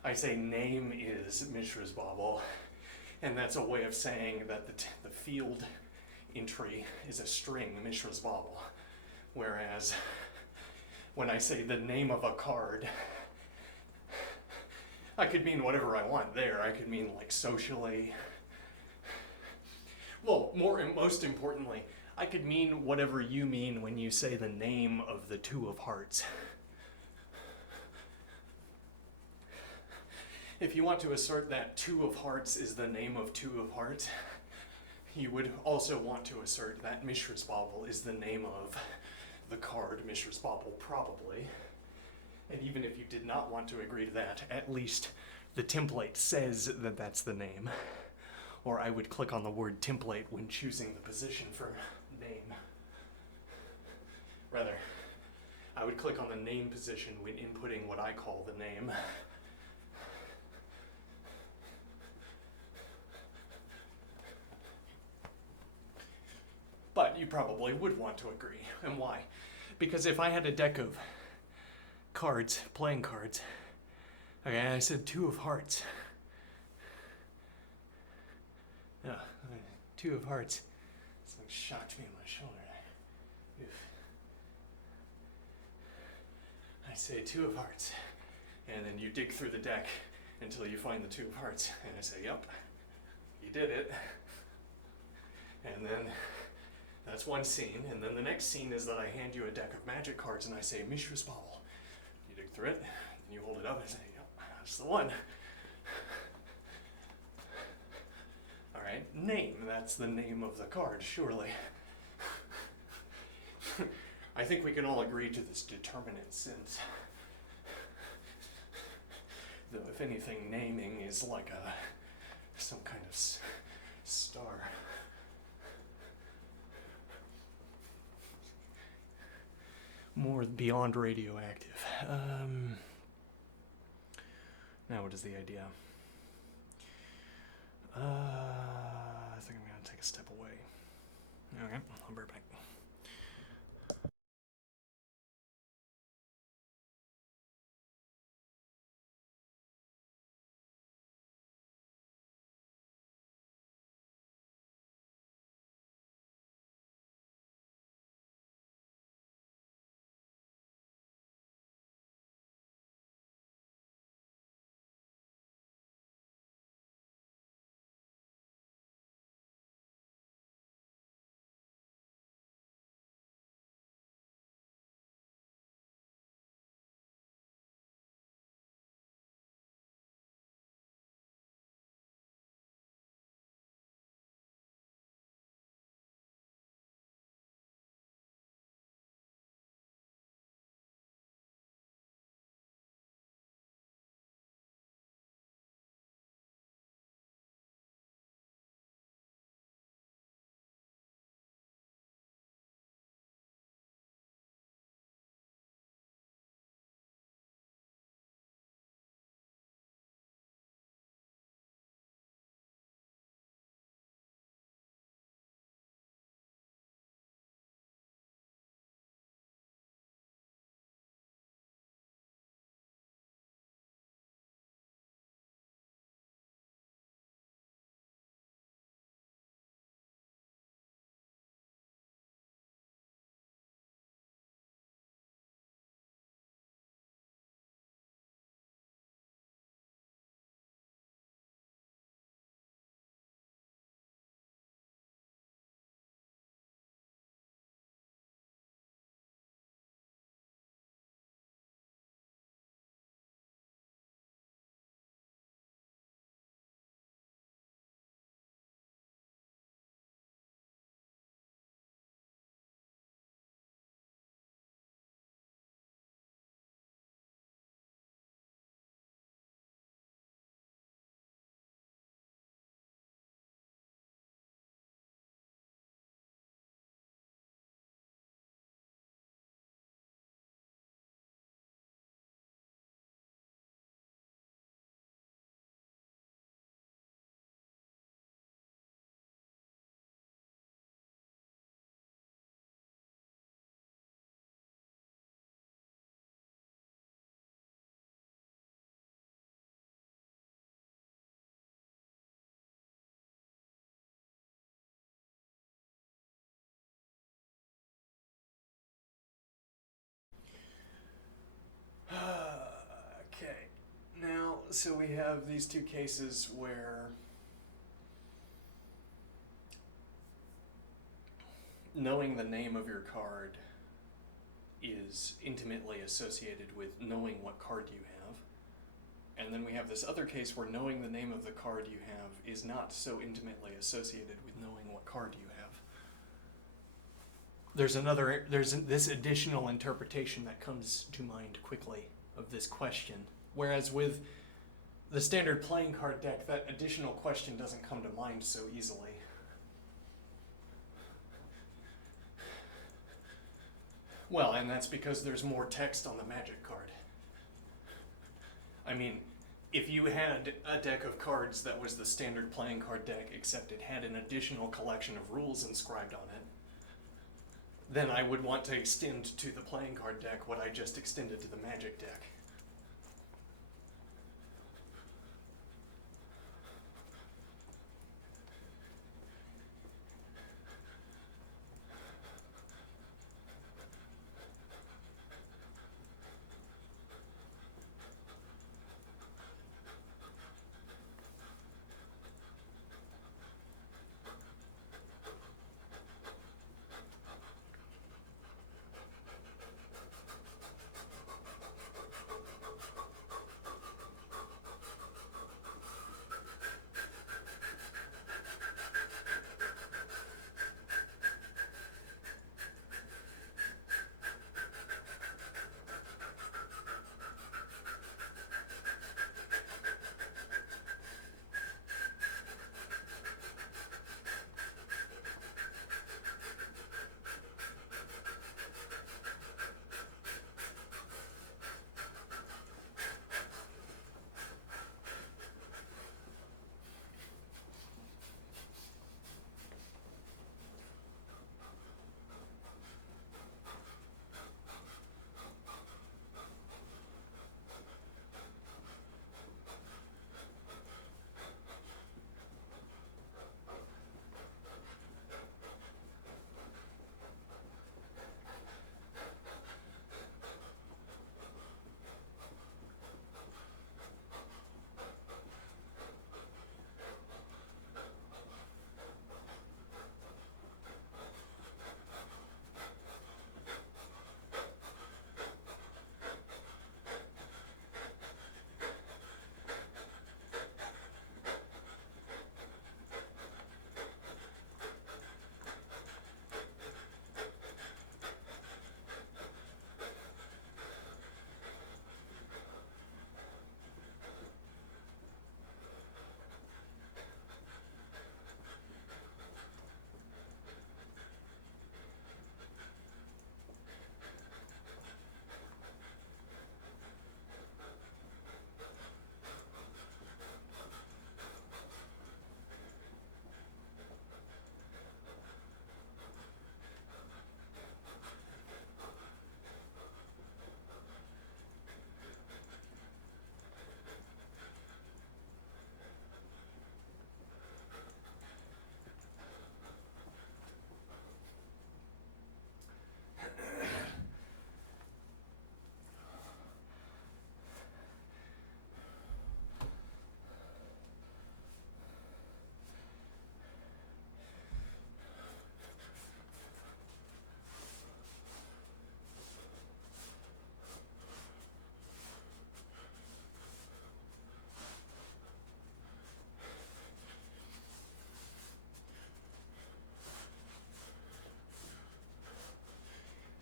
I say name is Mishra's Bauble, and that's a way of saying that the field entry is a string Mishra's Bauble. Whereas when I say the name of a card, I could mean whatever I want there. I could mean like socially. Well, most importantly, I could mean whatever you mean when you say the name of the two of hearts. If you want to assert that two of hearts is the name of two of hearts, you would also want to assert that Mishra's Bauble is the name of the card Mishra's Bauble, probably. And even if you did not want to agree to that, at least the template says that that's the name. Or I would click on the word template when choosing the position for name. Rather, I would click on the name position when inputting what I call the name. But you probably would want to agree. And why? Because if I had a deck of cards, playing cards, okay, I said two of hearts. Yeah, two of hearts. Something shocked me in my shoulder. Oof. I say two of hearts, and then you dig through the deck until you find the two of hearts, and I say, yep, you did it. And then that's one scene, and then the next scene is that I hand you a deck of magic cards and I say, Mishra's Bauble. You dig through it, and you hold it up and say, yep, that's the one. Alright, name, that's the name of the card, surely. I think we can all agree to this determinate sense. Though if anything, naming is like some kind of star. More beyond radioactive. Now what is the idea? I think I'm going to take a step away. Okay, I'll be right back. So we have these two cases where knowing the name of your card is intimately associated with knowing what card you have. And then we have this other case where knowing the name of the card you have is not so intimately associated with knowing what card you have. There's this additional interpretation that comes to mind quickly of this question. Whereas with the standard playing card deck, that additional question doesn't come to mind so easily. Well, and that's because there's more text on the Magic card. I mean, if you had a deck of cards that was the standard playing card deck, except it had an additional collection of rules inscribed on it, then I would want to extend to the playing card deck what I just extended to the Magic deck.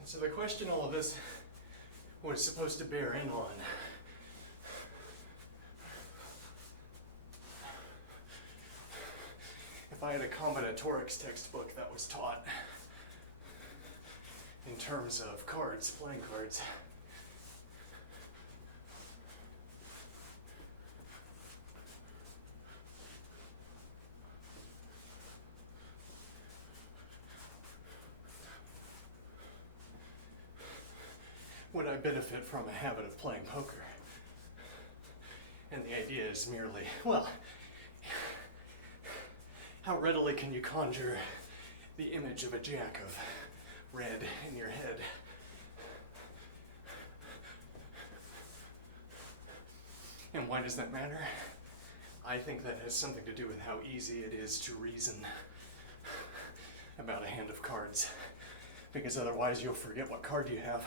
So the question all of this was supposed to bear in on if I had a combinatorics textbook that was taught in terms of cards, playing cards, would I benefit from a habit of playing poker? And the idea is merely, well, how readily can you conjure the image of a jack of red in your head? And And why does that matter? I think that has something to do with how easy it is to reason about a hand of cards. Because otherwise you'll forget what card you have.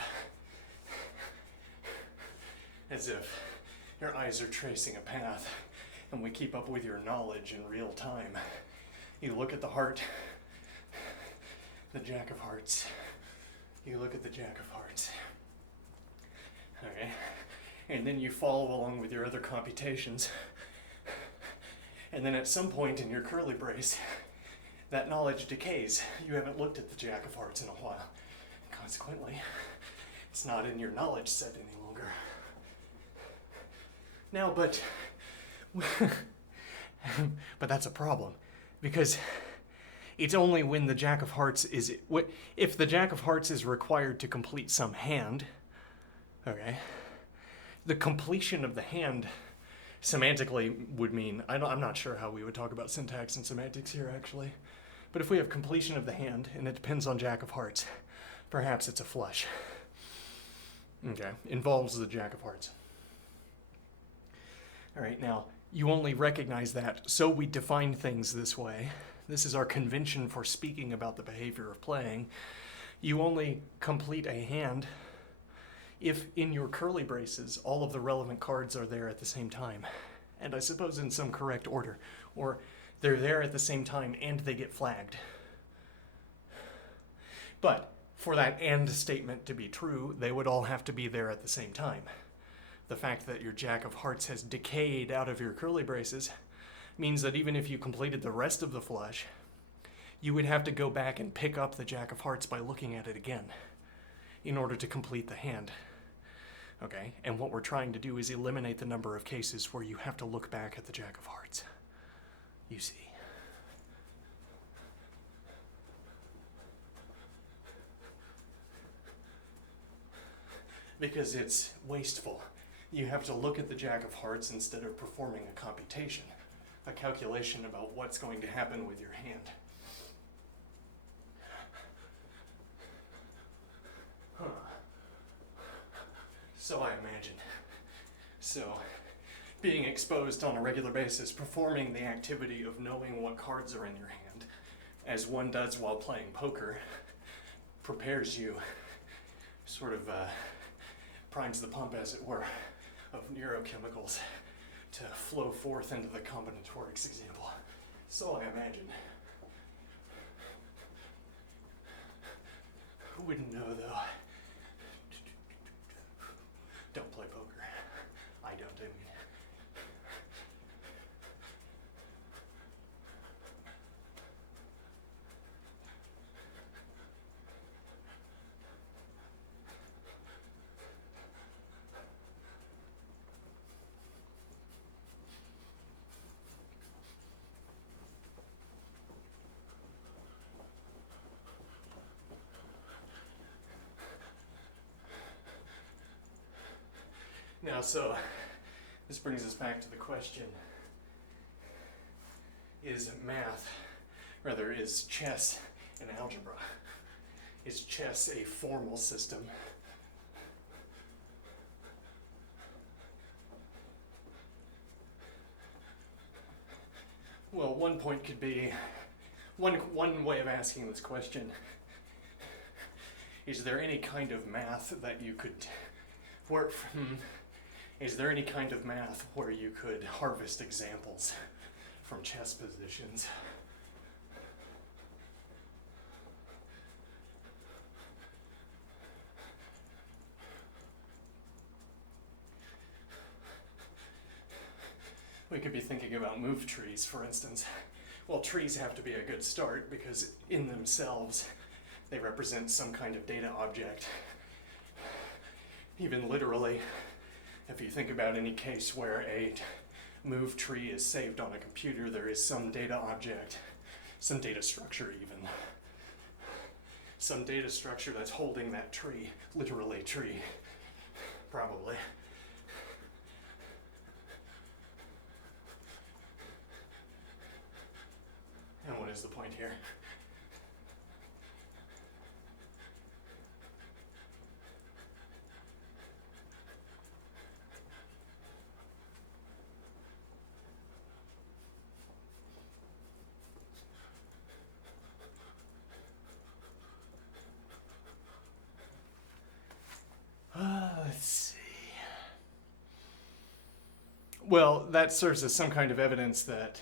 As if your eyes are tracing a path and we keep up with your knowledge in real time. You look at the heart, the Jack of Hearts. You look at the Jack of Hearts. Okay? And then you follow along with your other computations. And then at some point in your curly brace, that knowledge decays. You haven't looked at the Jack of Hearts in a while. Consequently, it's not in your knowledge set any longer. Now, but that's a problem, because it's only when the Jack of Hearts is, if the Jack of Hearts is required to complete some hand, okay, the completion of the hand semantically would mean, I'm not sure how we would talk about syntax and semantics here actually, but if we have completion of the hand and it depends on Jack of Hearts, perhaps it's a flush. Okay, involves the Jack of Hearts. All right, now you only recognize that, so we define things this way. This is our convention for speaking about the behavior of playing. You only complete a hand if in your curly braces all of the relevant cards are there at the same time, and I suppose in some correct order, or they're there at the same time and they get flagged. But for that and statement to be true, they would all have to be there at the same time. The fact that your Jack of Hearts has decayed out of your curly braces means that even if you completed the rest of the flush, you would have to go back and pick up the Jack of Hearts by looking at it again in order to complete the hand. Okay, and what we're trying to do is eliminate the number of cases where you have to look back at the Jack of Hearts. You see. Because it's wasteful. You have to look at the Jack of Hearts instead of performing a computation, a calculation about what's going to happen with your hand. Huh. So I imagine. So, being exposed on a regular basis, performing the activity of knowing what cards are in your hand, as one does while playing poker, prepares you, sort of primes the pump, as it were, of neurochemicals to flow forth into the combinatorics example. So I imagine. Who wouldn't know, though? Don't play poker. I don't, I mean. Now, so, this brings us back to the question, is chess an algebra? Is chess a formal system? Well, one point could be, one way of asking this question, is there any kind of math that you could work from? Is there any kind of math where you could harvest examples from chess positions? We could be thinking about move trees, for instance. Well, trees have to be a good start because in themselves they represent some kind of data object. Even literally, if you think about any case where a move tree is saved on a computer, there is some data object, some data structure even. Some data structure that's holding that tree, literally tree, probably. And what is the point here? Well, that serves as some kind of evidence that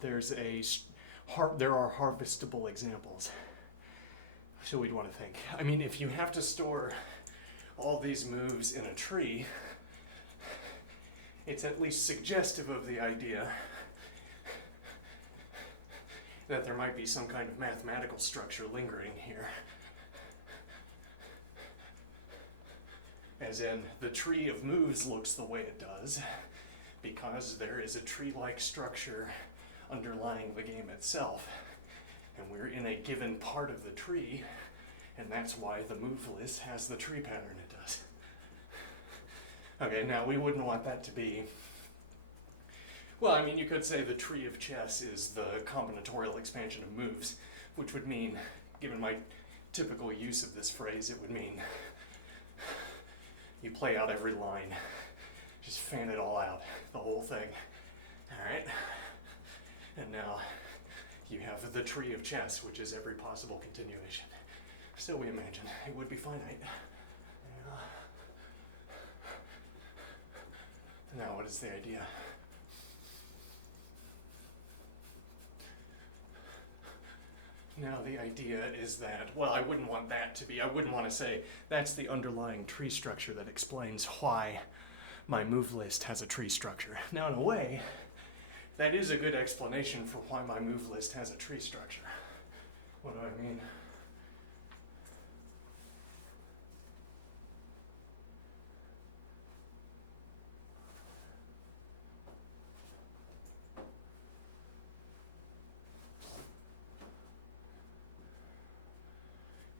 there are harvestable examples. So we'd want to think. I mean, if you have to store all these moves in a tree, it's at least suggestive of the idea that there might be some kind of mathematical structure lingering here. As in, the tree of moves looks the way it does because there is a tree-like structure underlying the game itself. And we're in a given part of the tree, and that's why the move list has the tree pattern it does. Okay, now we wouldn't want that to be... Well, I mean, you could say the tree of chess is the combinatorial expansion of moves, which would mean, given my typical use of this phrase, it would mean you play out every line, just fan it all out, the whole thing. All right? And now you have the tree of chess, which is every possible continuation. So we imagine it would be finite. Now what is the idea? Now the idea is that, well, I wouldn't want to say that's the underlying tree structure that explains why my move list has a tree structure. Now in a way, that is a good explanation for why my move list has a tree structure. What do I mean?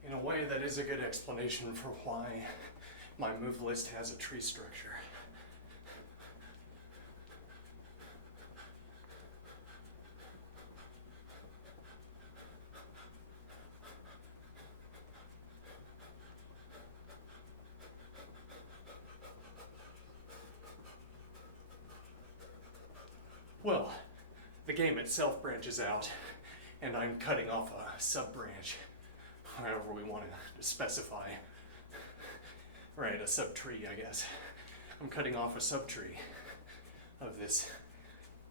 In a way, that is a good explanation for why my move list has a tree structure. Well, the game itself branches out, and I'm cutting off a sub-branch, however we want to specify. Right, a subtree, I guess. I'm cutting off a subtree of this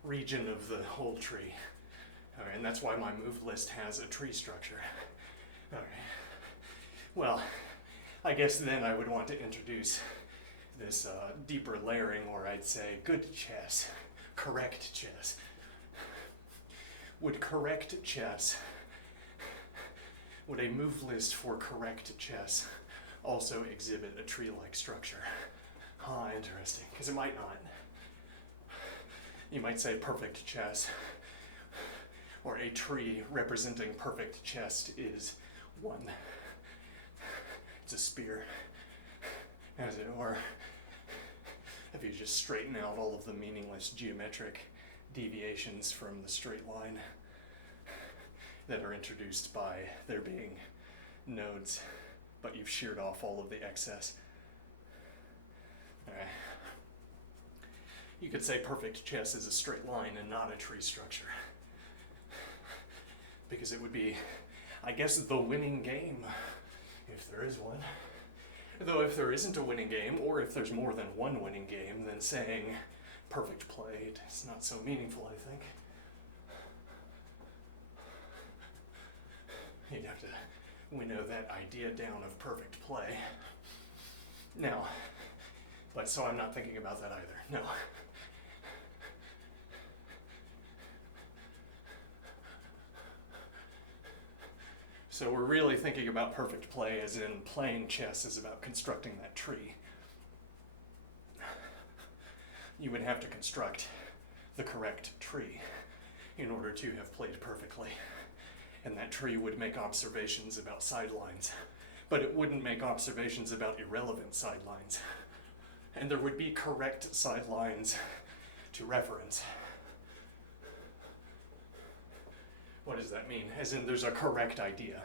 region of the whole tree. All right, and that's why my move list has a tree structure. All right. Well, I guess then I would want to introduce this deeper layering, or I'd say good chess. Correct chess. Would a move list for correct chess also exhibit a tree-like structure? Ah, interesting, because it might not. You might say perfect chess, or a tree representing perfect chess is one. It's a spear, as it were. If you just straighten out all of the meaningless geometric deviations from the straight line that are introduced by there being nodes, but you've sheared off all of the excess. Okay. You could say perfect chess is a straight line and not a tree structure, because it would be, I guess, the winning game, if there is one. Though if there isn't a winning game, or if there's more than one winning game, then saying perfect play is not so meaningful, I think. You'd have to winnow that idea down of perfect play. Now, but so I'm not thinking about that either, no. So we're really thinking about perfect play as in playing chess is about constructing that tree. You would have to construct the correct tree in order to have played perfectly. And that tree would make observations about sidelines, but it wouldn't make observations about irrelevant sidelines. And there would be correct sidelines to reference. What does that mean? As in there's a correct idea.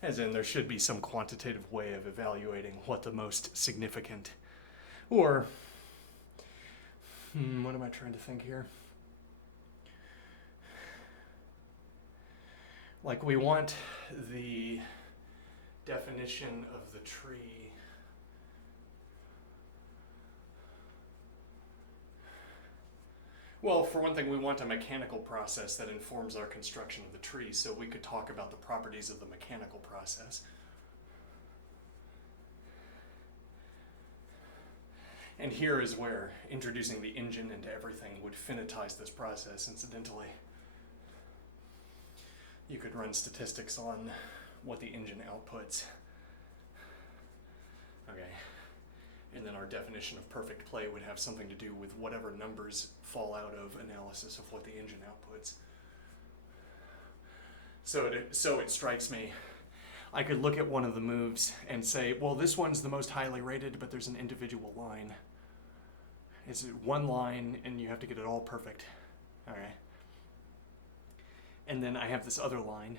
As in there should be some quantitative way of evaluating what the most significant, or, what am I trying to think here? Like we want the definition of the tree Well, for one thing, we want a mechanical process that informs our construction of the tree, so we could talk about the properties of the mechanical process. And here is where introducing the engine into everything would finitize this process, incidentally. You could run statistics on what the engine outputs. Okay. And then our definition of perfect play would have something to do with whatever numbers fall out of analysis of what the engine outputs. So it strikes me, I could look at one of the moves and say, well, this one's the most highly rated, but there's an individual line. It's one line, and you have to get it all perfect. All right. And then I have this other line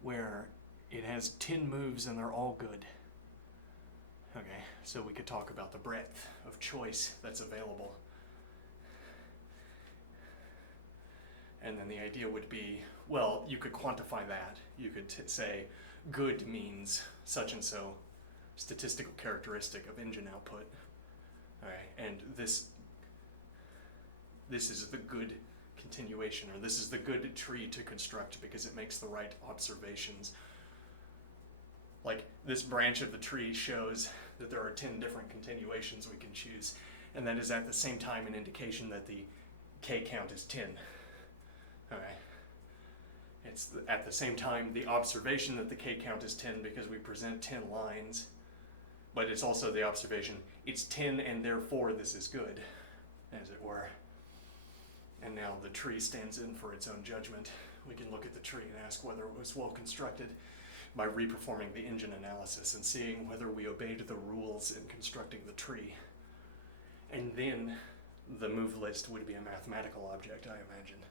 where it has 10 moves and they're all good. Okay, so we could talk about the breadth of choice that's available. And then the idea would be, well, you could quantify that. You could say good means such and so statistical characteristic of engine output. All right, and this is the good continuation, or this is the good tree to construct because it makes the right observations. Like this branch of the tree shows that there are 10 different continuations we can choose, and that is at the same time an indication that the K count is 10. All right. It's at the same time the observation that the K count is 10 because we present 10 lines, but it's also the observation it's 10 and therefore this is good, as it were. And now the tree stands in for its own judgment. We can look at the tree and ask whether it was well constructed by reperforming the engine analysis and seeing whether we obeyed the rules in constructing the tree. And then the move list would be a mathematical object, I imagine.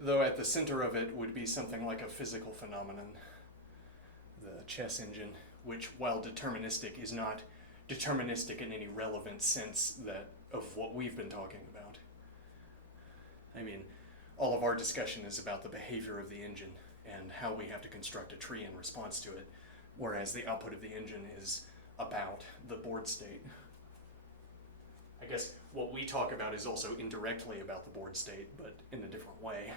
Though at the center of it would be something like a physical phenomenon, the chess engine, which, while deterministic, is not deterministic in any relevant sense that of what we've been talking about. I mean, all of our discussion is about the behavior of the engine and how we have to construct a tree in response to it, whereas the output of the engine is about the board state. I guess what we talk about is also indirectly about the board state, but in a different way.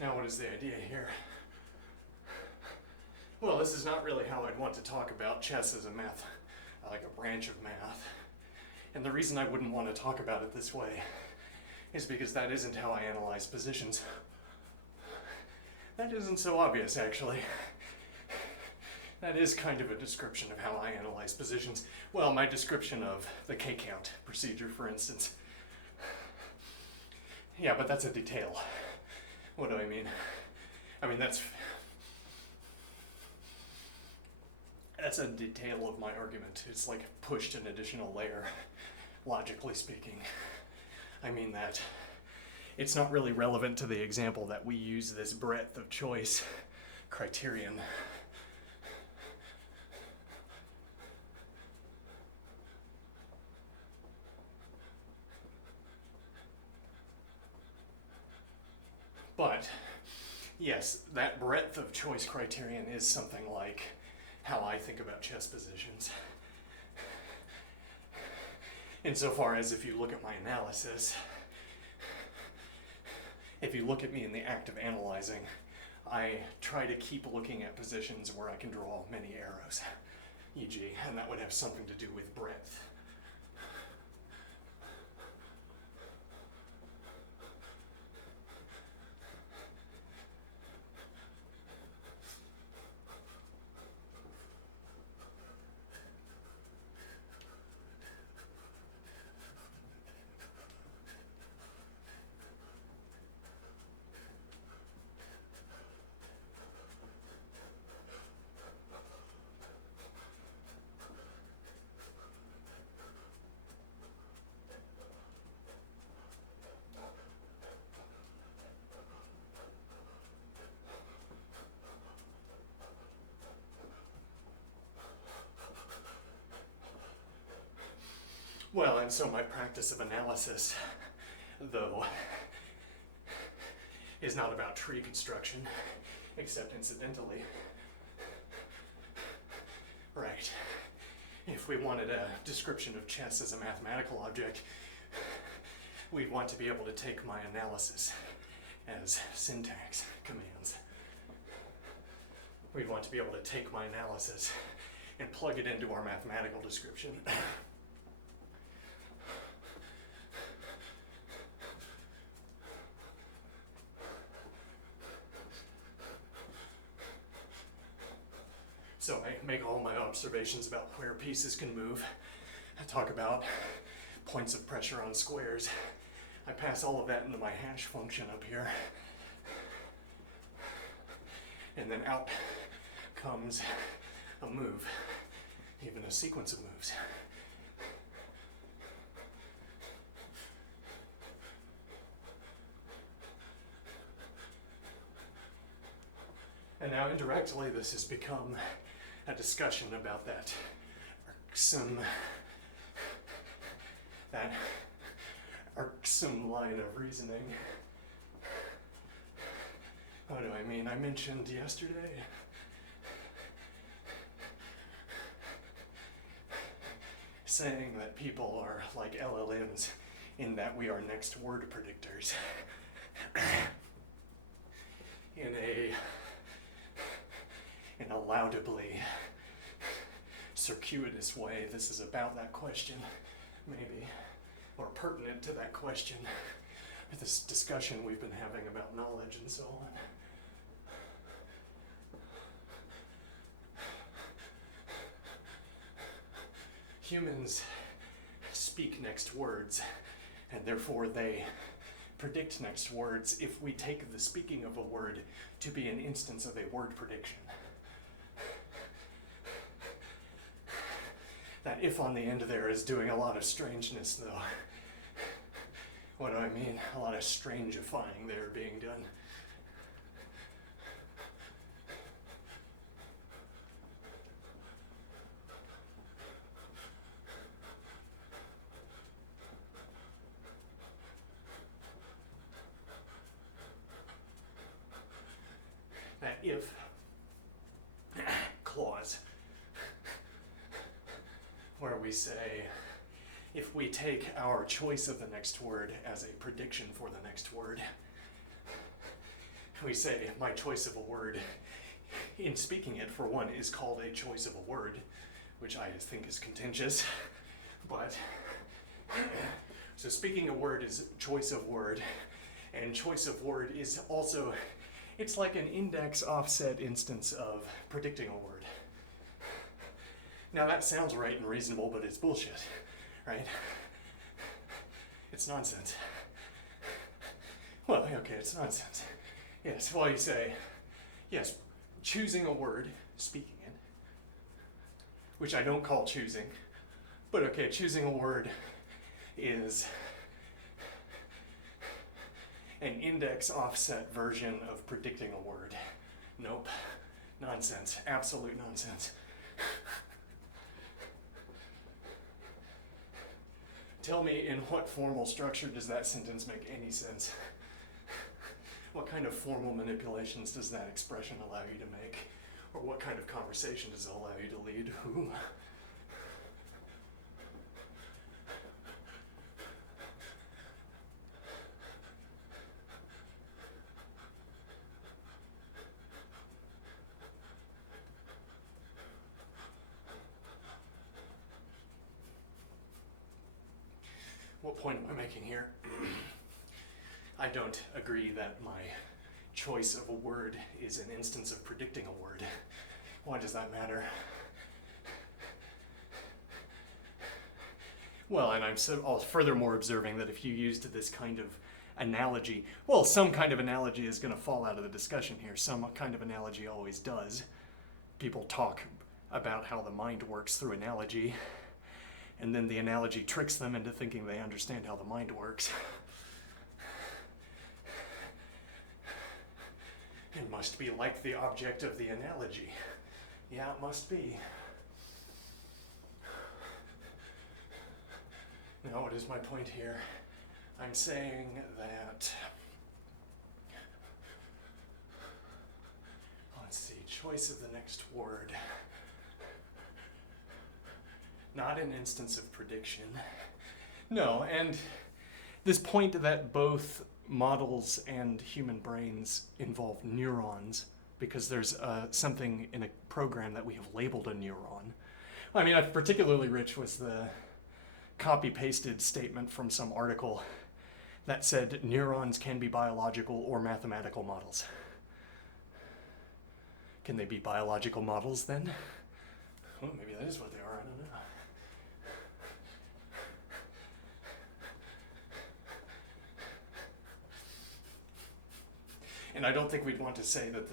Now what is the idea here? Well, this is not really how I'd want to talk about chess as a math, like a branch of math. And the reason I wouldn't want to talk about it this way is because that isn't how I analyze positions. That isn't so obvious, actually. That is kind of a description of how I analyze positions. Well, my description of the K-count procedure, for instance. Yeah, but that's a detail. What do I mean? I mean, that's a detail of my argument. It's like pushed an additional layer, logically speaking. I mean that it's not really relevant to the example that we use this breadth of choice criterion. But yes, that breadth of choice criterion is something like how I think about chess positions. Insofar as if you look at my analysis, if you look at me in the act of analyzing, I try to keep looking at positions where I can draw many arrows, e.g., and that would have something to do with breadth. Well, and so my practice of analysis, though, is not about tree construction, except incidentally. Right. If we wanted a description of chess as a mathematical object, we'd want to be able to take my analysis as syntax commands. We'd want to be able to take my analysis and plug it into our mathematical description. So I make all my observations about where pieces can move. I talk about points of pressure on squares. I pass all of that into my hash function up here. And then out comes a move, even a sequence of moves. And now indirectly this has become a discussion about that irksome line of reasoning. What do I mean? I mentioned yesterday saying that people are like LLMs in that we are next word predictors. In a laudably circuitous way, this is about that question, maybe, or pertinent to that question, this discussion we've been having about knowledge and so on. Humans speak next words, and therefore they predict next words if we take the speaking of a word to be an instance of a word prediction. That if on the end there is doing a lot of strangeness, though. What do I mean? A lot of strangifying there being done. That if clause, where we say, if we take our choice of the next word as a prediction for the next word, we say, my choice of a word, in speaking it, for one, is called a choice of a word, which I think is contentious, but, so speaking a word is choice of word, and choice of word is also, it's like an index offset instance of predicting a word. Now that sounds right and reasonable, but it's bullshit, right? It's nonsense. Well, okay, it's nonsense. Yes, well you say, yes, choosing a word, speaking it, which I don't call choosing, but okay, choosing a word is an index offset version of predicting a word. Nope, nonsense, absolute nonsense. Tell me, in what formal structure does that sentence make any sense? What kind of formal manipulations does that expression allow you to make? Or what kind of conversation does it allow you to lead? Who? what point am I making here? I don't agree that my choice of a word is an instance of predicting a word. Why does that matter? Well, and I'm furthermore observing that if you used this kind of analogy, well, some kind of analogy is going to fall out of the discussion here. Some kind of analogy always does. People talk about how the mind works through analogy, and then the analogy tricks them into thinking they understand how the mind works. It must be like the object of the analogy. Yeah, it must be. Now, what is my point here? I'm saying that, let's see, choice of the next word. Not an instance of prediction. No, and this point that both models and human brains involve neurons, because there's something in a program that we have labeled a neuron. I mean, particularly rich was the copy-pasted statement from some article that said neurons can be biological or mathematical models. Can they be biological models then? Well, maybe that is what they are, I don't know. And I don't think we'd want to say that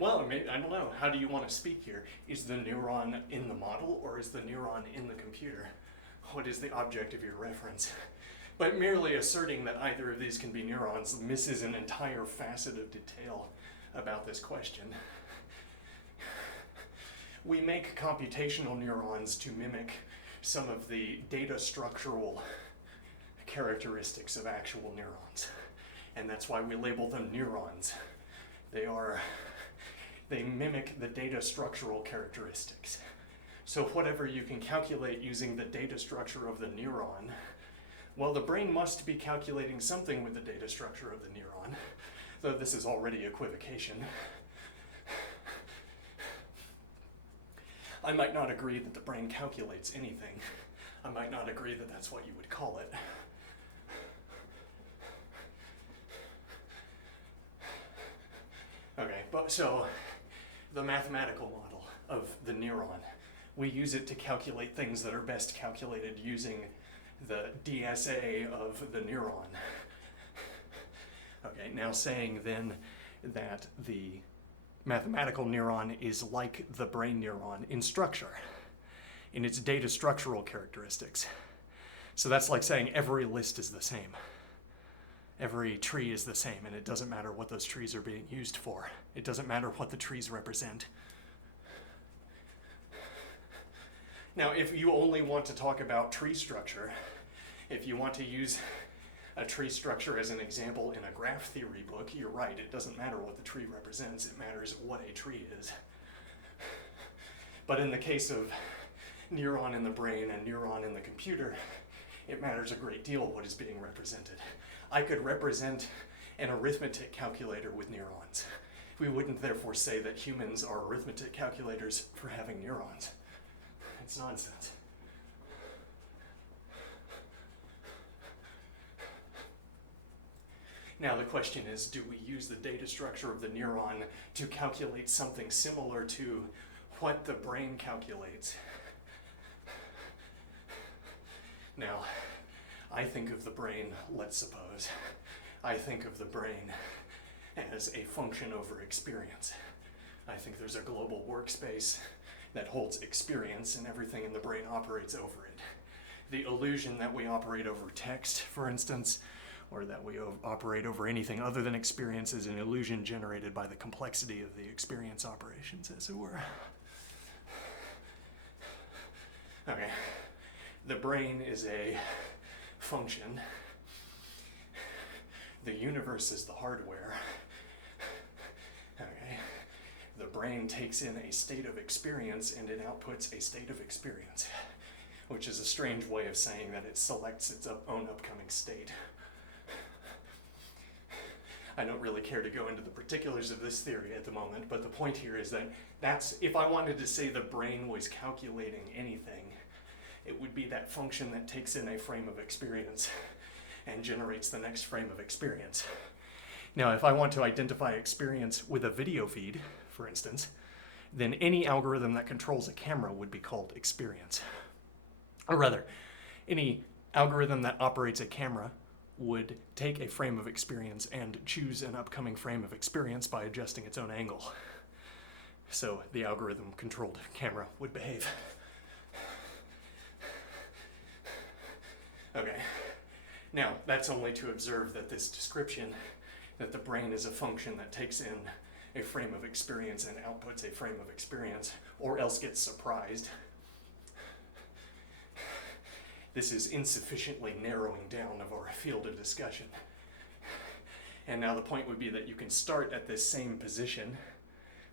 well, maybe, I don't know, how do you want to speak here? Is the neuron in the model or is the neuron in the computer? What is the object of your reference? But merely asserting that either of these can be neurons misses an entire facet of detail about this question. We make computational neurons to mimic some of the data structural characteristics of actual neurons. And that's why we label them neurons. They mimic the data structural characteristics. So whatever you can calculate using the data structure of the neuron, well, the brain must be calculating something with the data structure of the neuron, though this is already equivocation. I might not agree that the brain calculates anything. I might not agree that that's what you would call it. Okay, but so the mathematical model of the neuron, we use it to calculate things that are best calculated using the DSA of the neuron. Okay, now saying then that the mathematical neuron is like the brain neuron in structure, in its data structural characteristics. So that's like saying every list is the same. Every tree is the same, and it doesn't matter what those trees are being used for. It doesn't matter what the trees represent. Now, if you only want to talk about tree structure, if you want to use a tree structure as an example in a graph theory book, you're right, it doesn't matter what the tree represents, it matters what a tree is. But in the case of neuron in the brain and neuron in the computer, it matters a great deal what is being represented. I could represent an arithmetic calculator with neurons. We wouldn't therefore say that humans are arithmetic calculators for having neurons. It's nonsense. Now the question is, do we use the data structure of the neuron to calculate something similar to what the brain calculates? Now, I think of the brain, let's suppose, I think of the brain as a function over experience. I think there's a global workspace that holds experience and everything in the brain operates over it. The illusion that we operate over text, for instance, or that we operate over anything other than experience is an illusion generated by the complexity of the experience operations, as it were. Okay, the brain is a function. The universe is the hardware. Okay. The brain takes in a state of experience and it outputs a state of experience, which is a strange way of saying that it selects its own upcoming state. I don't really care to go into the particulars of this theory at the moment, but the point here is that if I wanted to say the brain was calculating anything, it would be that function that takes in a frame of experience and generates the next frame of experience. Now, if I want to identify experience with a video feed, for instance, then any algorithm that controls a camera would be called experience. Or rather, any algorithm that operates a camera would take a frame of experience and choose an upcoming frame of experience by adjusting its own angle. So the algorithm-controlled camera would behave. Okay, now that's only to observe that this description, that the brain is a function that takes in a frame of experience and outputs a frame of experience, or else gets surprised. This is insufficiently narrowing down of our field of discussion. And now the point would be that you can start at this same position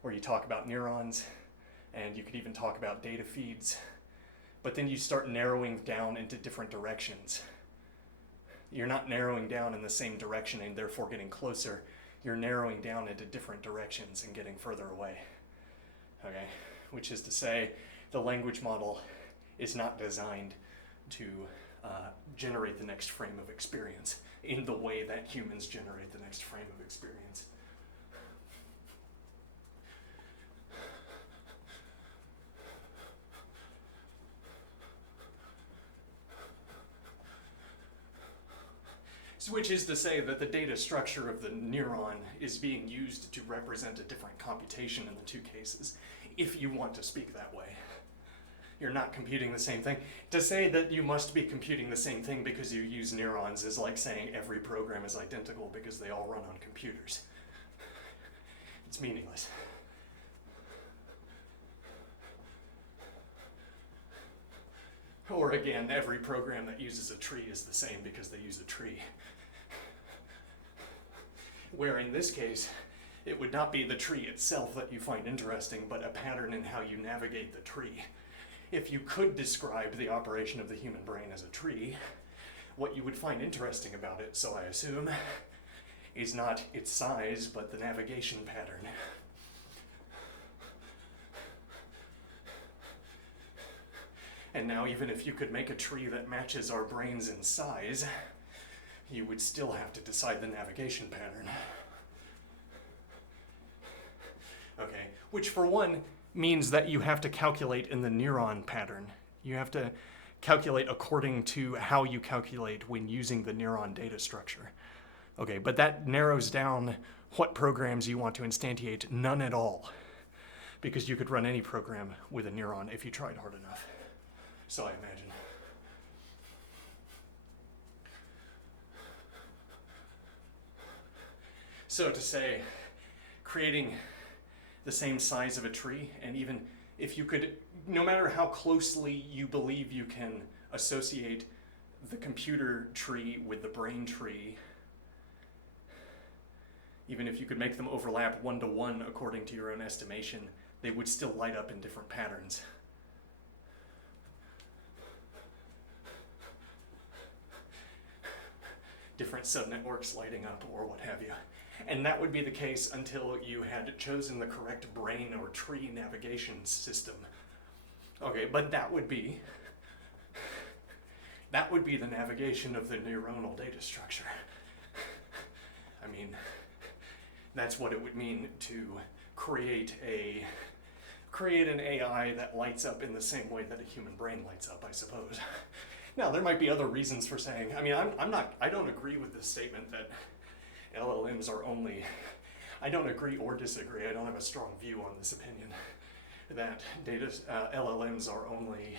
where you talk about neurons, and you could even talk about data feeds, but then you start narrowing down into different directions. You're not narrowing down in the same direction and therefore getting closer. You're narrowing down into different directions and getting further away. Okay, which is to say, the language model is not designed to generate the next frame of experience in the way that humans generate the next frame of experience. Which is to say that the data structure of the neuron is being used to represent a different computation in the two cases, if you want to speak that way. You're not computing the same thing. To say that you must be computing the same thing because you use neurons is like saying every program is identical because they all run on computers. It's meaningless. Or again, every program that uses a tree is the same because they use a tree. Where in this case, it would not be the tree itself that you find interesting, but a pattern in how you navigate the tree. If you could describe the operation of the human brain as a tree, what you would find interesting about it, so I assume, is not its size, but the navigation pattern. And now even if you could make a tree that matches our brains in size, you would still have to decide the navigation pattern. Okay, which for one means that you have to calculate in the neuron pattern. You have to calculate according to how you calculate when using the neuron data structure. Okay, but that narrows down what programs you want to instantiate, none at all, because you could run any program with a neuron if you tried hard enough. So I imagine. So to say, creating the same size of a tree, and even if you could, no matter how closely you believe you can associate the computer tree with the brain tree, even if you could make them overlap 1-to-1 according to your own estimation, they would still light up in different patterns. Different subnetworks lighting up or what have you. And that would be the case until you had chosen the correct brain or tree navigation system. Okay, but that would be the navigation of the neuronal data structure. I mean, that's what it would mean to create an AI that lights up in the same way that a human brain lights up, I suppose. Now, there might be other reasons for saying, I mean, I don't agree with this statement that LLMs are only, I don't agree or disagree, I don't have a strong view on this opinion, that LLMs are only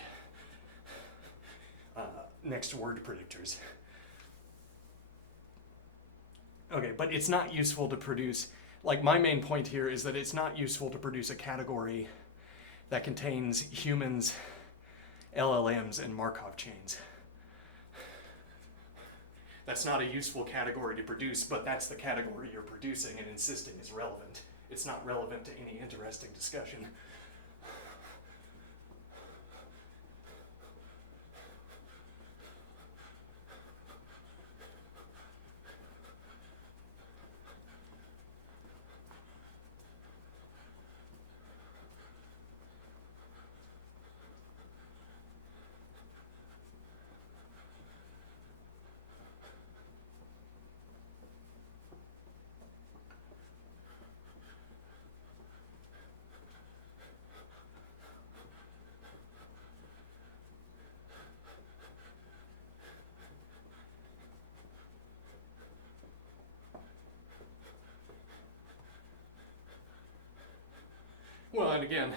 next word predictors. Okay, but it's not useful to produce, like my main point here is that it's not useful to produce a category that contains humans, LLMs, and Markov chains. That's not a useful category to produce, but that's the category you're producing and insisting is relevant. It's not relevant to any interesting discussion. outline again.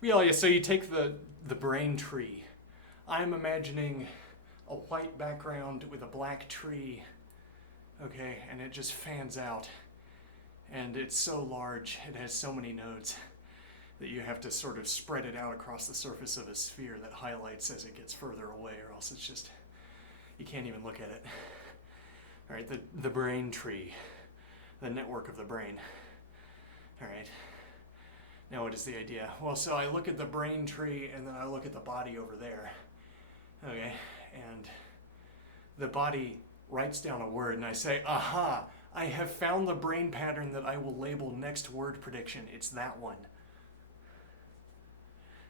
Yeah, so you take the brain tree. I'm imagining a white background with a black tree, okay, and it just fans out. And it's so large, it has so many nodes that you have to sort of spread it out across the surface of a sphere that highlights as it gets further away, or else it's just, you can't even look at it. All right, the brain tree, the network of the brain. All right, now what is the idea? Well, so I look at the brain tree and then I look at the body over there, okay, and the body writes down a word and I say, aha, I have found the brain pattern that I will label next word prediction. It's that one.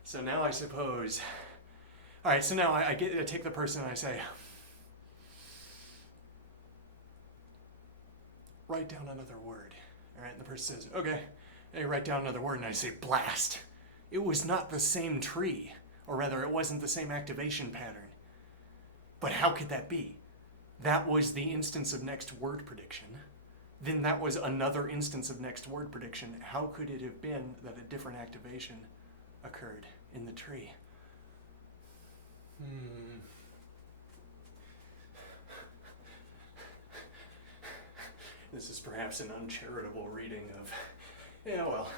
So now I suppose, all right, so now I take the person and I say, write down another word. All right, and the person says, okay. And I write down another word and I say, blast. It was not the same tree, or rather it wasn't the same activation pattern. But how could that be? That was the instance of next word prediction. Then that was another instance of next word prediction. How could it have been that a different activation occurred in the tree? This is perhaps an uncharitable reading of, yeah, well,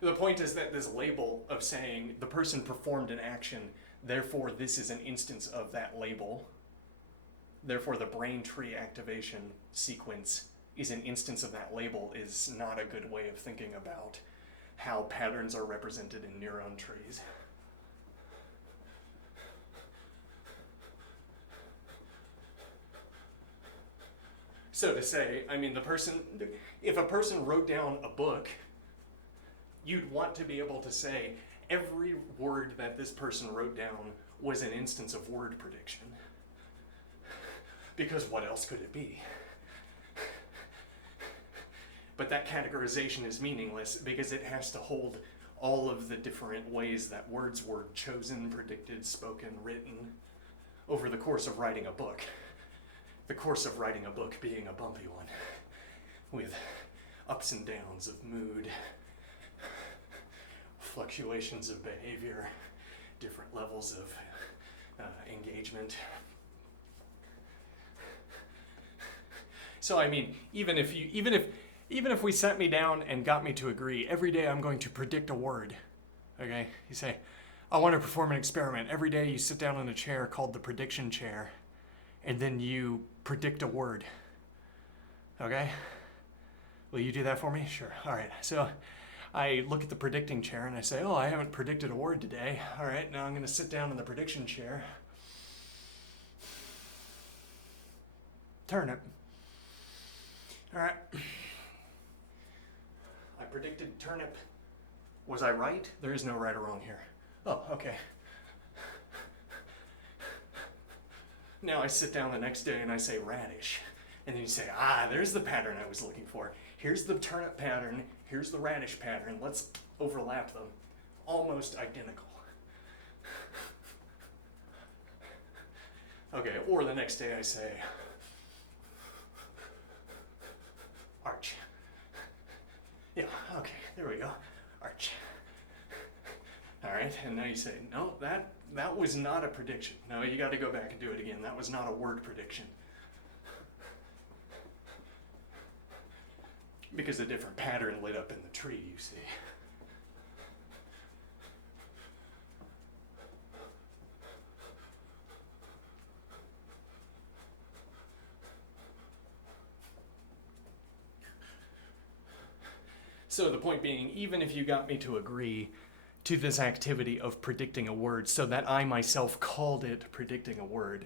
the point is that this label of saying the person performed an action, therefore this is an instance of that label, therefore the brain tree activation sequence is an instance of that label, is not a good way of thinking about how patterns are represented in neuron trees. So to say, I mean, if a person wrote down a book, you'd want to be able to say every word that this person wrote down was an instance of word prediction. Because what else could it be? But that categorization is meaningless because it has to hold all of the different ways that words were chosen, predicted, spoken, written over the course of writing a book. The course of writing a book being a bumpy one with ups and downs of mood, fluctuations of behavior, different levels of engagement. So I mean, even if we sat me down and got me to agree, every day I'm going to predict a word, okay? You say, I want to perform an experiment. Every day you sit down in a chair called the prediction chair, and then you predict a word, okay? Will you do that for me? Sure, all right. So I look at the predicting chair and I say, oh, I haven't predicted a word today. All right, now I'm gonna sit down in the prediction chair. Turnip. All right. I predicted turnip. Was I right? There is no right or wrong here. Oh, okay. Now I sit down the next day and I say radish. And then you say, there's the pattern I was looking for. Here's the turnip pattern, here's the radish pattern. Let's overlap them. Almost identical. Okay, or the next day I say, arch. Yeah, okay, there we go. Arch. All right, and now you say, no, that was not a prediction. No, you got to go back and do it again. That was not a word prediction. Because a different pattern lit up in the tree, you see. So the point being, even if you got me to agree to this activity of predicting a word so that I myself called it predicting a word,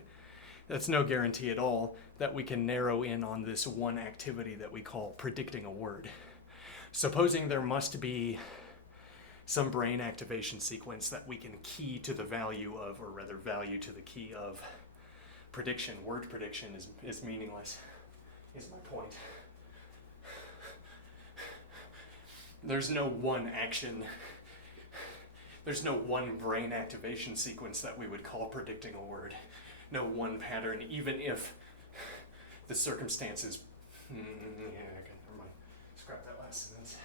that's no guarantee at all that we can narrow in on this one activity that we call predicting a word. Supposing there must be some brain activation sequence that we can key to the value of, or rather value to the key of prediction. Word prediction is meaningless, is my point. There's no one action, there's no one brain activation sequence that we would call predicting a word. No one pattern, even if the circumstances, okay, never mind, scrap that last sentence.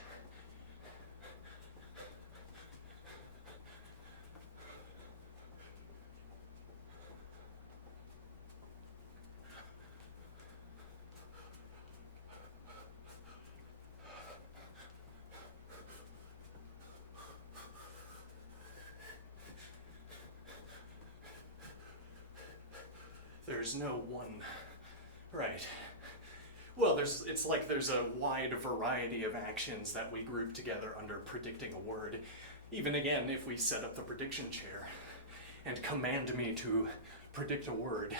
there's no one. Right. Well, it's like there's a wide variety of actions that we group together under predicting a word. Even again, if we set up the prediction chair and command me to predict a word,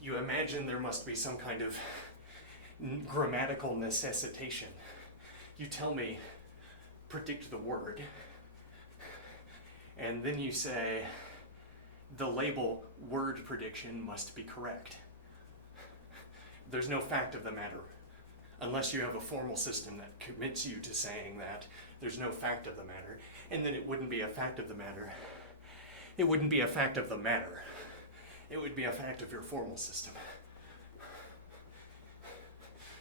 you imagine there must be some kind of grammatical necessitation. You tell me, predict the word, and then you say, the label word prediction must be correct. There's no fact of the matter. Unless you have a formal system that commits you to saying that, there's no fact of the matter. And then it wouldn't be a fact of the matter. It wouldn't be a fact of the matter. It would be a fact of your formal system.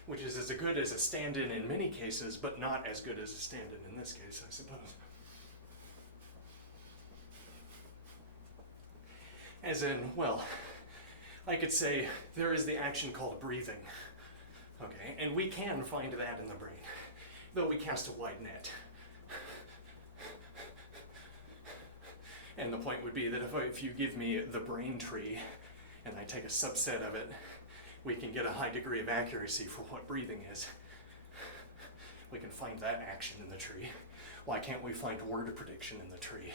Which is as good as a stand-in in many cases, but not as good as a stand-in in this case, I suppose. As in, well, I could say there is the action called breathing, okay? And we can find that in the brain, though we cast a wide net. And the point would be that if you give me the brain tree and I take a subset of it, we can get a high degree of accuracy for what breathing is. We can find that action in the tree. Why can't we find word prediction in the tree?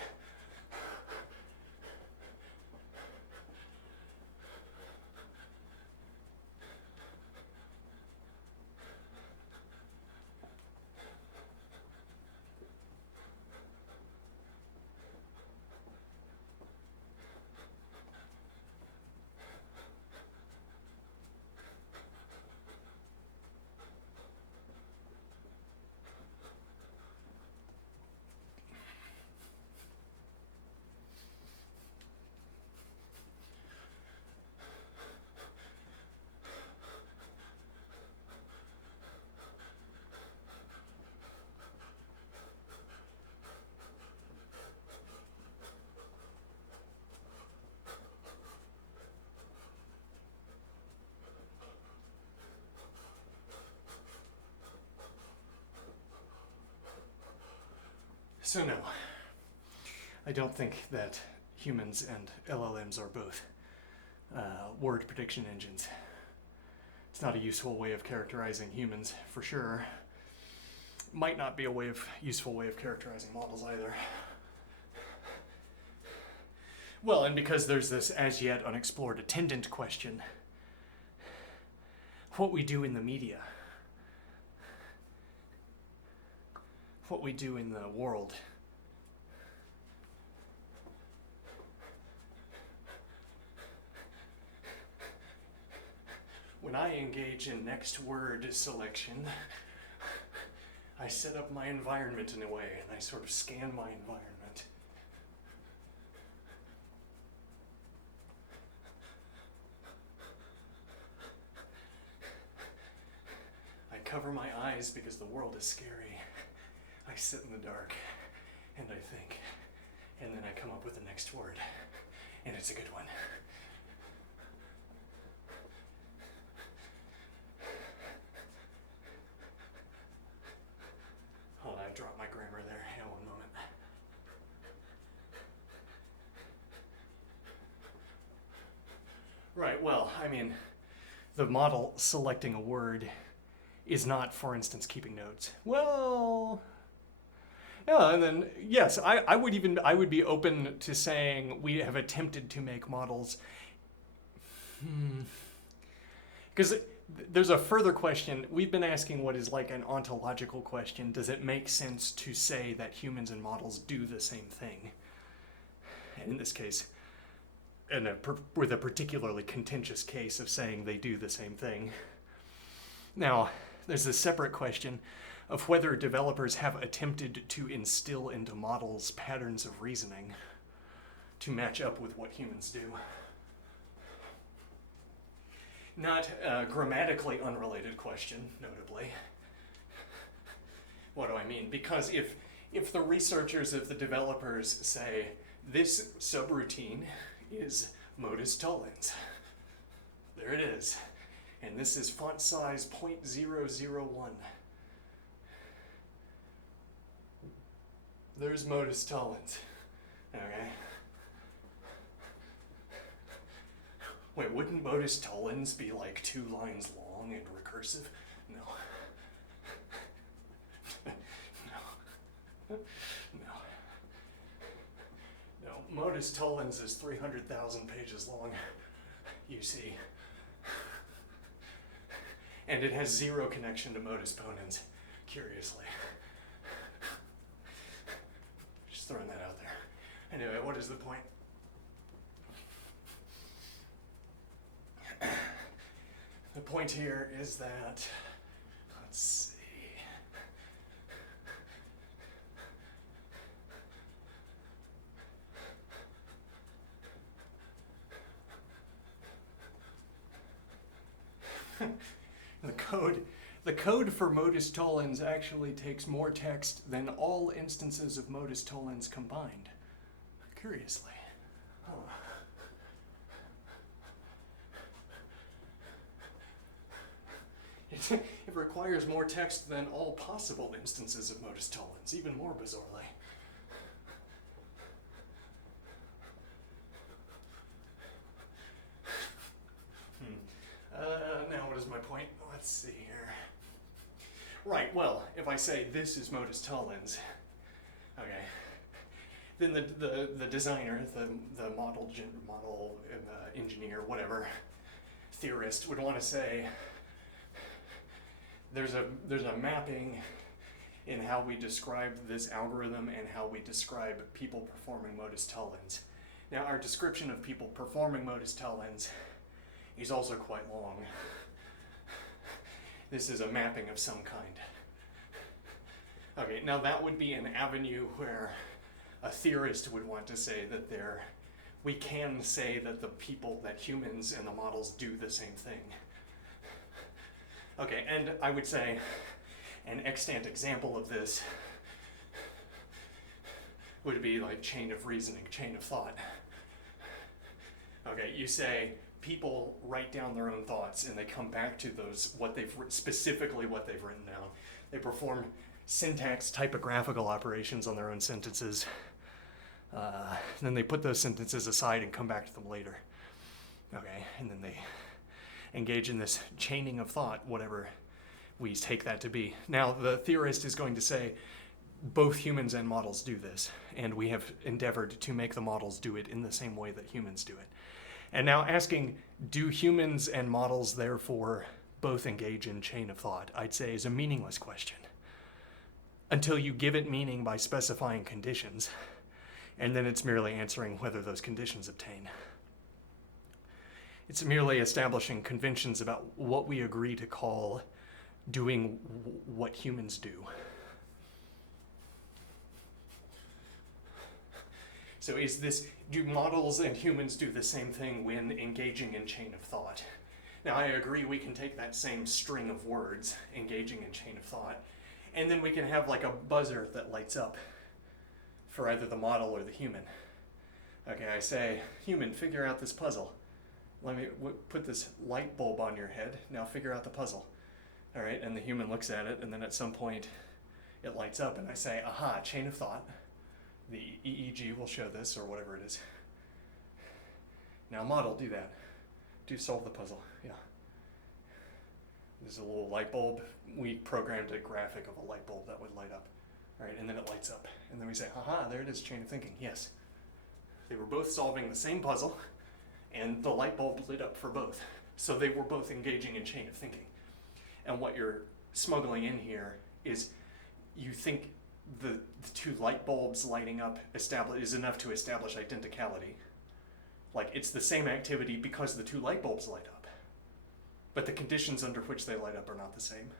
So no, I don't think that humans and LLMs are both word prediction engines. It's not a useful way of characterizing humans, for sure. Might not be a useful way of characterizing models either. Well, and because there's this as yet unexplored attendant question, what we do in the media, what we do in the world. When I engage in next word selection, I set up my environment in a way, and I sort of scan my environment. I cover my eyes because the world is scary. I sit in the dark, and I think, and then I come up with the next word, and it's a good one. Hold on, I dropped my grammar there. Hang on one moment. Right, well, I mean, the model selecting a word is not, for instance, keeping notes. Well, yeah, and then, yes, I would be open to saying we have attempted to make models. Because there's a further question. We've been asking what is like an ontological question. Does it make sense to say that humans and models do the same thing? And in this case, with a particularly contentious case of saying they do the same thing. Now, there's a separate question of whether developers have attempted to instill into models patterns of reasoning to match up with what humans do. Not a grammatically unrelated question, notably. What do I mean? Because if the researchers, if the developers say, this subroutine is modus tollens, there it is, and this is font size 0.001. There's modus tollens, okay? Wait, wouldn't modus tollens be like 2 lines long and recursive? No. No. No, modus tollens is 300,000 pages long, you see. And it has 0 connection to modus ponens, curiously. Just throwing that out there. Anyway, what is the point? The point here is that, let's see. The code for modus tollens actually takes more text than all instances of modus tollens combined. Curiously. Huh. It requires more text than all possible instances of modus tollens, even more bizarrely. Now what is my point? Let's see here. Right, well, if I say this is modus tollens, okay, then the designer, the model engineer, whatever, theorist would want to say there's a mapping in how we describe this algorithm and how we describe people performing modus tollens. Now, our description of people performing modus tollens is also quite long. This is a mapping of some kind. Okay, now that would be an avenue where a theorist would want to say that we can say that that humans and the models do the same thing. Okay, and I would say an extant example of this would be like chain of reasoning, chain of thought. Okay, you say people write down their own thoughts and they come back to specifically what they've written down. They perform syntax typographical operations on their own sentences. Then they put those sentences aside and come back to them later. Okay, and then they engage in this chaining of thought, whatever we take that to be. Now, the theorist is going to say both humans and models do this, and we have endeavored to make the models do it in the same way that humans do it. And now asking, do humans and models therefore both engage in chain of thought, I'd say is a meaningless question. Until you give it meaning by specifying conditions, and then it's merely answering whether those conditions obtain. It's merely establishing conventions about what we agree to call doing what humans do. So do models and humans do the same thing when engaging in chain of thought? Now, I agree we can take that same string of words, engaging in chain of thought, and then we can have like a buzzer that lights up for either the model or the human. Okay, I say, human, figure out this puzzle. Let me put this light bulb on your head. Now figure out the puzzle. All right, and the human looks at it, and then at some point it lights up, and I say, aha, chain of thought. The EEG will show this, or whatever it is. Now model, do that. Do solve the puzzle, yeah. There's a little light bulb. We programmed a graphic of a light bulb that would light up. All right, and then it lights up. And then we say, aha, there it is, chain of thinking, yes. They were both solving the same puzzle, and the light bulb lit up for both. So they were both engaging in chain of thinking. And what you're smuggling in here is you think the two light bulbs lighting up is enough to establish identicality. Like it's the same activity because the two light bulbs light up. But the conditions under which they light up are not the same.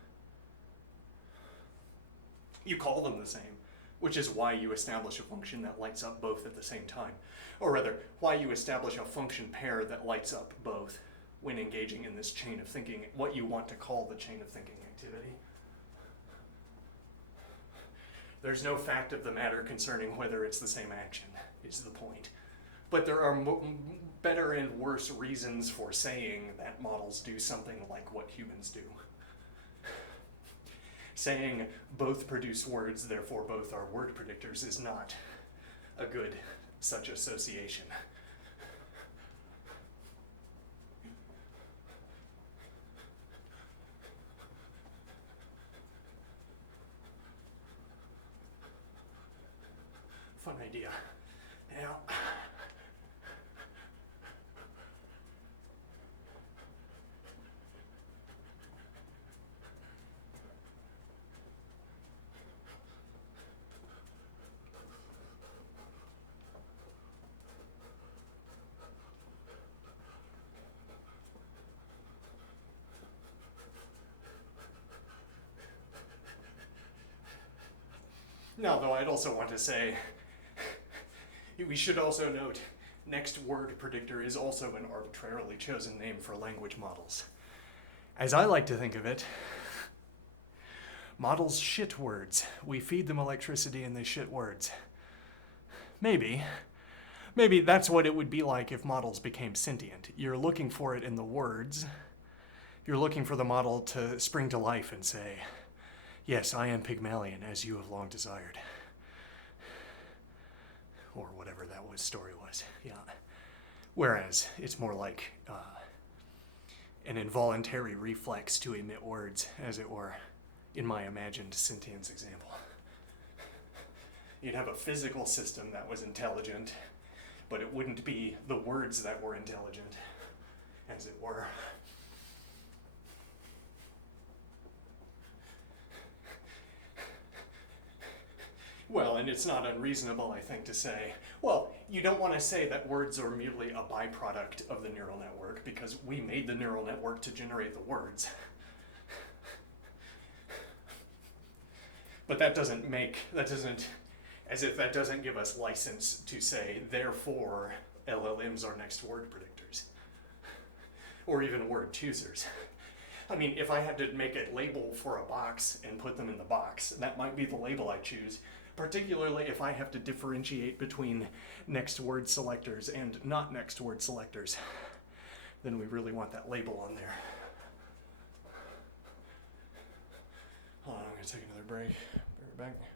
You call them the same, which is why you establish a function that lights up both at the same time. Or rather, why you establish a function pair that lights up both when engaging in this chain of thinking, what you want to call the chain of thinking activity. There's no fact of the matter concerning whether it's the same action, is the point. But there are better and worse reasons for saying that models do something like what humans do. Saying both produce words, therefore both are word predictors is not a good such association. idea. Now, now, though, I'd also want to say, we should also note, next word predictor is also an arbitrarily chosen name for language models. As I like to think of it, models shit words. We feed them electricity and they shit words. Maybe that's what it would be like if models became sentient. You're looking for it in the words. You're looking for the model to spring to life and say, yes, I am Pygmalion, as you have long desired. Or whatever that story was, yeah. Whereas it's more like an involuntary reflex to emit words, as it were, in my imagined sentience example. You'd have a physical system that was intelligent, but it wouldn't be the words that were intelligent, as it were. Well, and it's not unreasonable, I think, to say, well, you don't want to say that words are merely a byproduct of the neural network because we made the neural network to generate the words. But that doesn't, as if that doesn't give us license to say, therefore, LLMs are next word predictors. Or even word choosers. I mean, if I had to make a label for a box and put them in the box, that might be the label I choose, particularly if I have to differentiate between next word selectors and not next word selectors. Then we really want that label on there. Hold on, I'm going to take another break. Be right back.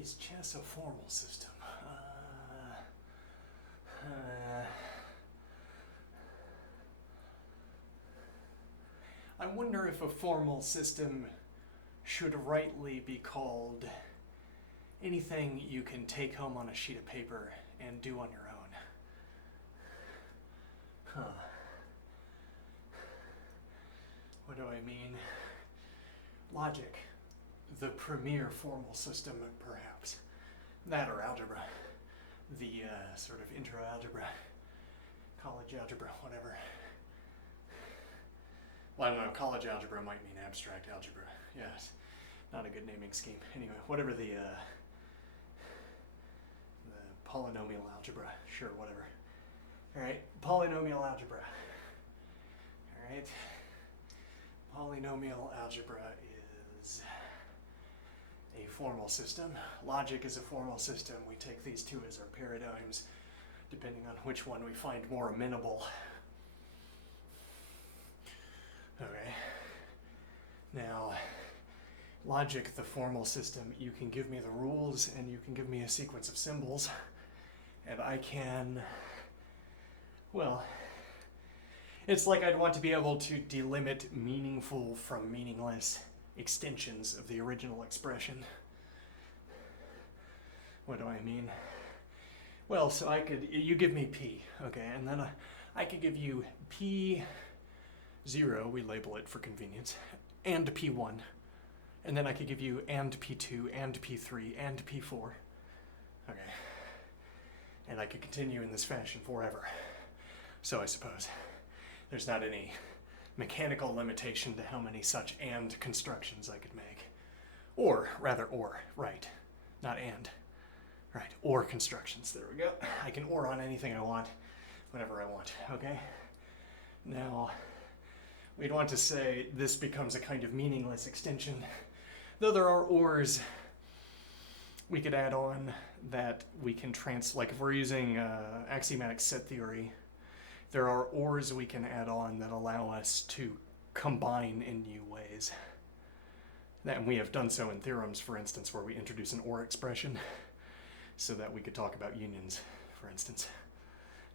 Is chess a formal system? I wonder if a formal system should rightly be called anything you can take home on a sheet of paper and do on your own. What do I mean? Logic, the premier formal system, perhaps. That or algebra, the sort of intro algebra, college algebra, whatever. Well, I don't know, college algebra might mean abstract algebra. Yes, not a good naming scheme. Anyway, whatever the polynomial algebra, sure, whatever. All right, polynomial algebra. All right, polynomial algebra is a formal system. Logic is a formal system. We take these two as our paradigms, depending on which one we find more amenable. Okay. Now, logic, the formal system, you can give me the rules and you can give me a sequence of symbols, and I can, well, it's like I'd want to be able to delimit meaningful from meaningless extensions of the original expression. What do I mean? Well, so you give me P, okay, and then I could give you P0, we label it for convenience, and P1, and then I could give you and P2, and P3, and P4, okay, and I could continue in this fashion forever. So I suppose there's not any mechanical limitation to how many such and constructions I could make. Or, rather, or, right, not and, right, or constructions, there we go. I can or on anything I want, whenever I want, okay? Now, we'd want to say this becomes a kind of meaningless extension. Though there are ors we could add on that we can like if we're using axiomatic set theory, there are ors we can add on that allow us to combine in new ways. And we have done so in theorems, for instance, where we introduce an or expression so that we could talk about unions, for instance.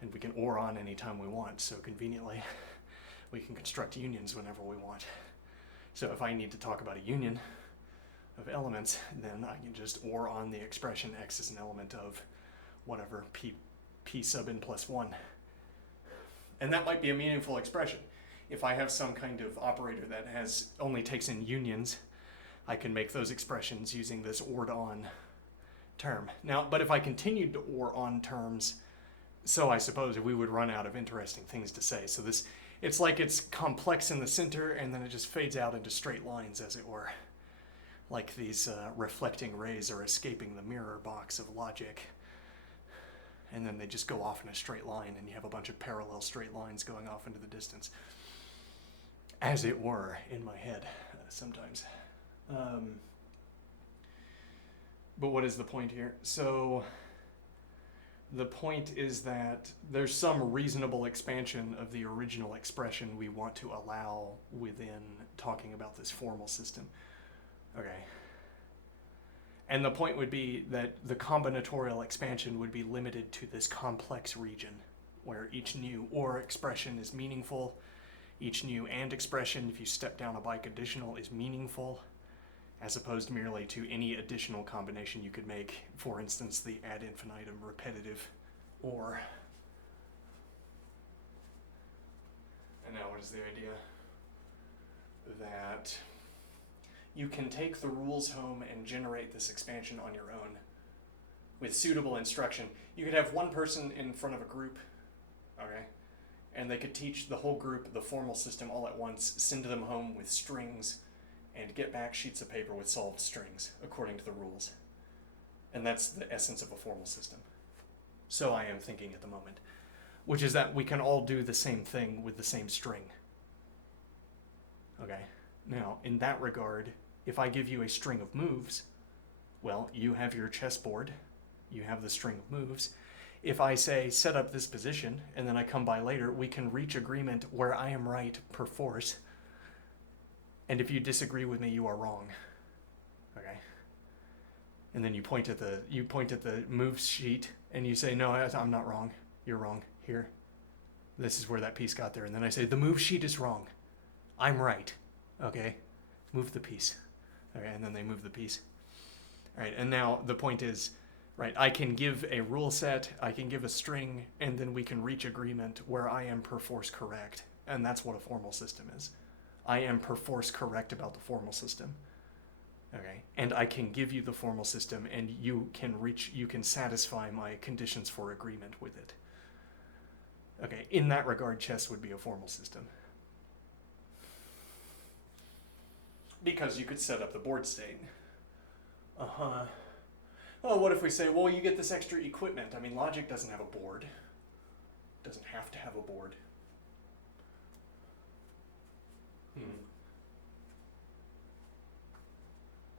And we can or on anytime we want, so conveniently we can construct unions whenever we want. So if I need to talk about a union of elements, then I can just or on the expression x is an element of whatever p sub n plus 1. And that might be a meaningful expression. If I have some kind of operator that only takes in unions, I can make those expressions using this or on term. Now, but if I continued to or on terms, so I suppose we would run out of interesting things to say. So it's like it's complex in the center and then it just fades out into straight lines, as it were. Like these reflecting rays are escaping the mirror box of logic. And then they just go off in a straight line and you have a bunch of parallel straight lines going off into the distance. As it were, in my head, sometimes. But what is the point here? So the point is that there's some reasonable expansion of the original expression we want to allow within talking about this formal system. Okay. And the point would be that the combinatorial expansion would be limited to this complex region where each new or expression is meaningful, each new and expression, if you step down a bike additional, is meaningful, as opposed merely to any additional combination you could make, for instance, the ad infinitum repetitive or. And now what is the idea? That you can take the rules home and generate this expansion on your own with suitable instruction. You could have one person in front of a group, okay, and they could teach the whole group the formal system all at once, send them home with strings, and get back sheets of paper with solved strings according to the rules. And that's the essence of a formal system. So I am thinking at the moment, which is that we can all do the same thing with the same string. Okay, now in that regard, if I give you a string of moves, well, you have your chessboard, you have the string of moves. If I say set up this position and then I come by later, we can reach agreement where I am right per force. And if you disagree with me, you are wrong. Okay? And then you point at the move sheet and you say, no, I'm not wrong. You're wrong. Here. This is where that piece got there. And then I say, the move sheet is wrong. I'm right. Okay? Move the piece. Okay, and then they move the piece. All right, and now the point is, right, I can give a rule set, I can give a string, and then we can reach agreement where I am perforce correct. And that's what a formal system is. I am perforce correct about the formal system. Okay, and I can give you the formal system, and you can satisfy my conditions for agreement with it. Okay, in that regard, chess would be a formal system. Because you could set up the board state. Uh-huh. Well, what if we say, well, you get this extra equipment. I mean, logic doesn't have a board. It doesn't have to have a board.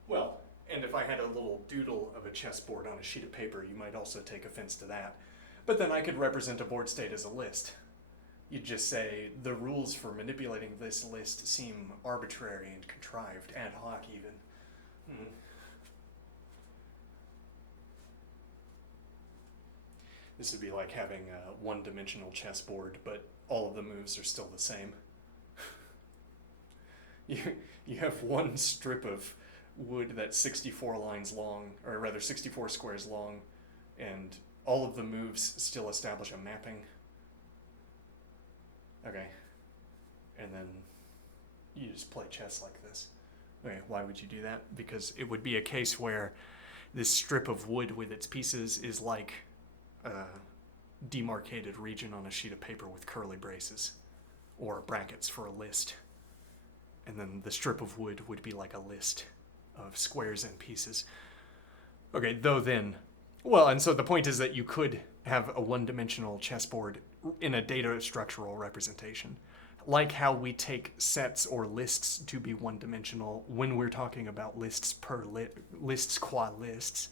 Well, and if I had a little doodle of a chessboard on a sheet of paper, you might also take offense to that. But then I could represent a board state as a list. You'd just say, the rules for manipulating this list seem arbitrary and contrived, ad hoc even. This would be like having a one-dimensional chessboard, but all of the moves are still the same. You have one strip of wood that's 64 lines long, or rather 64 squares long, and all of the moves still establish a mapping. Okay. And then you just play chess like this. Okay, why would you do that? Because it would be a case where this strip of wood with its pieces is like a demarcated region on a sheet of paper with curly braces, or brackets for a list. And then the strip of wood would be like a list of squares and pieces. Okay, though then, well, and so the point is that you could have a one-dimensional chessboard in a data structural representation, like how we take sets or lists to be one-dimensional when we're talking about lists lists qua lists.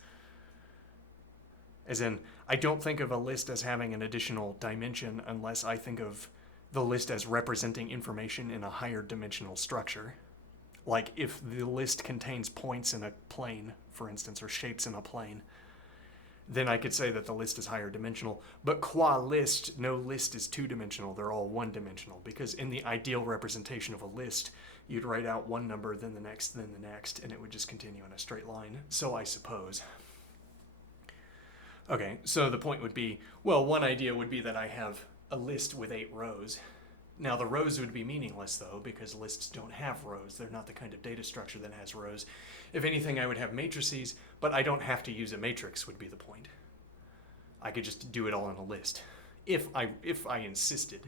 As in, I don't think of a list as having an additional dimension unless I think of the list as representing information in a higher dimensional structure. Like if the list contains points in a plane, for instance, or shapes in a plane, then I could say that the list is higher dimensional. But qua list, no list is two-dimensional. They're all one-dimensional, because in the ideal representation of a list, you'd write out one number, then the next, and it would just continue in a straight line. So I suppose. Okay, so the point would be, well, one idea would be that I have a list with 8 rows. Now the rows would be meaningless though, because lists don't have rows. They're not the kind of data structure that has rows. If anything, I would have matrices, but I don't have to use a matrix would be the point. I could just do it all in a list. If I insisted.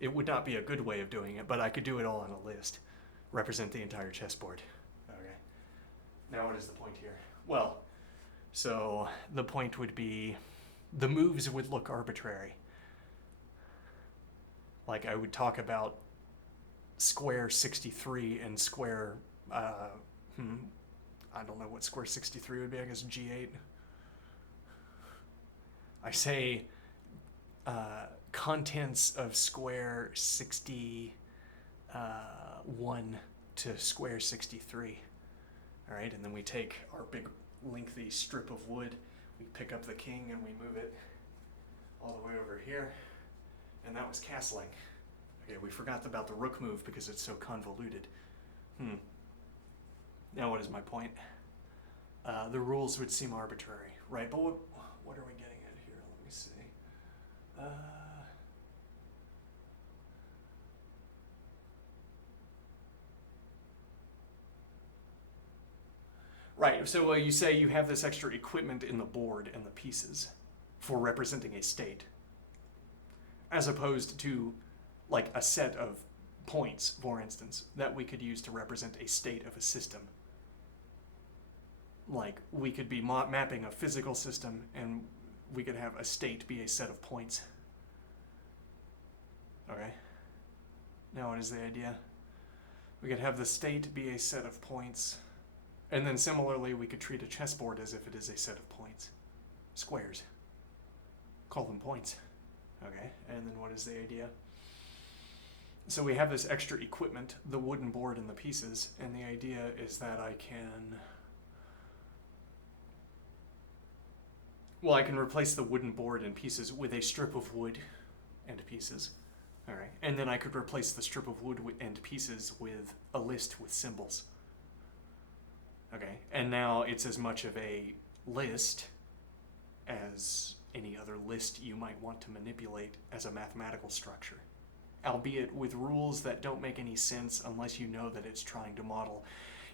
It would not be a good way of doing it, but I could do it all in a list. Represent the entire chessboard. Okay. Now what is the point here? Well, so the point would be the moves would look arbitrary. Like I would talk about square 63 and square, I don't know what square 63 would be, I guess G8. I say contents of square 61 to square 63. All right, and then we take our big lengthy strip of wood, we pick up the king and we move it all the way over here. And that was castling. Okay, we forgot about the rook move because it's so convoluted. Now what is my point? The rules would seem arbitrary, right? But what are we getting at here? Let me see. Right, so you say you have this extra equipment in the board and the pieces for representing a state, as opposed to like a set of points, for instance, that we could use to represent a state of a system. Like we could be mapping a physical system and we could have a state be a set of points. Okay. Now what is the idea? We could have the state be a set of points, and then similarly we could treat a chessboard as if it is a set of points. Squares. Call them points. Okay, and then what is the idea? So we have this extra equipment, the wooden board and the pieces, and the idea is that I can Well, I can replace the wooden board and pieces with a strip of wood and pieces. All right. And then I could replace the strip of wood and pieces with a list with symbols. Okay. And now it's as much of a list as any other list you might want to manipulate as a mathematical structure, albeit with rules that don't make any sense unless you know that it's trying to model.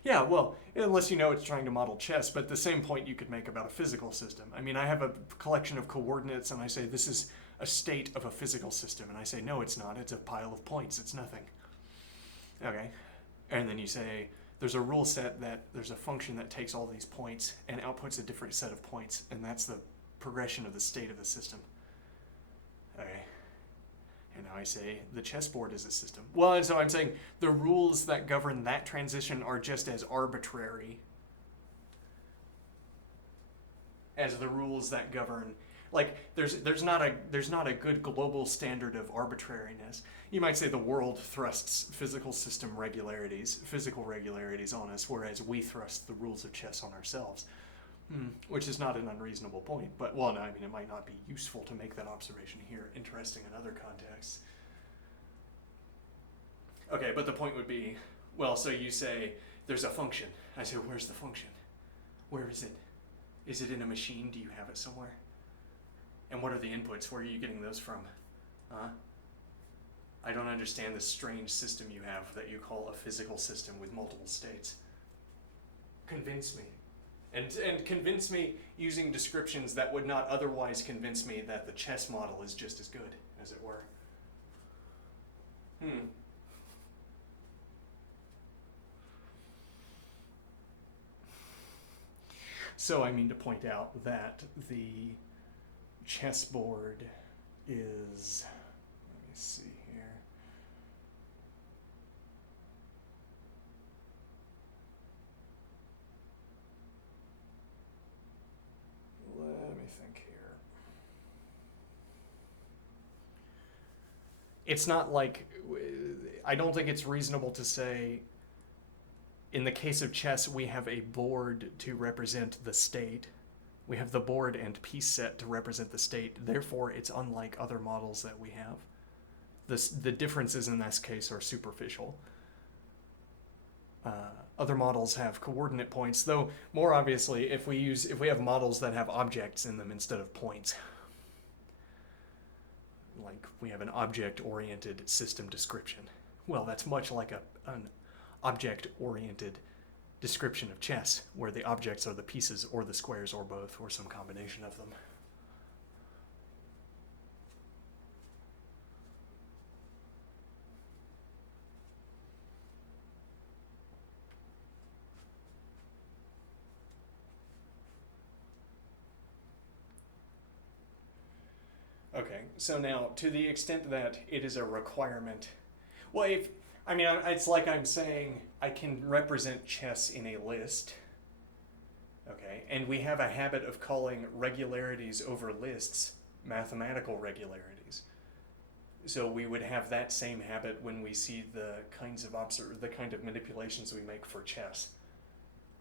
Yeah, well, unless you know it's trying to model chess, but the same point you could make about a physical system. I mean, I have a collection of coordinates and I say this is a state of a physical system, and I say no, it's not, it's a pile of points, it's nothing. Okay, and then you say there's a rule set that there's a function that takes all these points and outputs a different set of points, and that's the progression of the state of the system. Okay. And now I say the chessboard is a system. Well, and so I'm saying the rules that govern that transition are just as arbitrary as the rules that govern, like there's not a good global standard of arbitrariness. You might say the world thrusts physical regularities on us, whereas we thrust the rules of chess on ourselves. Which is not an unreasonable point, but, well, no, I mean, it might not be useful to make that observation here. Interesting in other contexts. Okay, but the point would be, well, so you say, there's a function. I say, where's the function? Where is it? Is it in a machine? Do you have it somewhere? And what are the inputs? Where are you getting those from? Huh? I don't understand this strange system you have that you call a physical system with multiple states. Convince me. And convince me using descriptions that would not otherwise convince me that the chess model is just as good, as it were. So I mean to point out that the chessboard is, let me see here. Let me think here. It's not like, I don't think it's reasonable to say, in the case of chess, we have a board to represent the state. We have the board and piece set to represent the state. Therefore, it's unlike other models that we have. The differences in this case are superficial. Other models have coordinate points, though more obviously if we have models that have objects in them instead of points. Like we have an object-oriented system description. Well, that's much like an object-oriented description of chess, where the objects are the pieces or the squares or both, or some combination of them. Okay, so now, to the extent that it is a requirement, well, it's like I'm saying I can represent chess in a list, okay, and we have a habit of calling regularities over lists mathematical regularities. So we would have that same habit when we see the kind of manipulations we make for chess,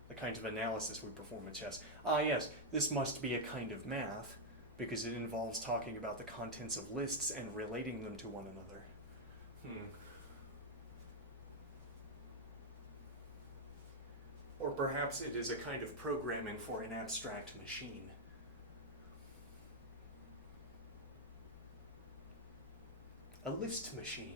the kinds of analysis we perform in chess. Ah, yes, this must be a kind of math, because it involves talking about the contents of lists and relating them to one another. Or perhaps it is a kind of programming for an abstract machine. A list machine.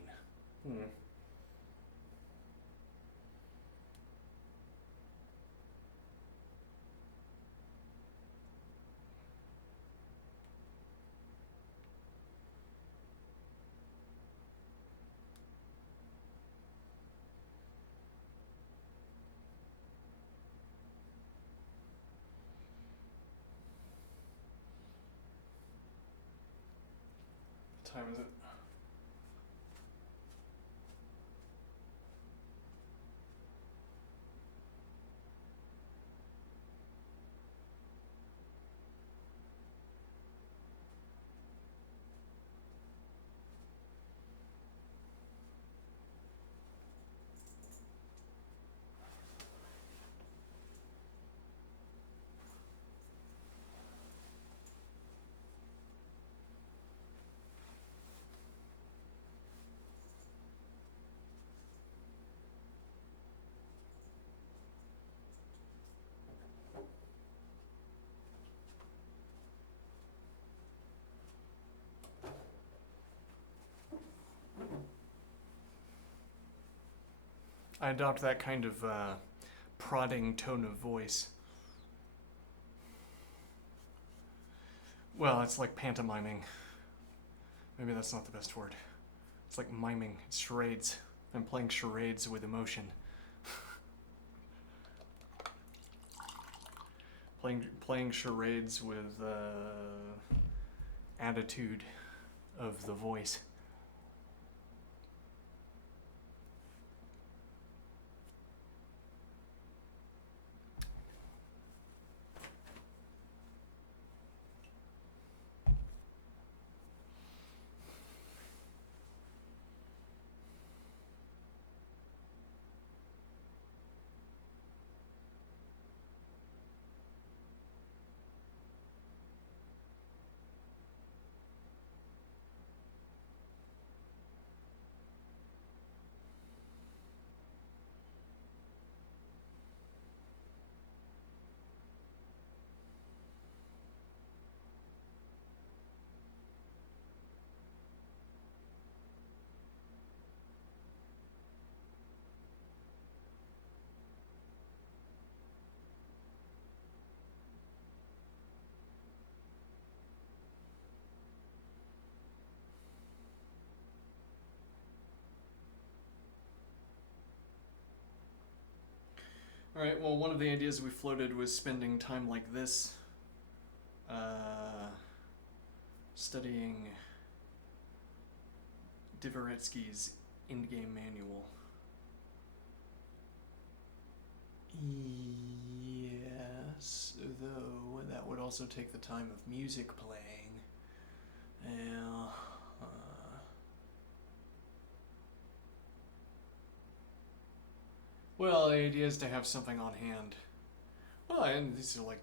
What time is it? I adopt that kind of prodding tone of voice. Well, it's like pantomiming. Maybe that's not the best word. It's like miming. It's charades. I'm playing charades with emotion. Playing charades with attitude of the voice. Alright, well, one of the ideas we floated was spending time like this, studying Dvoretsky's in-game manual. Yes, though that would also take the time of music playing. Yeah. Well, the idea is to have something on hand. Well, and these are like,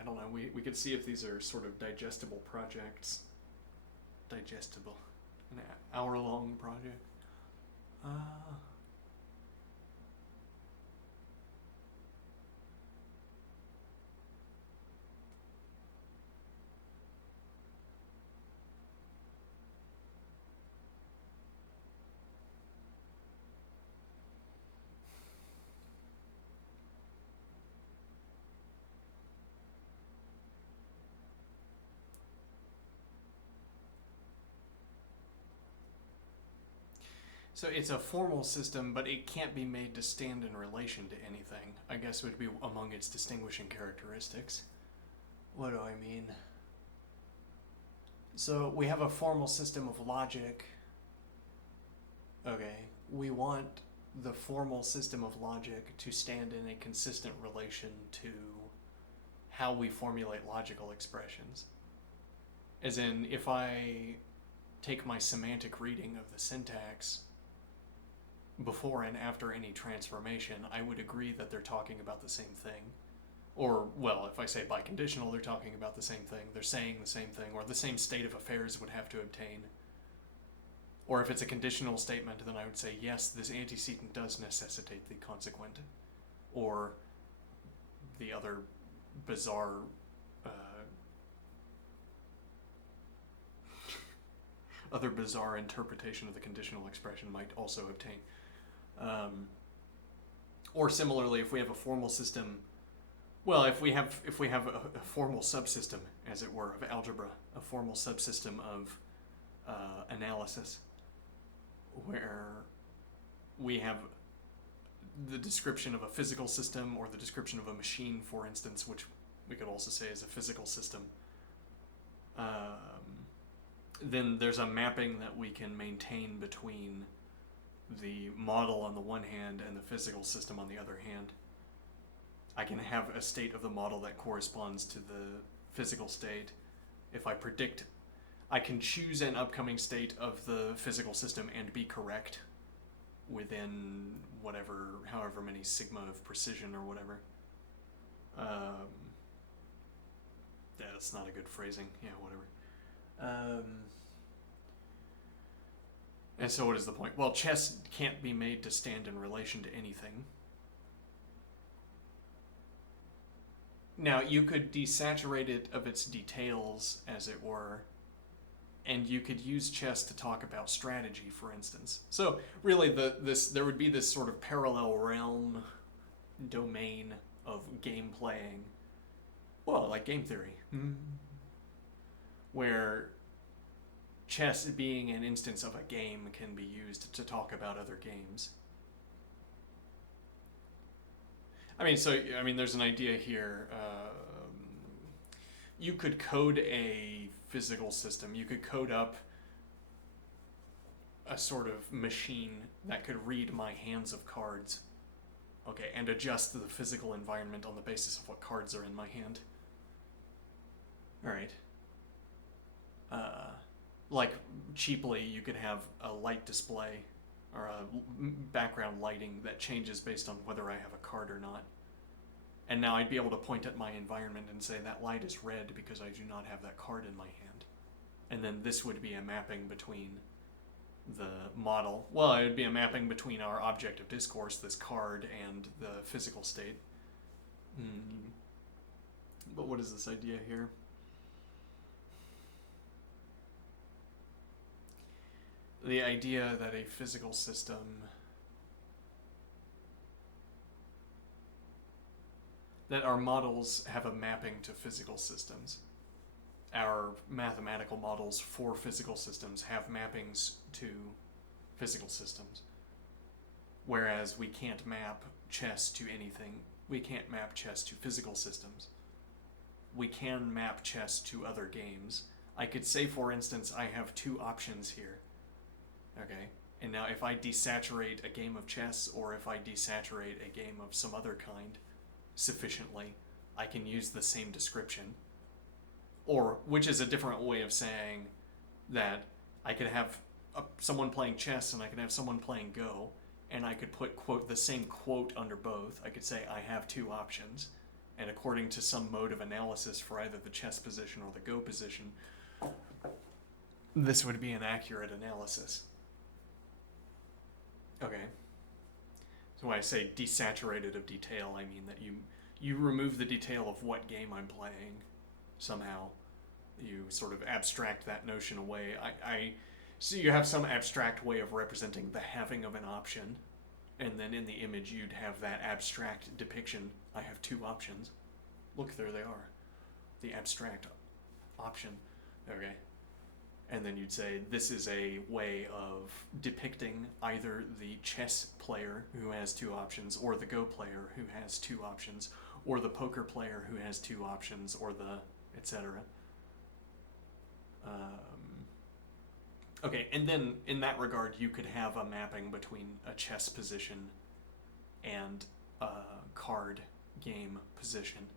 I don't know, we could see if these are sort of digestible projects. Digestible. An hour-long project. So it's a formal system, but it can't be made to stand in relation to anything, I guess would be among its distinguishing characteristics. What do I mean? So we have a formal system of logic. Okay, we want the formal system of logic to stand in a consistent relation to how we formulate logical expressions. As in, if I take my semantic reading of the syntax before and after any transformation, I would agree that they're talking about the same thing. Or, well, if I say biconditional, they're talking about the same thing. They're saying the same thing, or the same state of affairs would have to obtain. Or if it's a conditional statement, then I would say, yes, this antecedent does necessitate the consequent. Or the other bizarre interpretation of the conditional expression might also obtain. Or similarly, if we have a formal system, well, if we have a formal subsystem, as it were, of algebra, a formal subsystem of analysis, where we have the description of a physical system or the description of a machine, for instance, which we could also say is a physical system, then there's a mapping that we can maintain between the model on the one hand and the physical system on the other hand. I can have a state of the model that corresponds to the physical state. If I predict, I can choose an upcoming state of the physical system and be correct within however many sigma of precision or whatever. Yeah, that's not a good phrasing. Yeah, whatever. And so what is the point? Well, chess can't be made to stand in relation to anything. Now, you could desaturate it of its details, as it were, and you could use chess to talk about strategy, for instance. So really, there would be this sort of parallel realm, domain of game playing, well, like game theory, where chess being an instance of a game can be used to talk about other games. There's an idea here. You could code a physical system. You could code up a sort of machine that could read my hands of cards, okay, and adjust the physical environment on the basis of what cards are in my hand. All right. Like cheaply, you could have a light display or a background lighting that changes based on whether I have a card or not. And now I'd be able to point at my environment and say that light is red because I do not have that card in my hand. And then this would be a mapping between the model. Well, it would be a mapping between our object of discourse, this card, and the physical state. But what is this idea here? The idea that a physical system that our models have a mapping to physical systems. Our mathematical models for physical systems have mappings to physical systems. Whereas we can't map chess to anything. We can't map chess to physical systems. We can map chess to other games. I could say, for instance, I have two options here. Okay? And now if I desaturate a game of chess or if I desaturate a game of some other kind sufficiently, I can use the same description. Or, which is a different way of saying that I could have someone playing chess and I could have someone playing Go, and I could put, quote, the same quote under both. I could say I have two options, and according to some mode of analysis for either the chess position or the Go position, this would be an accurate analysis. Okay. So when I say desaturated of detail, I mean that you remove the detail of what game I'm playing somehow. You sort of abstract that notion away. So you have some abstract way of representing the having of an option, and then in the image you'd have that abstract depiction. I have two options. Look, there they are. The abstract option. Okay. And then you'd say this is a way of depicting either the chess player who has two options, or the Go player who has two options, or the poker player who has two options, or the etc. Okay, and then in that regard, you could have a mapping between a chess position and a card game position.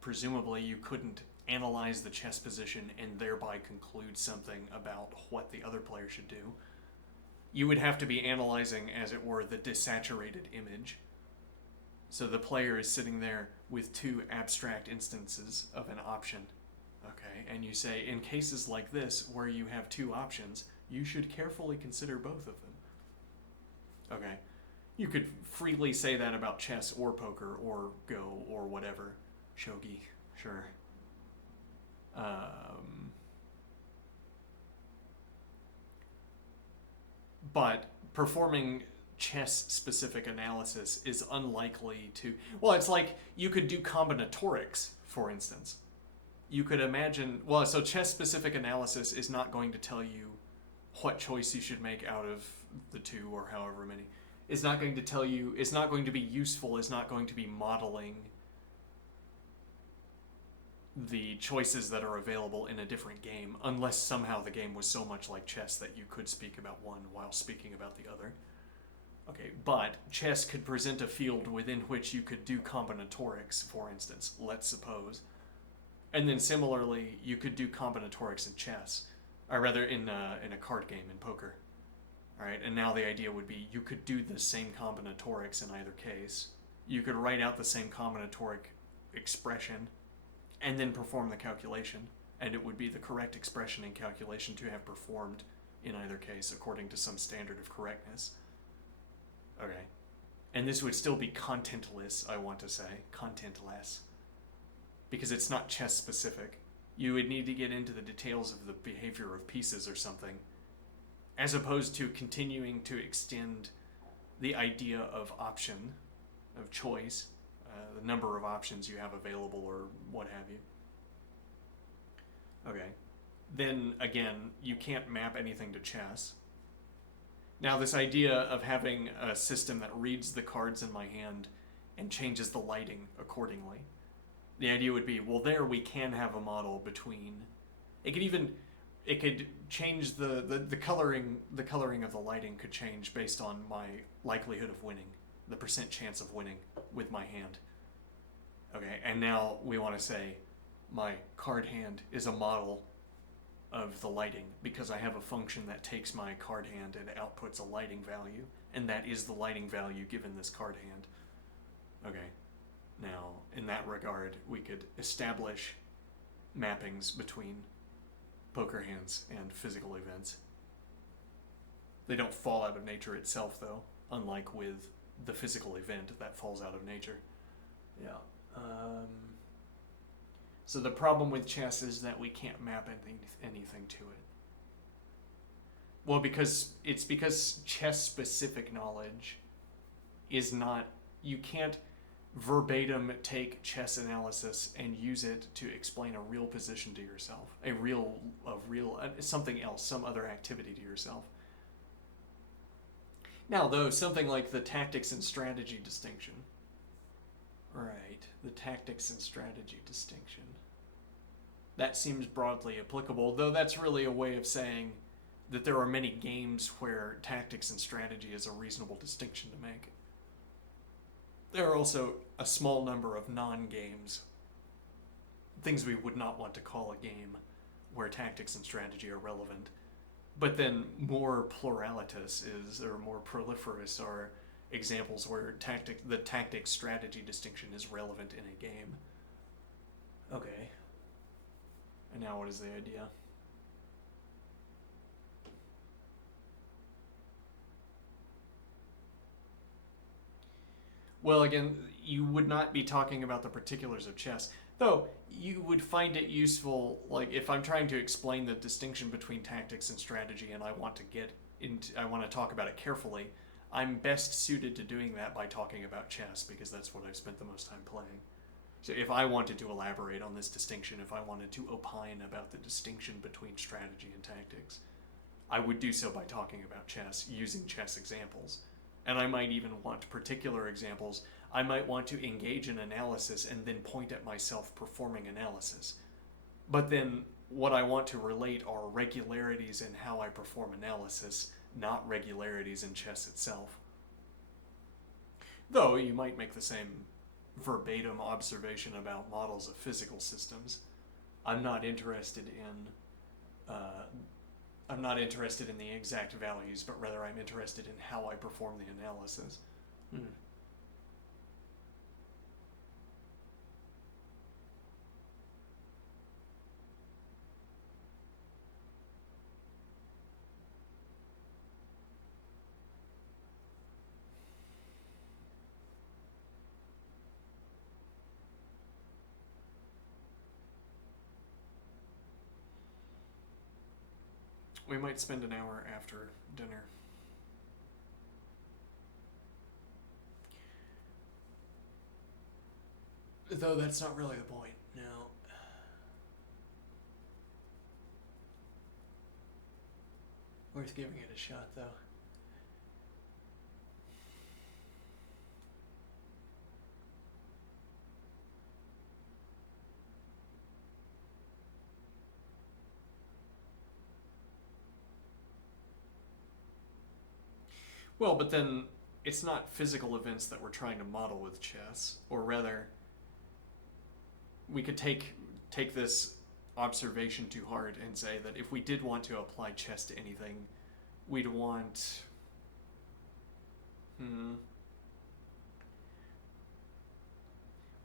Presumably you couldn't analyze the chess position and thereby conclude something about what the other player should do. You would have to be analyzing, as it were, the desaturated image. So the player is sitting there with two abstract instances of an option. Okay, and you say, in cases like this, where you have two options, you should carefully consider both of them. Okay, you could freely say that about chess or poker or Go or whatever. Shogi, sure. But performing chess-specific analysis is unlikely to... Well, it's like you could do combinatorics, for instance. You could imagine... Well, so chess-specific analysis is not going to tell you what choice you should make out of the two or however many. It's not going to tell you... It's not going to be useful. It's not going to be modeling the choices that are available in a different game, unless somehow the game was so much like chess that you could speak about one while speaking about the other. Okay, but chess could present a field within which you could do combinatorics, for instance, let's suppose. And then similarly, you could do combinatorics in chess, or rather in a card game, in poker. All right, and now the idea would be you could do the same combinatorics in either case. You could write out the same combinatoric expression and then perform the calculation, and it would be the correct expression and calculation to have performed in either case according to some standard of correctness. Okay. And this would still be contentless, I want to say. Contentless. because it's not chess specific. You would need to get into the details of the behavior of pieces or something, as opposed to continuing to extend the idea of option, of choice, the number of options you have available or what have you. Okay. Then again, you can't map anything to chess. Now, this idea of having a system that reads the cards in my hand and changes the lighting accordingly. The idea would be, well, there we can have a model between. It could change the coloring of the lighting could change based on my likelihood of winning, the percent chance of winning with my hand. Okay, and now we want to say my card hand is a model of the lighting because I have a function that takes my card hand and outputs a lighting value, and that is the lighting value given this card hand. Okay, now in that regard, we could establish mappings between poker hands and physical events. They don't fall out of nature itself, though, unlike with the physical event that falls out of nature. Yeah. So the problem with chess is that we can't map anything to it. Well, because chess-specific knowledge is not... You can't verbatim take chess analysis and use it to explain a real position to yourself, something else, some other activity to yourself. Now, though, something like the tactics and strategy distinction. Right, the tactics and strategy distinction. That seems broadly applicable, though that's really a way of saying that there are many games where tactics and strategy is a reasonable distinction to make. There are also a small number of non-games, things we would not want to call a game, where tactics and strategy are relevant. But then more pluralitous or more proliferous are examples where the tactics-strategy distinction is relevant in a game. Okay. And now what is the idea? Well, again, you would not be talking about the particulars of chess, though you would find it useful, like if I'm trying to explain the distinction between tactics and strategy and I want to talk about it carefully, I'm best suited to doing that by talking about chess because that's what I've spent the most time playing. So if I wanted to elaborate on this distinction, if I wanted to opine about the distinction between strategy and tactics, I would do so by talking about chess, using chess examples. And I might even want particular examples. I might want to engage in analysis and then point at myself performing analysis. But then what I want to relate are regularities in how I perform analysis, not regularities in chess itself. Though you might make the same verbatim observation about models of physical systems. I'm not interested in the exact values, but rather I'm interested in how I perform the analysis. We might spend an hour after dinner. Though that's not really the point, no. Worth giving it a shot, though. Well, but then it's not physical events that we're trying to model with chess, or rather, we could take this observation to heart and say that if we did want to apply chess to anything, we'd want...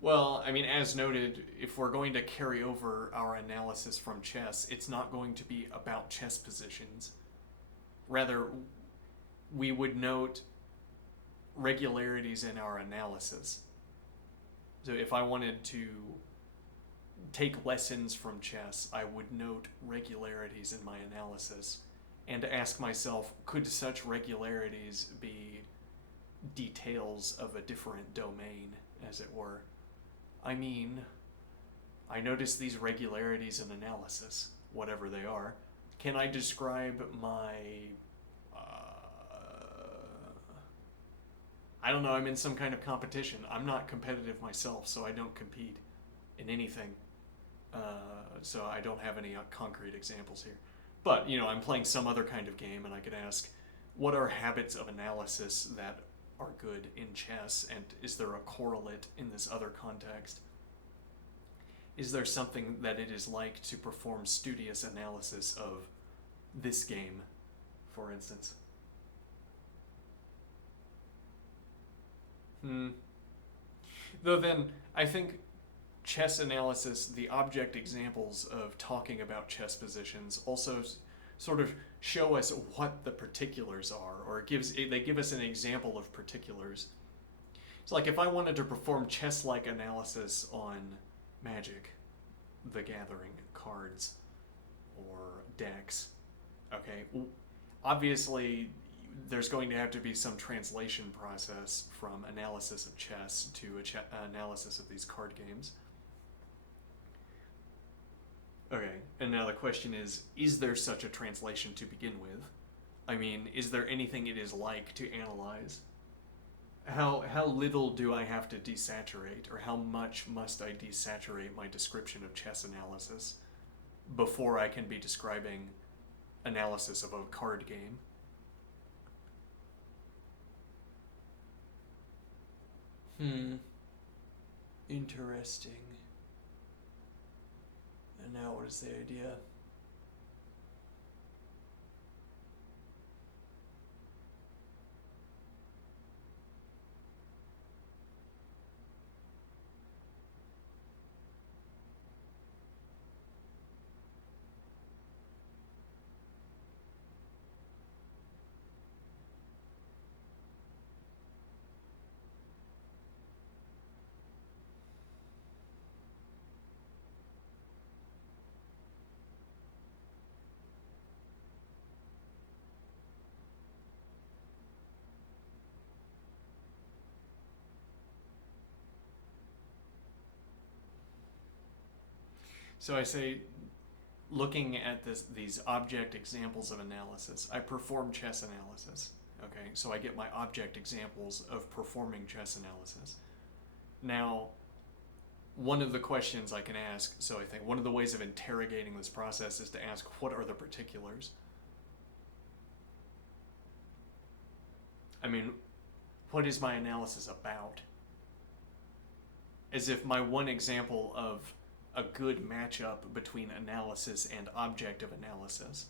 Well, I mean, as noted, if we're going to carry over our analysis from chess, it's not going to be about chess positions. Rather, we would note regularities in our analysis. So if I wanted to take lessons from chess, I would note regularities in my analysis and ask myself, could such regularities be details of a different domain, as it were? I mean, I notice these regularities in analysis, whatever they are. Can I describe my... I don't know, I'm in some kind of competition. I'm not competitive myself, so I don't compete in anything. So I don't have any concrete examples here. But, I'm playing some other kind of game, and I could ask, what are habits of analysis that are good in chess, and is there a correlate in this other context? Is there something that it is like to perform studious analysis of this game, for instance? Though then, I think chess analysis, the object examples of talking about chess positions, also sort of show us what the particulars are, or they give us an example of particulars. It's like if I wanted to perform chess-like analysis on Magic, the Gathering, cards, or decks, okay, obviously there's going to have to be some translation process from analysis of chess to analysis of these card games. Okay, and now the question is there such a translation to begin with? I mean, is there anything it is like to analyze? How little do I have to desaturate, or how much must I desaturate my description of chess analysis before I can be describing analysis of a card game? Interesting. And now what is the idea? So I say, looking at these object examples of analysis, I perform chess analysis. Okay, so I get my object examples of performing chess analysis. Now, one of the questions I can ask, so I think one of the ways of interrogating this process is to ask, what are the particulars? I mean, what is my analysis about? As if my one example of a good matchup between analysis and object of analysis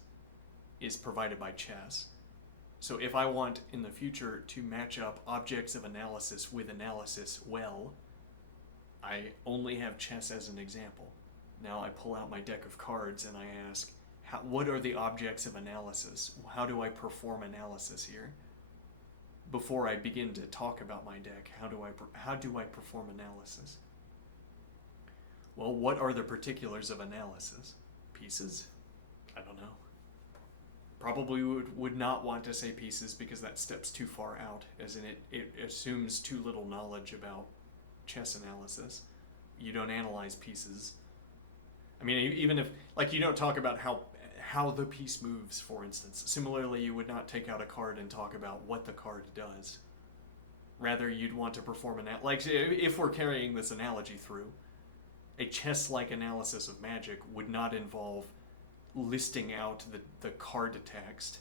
is provided by chess. So if I want in the future to match up objects of analysis with analysis well, I only have chess as an example. Now I pull out my deck of cards and I ask, what are the objects of analysis? How do I perform analysis here? Before I begin to talk about my deck, how do I perform analysis? Well, what are the particulars of analysis? Pieces? I don't know. Probably would not want to say pieces because that steps too far out, as in it assumes too little knowledge about chess analysis. You don't analyze pieces. I mean, even if, like, you don't talk about how the piece moves, for instance. Similarly, you would not take out a card and talk about what the card does. Rather, you'd want to perform like, if we're carrying this analogy through, a chess-like analysis of Magic would not involve listing out the card text,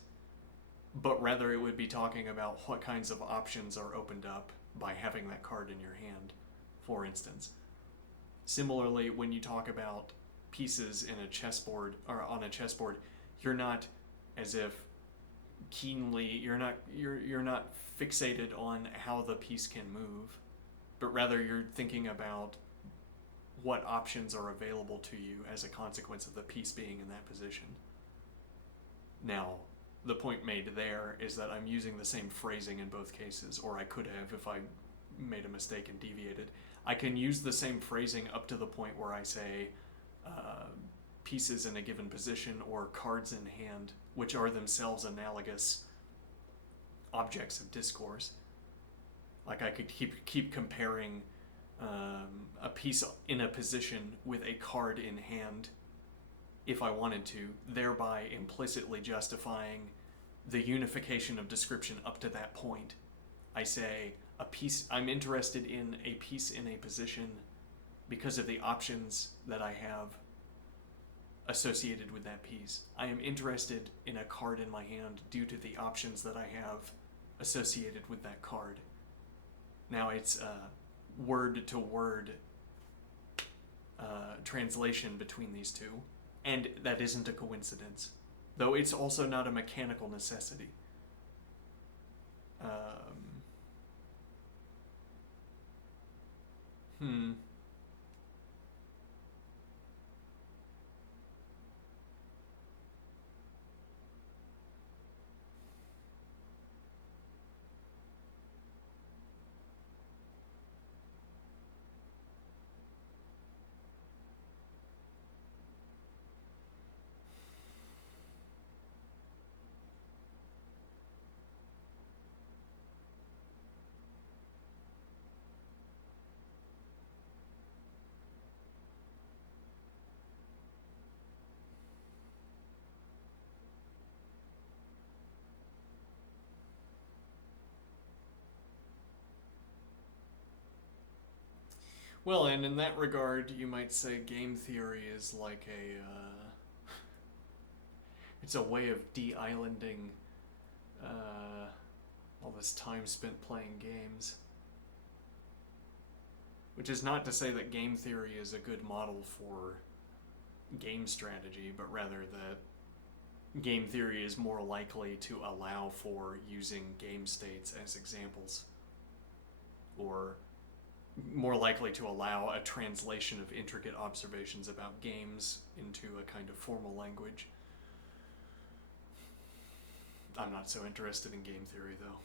but rather it would be talking about what kinds of options are opened up by having that card in your hand, for instance. Similarly, when you talk about pieces in a chessboard, or on a chessboard, you're not as if you're not fixated on how the piece can move, but rather you're thinking about what options are available to you as a consequence of the piece being in that position. Now, the point made there is that I'm using the same phrasing in both cases, or I could have if I made a mistake and deviated. I can use the same phrasing up to the point where I say pieces in a given position or cards in hand, which are themselves analogous objects of discourse. Like I could keep comparing a piece in a position with a card in hand if I wanted to, thereby implicitly justifying the unification of description up to that point. I say I'm interested in a piece in a position because of the options that I have associated with that piece. I am interested in a card in my hand due to the options that I have associated with that card. Now it's word to word translation between these two, and that isn't a coincidence, though it's also not a mechanical necessity. Well, and in that regard, you might say game theory is like it's a way of de-islanding all this time spent playing games. Which is not to say that game theory is a good model for game strategy, but rather that game theory is more likely to allow for using game states as examples, or more likely to allow a translation of intricate observations about games into a kind of formal language. I'm not so interested in game theory, though.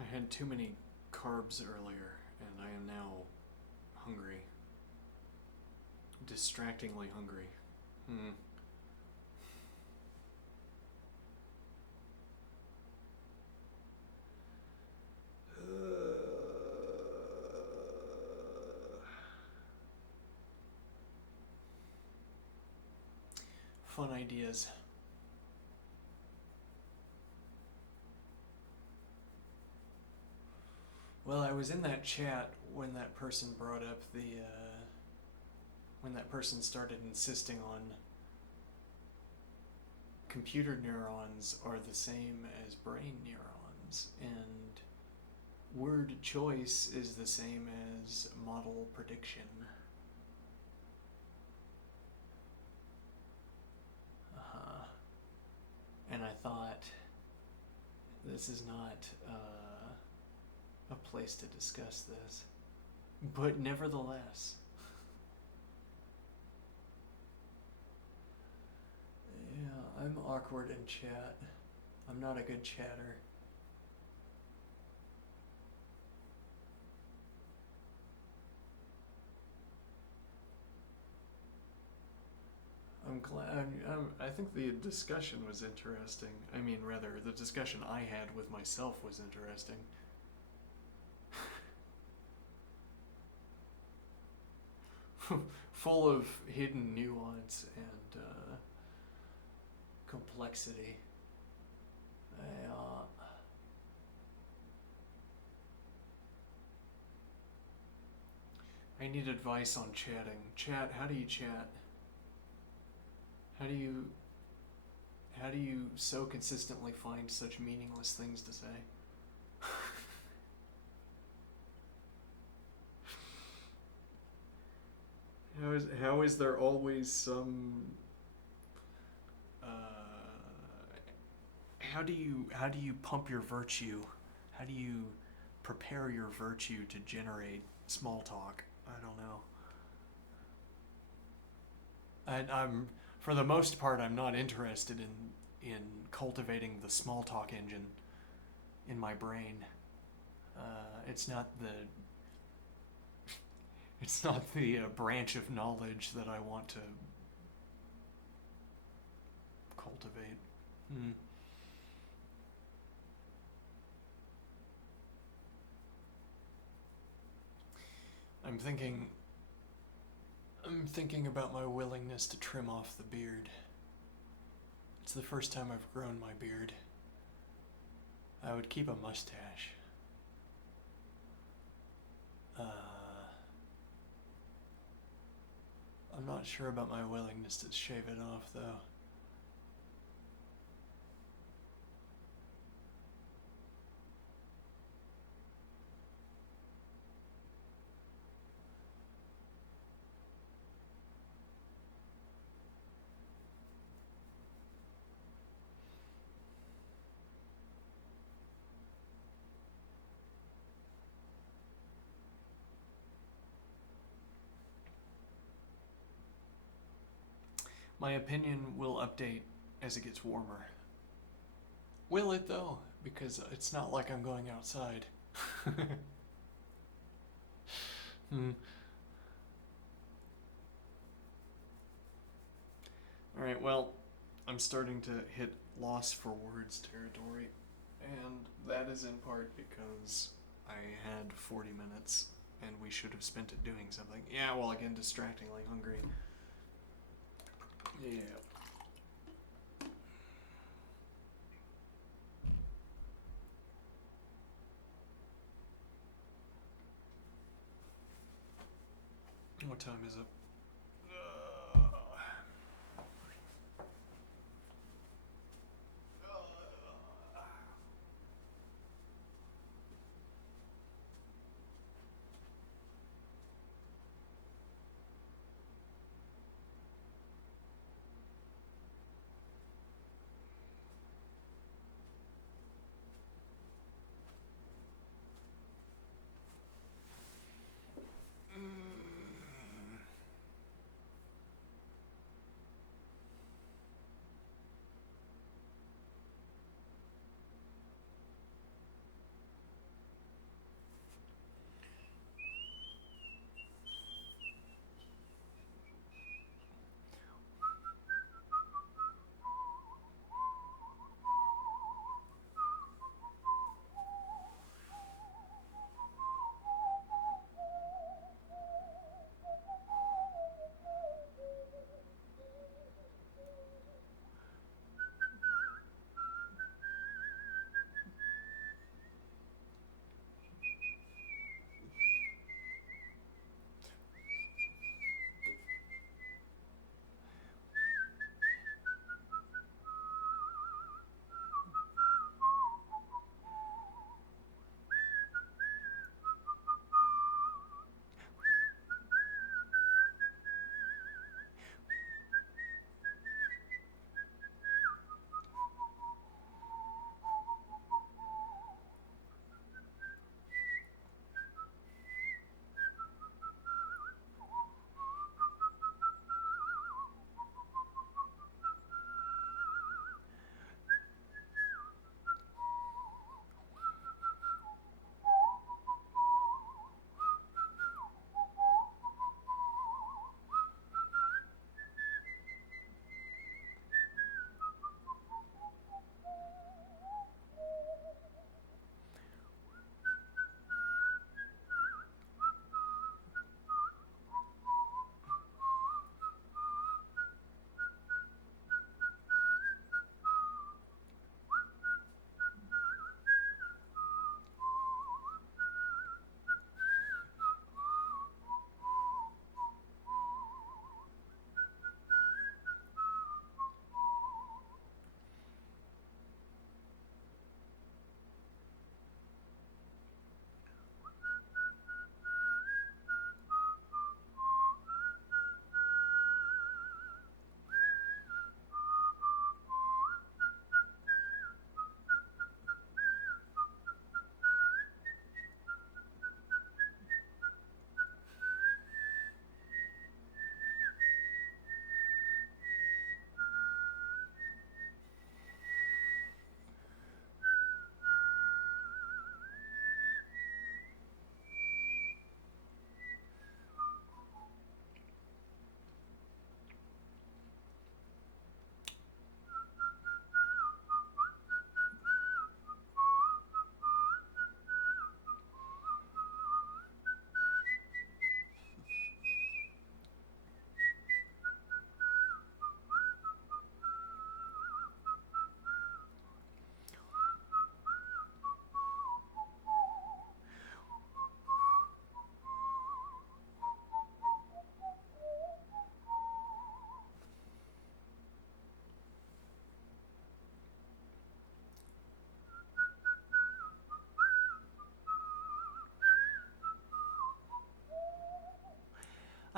I had too many carbs earlier, and I am now hungry. Distractingly hungry. Fun ideas. Well, I was in that chat when that person brought up when that person started insisting on computer neurons are the same as brain neurons, and word choice is the same as model prediction. And I thought, this is not a place to discuss this. But nevertheless, yeah, I'm awkward in chat. I'm not a good chatter. I'm glad. I think the discussion was interesting. I mean, rather, the discussion I had with myself was interesting. Full of hidden nuance and complexity. I need advice on chatting. Chat, how do you chat? How do you so consistently find such meaningless things to say? How is there always some how do you pump your virtue? How do you prepare your virtue to generate small talk? I don't know. I'm for the most part I'm not interested in cultivating the small talk engine in my brain. It's not the branch of knowledge that I want to cultivate. I'm thinking about my willingness to trim off the beard. It's the first time I've grown my beard. I would keep a mustache. I'm not sure about my willingness to shave it off, though. My opinion will update as it gets warmer. Will it, though? Because it's not like I'm going outside. Alright, well, I'm starting to hit loss for words territory. And that is in part because I had 40 minutes and we should have spent it doing something. Yeah, well, again, distractingly hungry. Yeah. What time is it?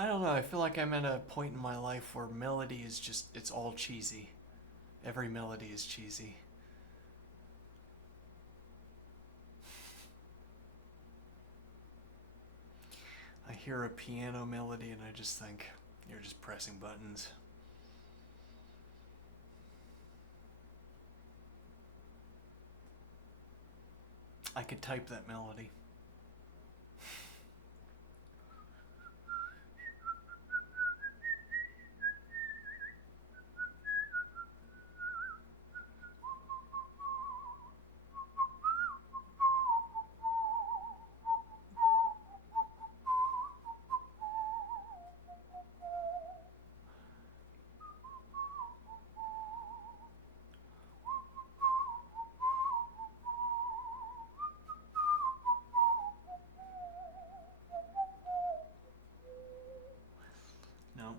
I don't know. I feel like I'm at a point in my life where melody is just, it's all cheesy. Every melody is cheesy. I hear a piano melody and I just think, you're just pressing buttons. I could type that melody. No.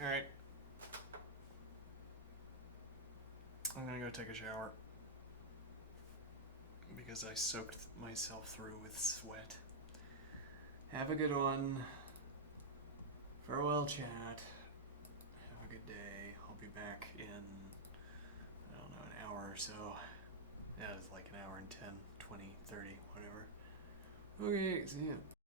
All right. I'm gonna go take a shower because I soaked myself through with sweat. Have a good one. Farewell, chat. Have a good day. I'll be back in, I don't know, an hour or so. Yeah, it's like an hour and 10, 20, 30, whatever. Okay, see ya.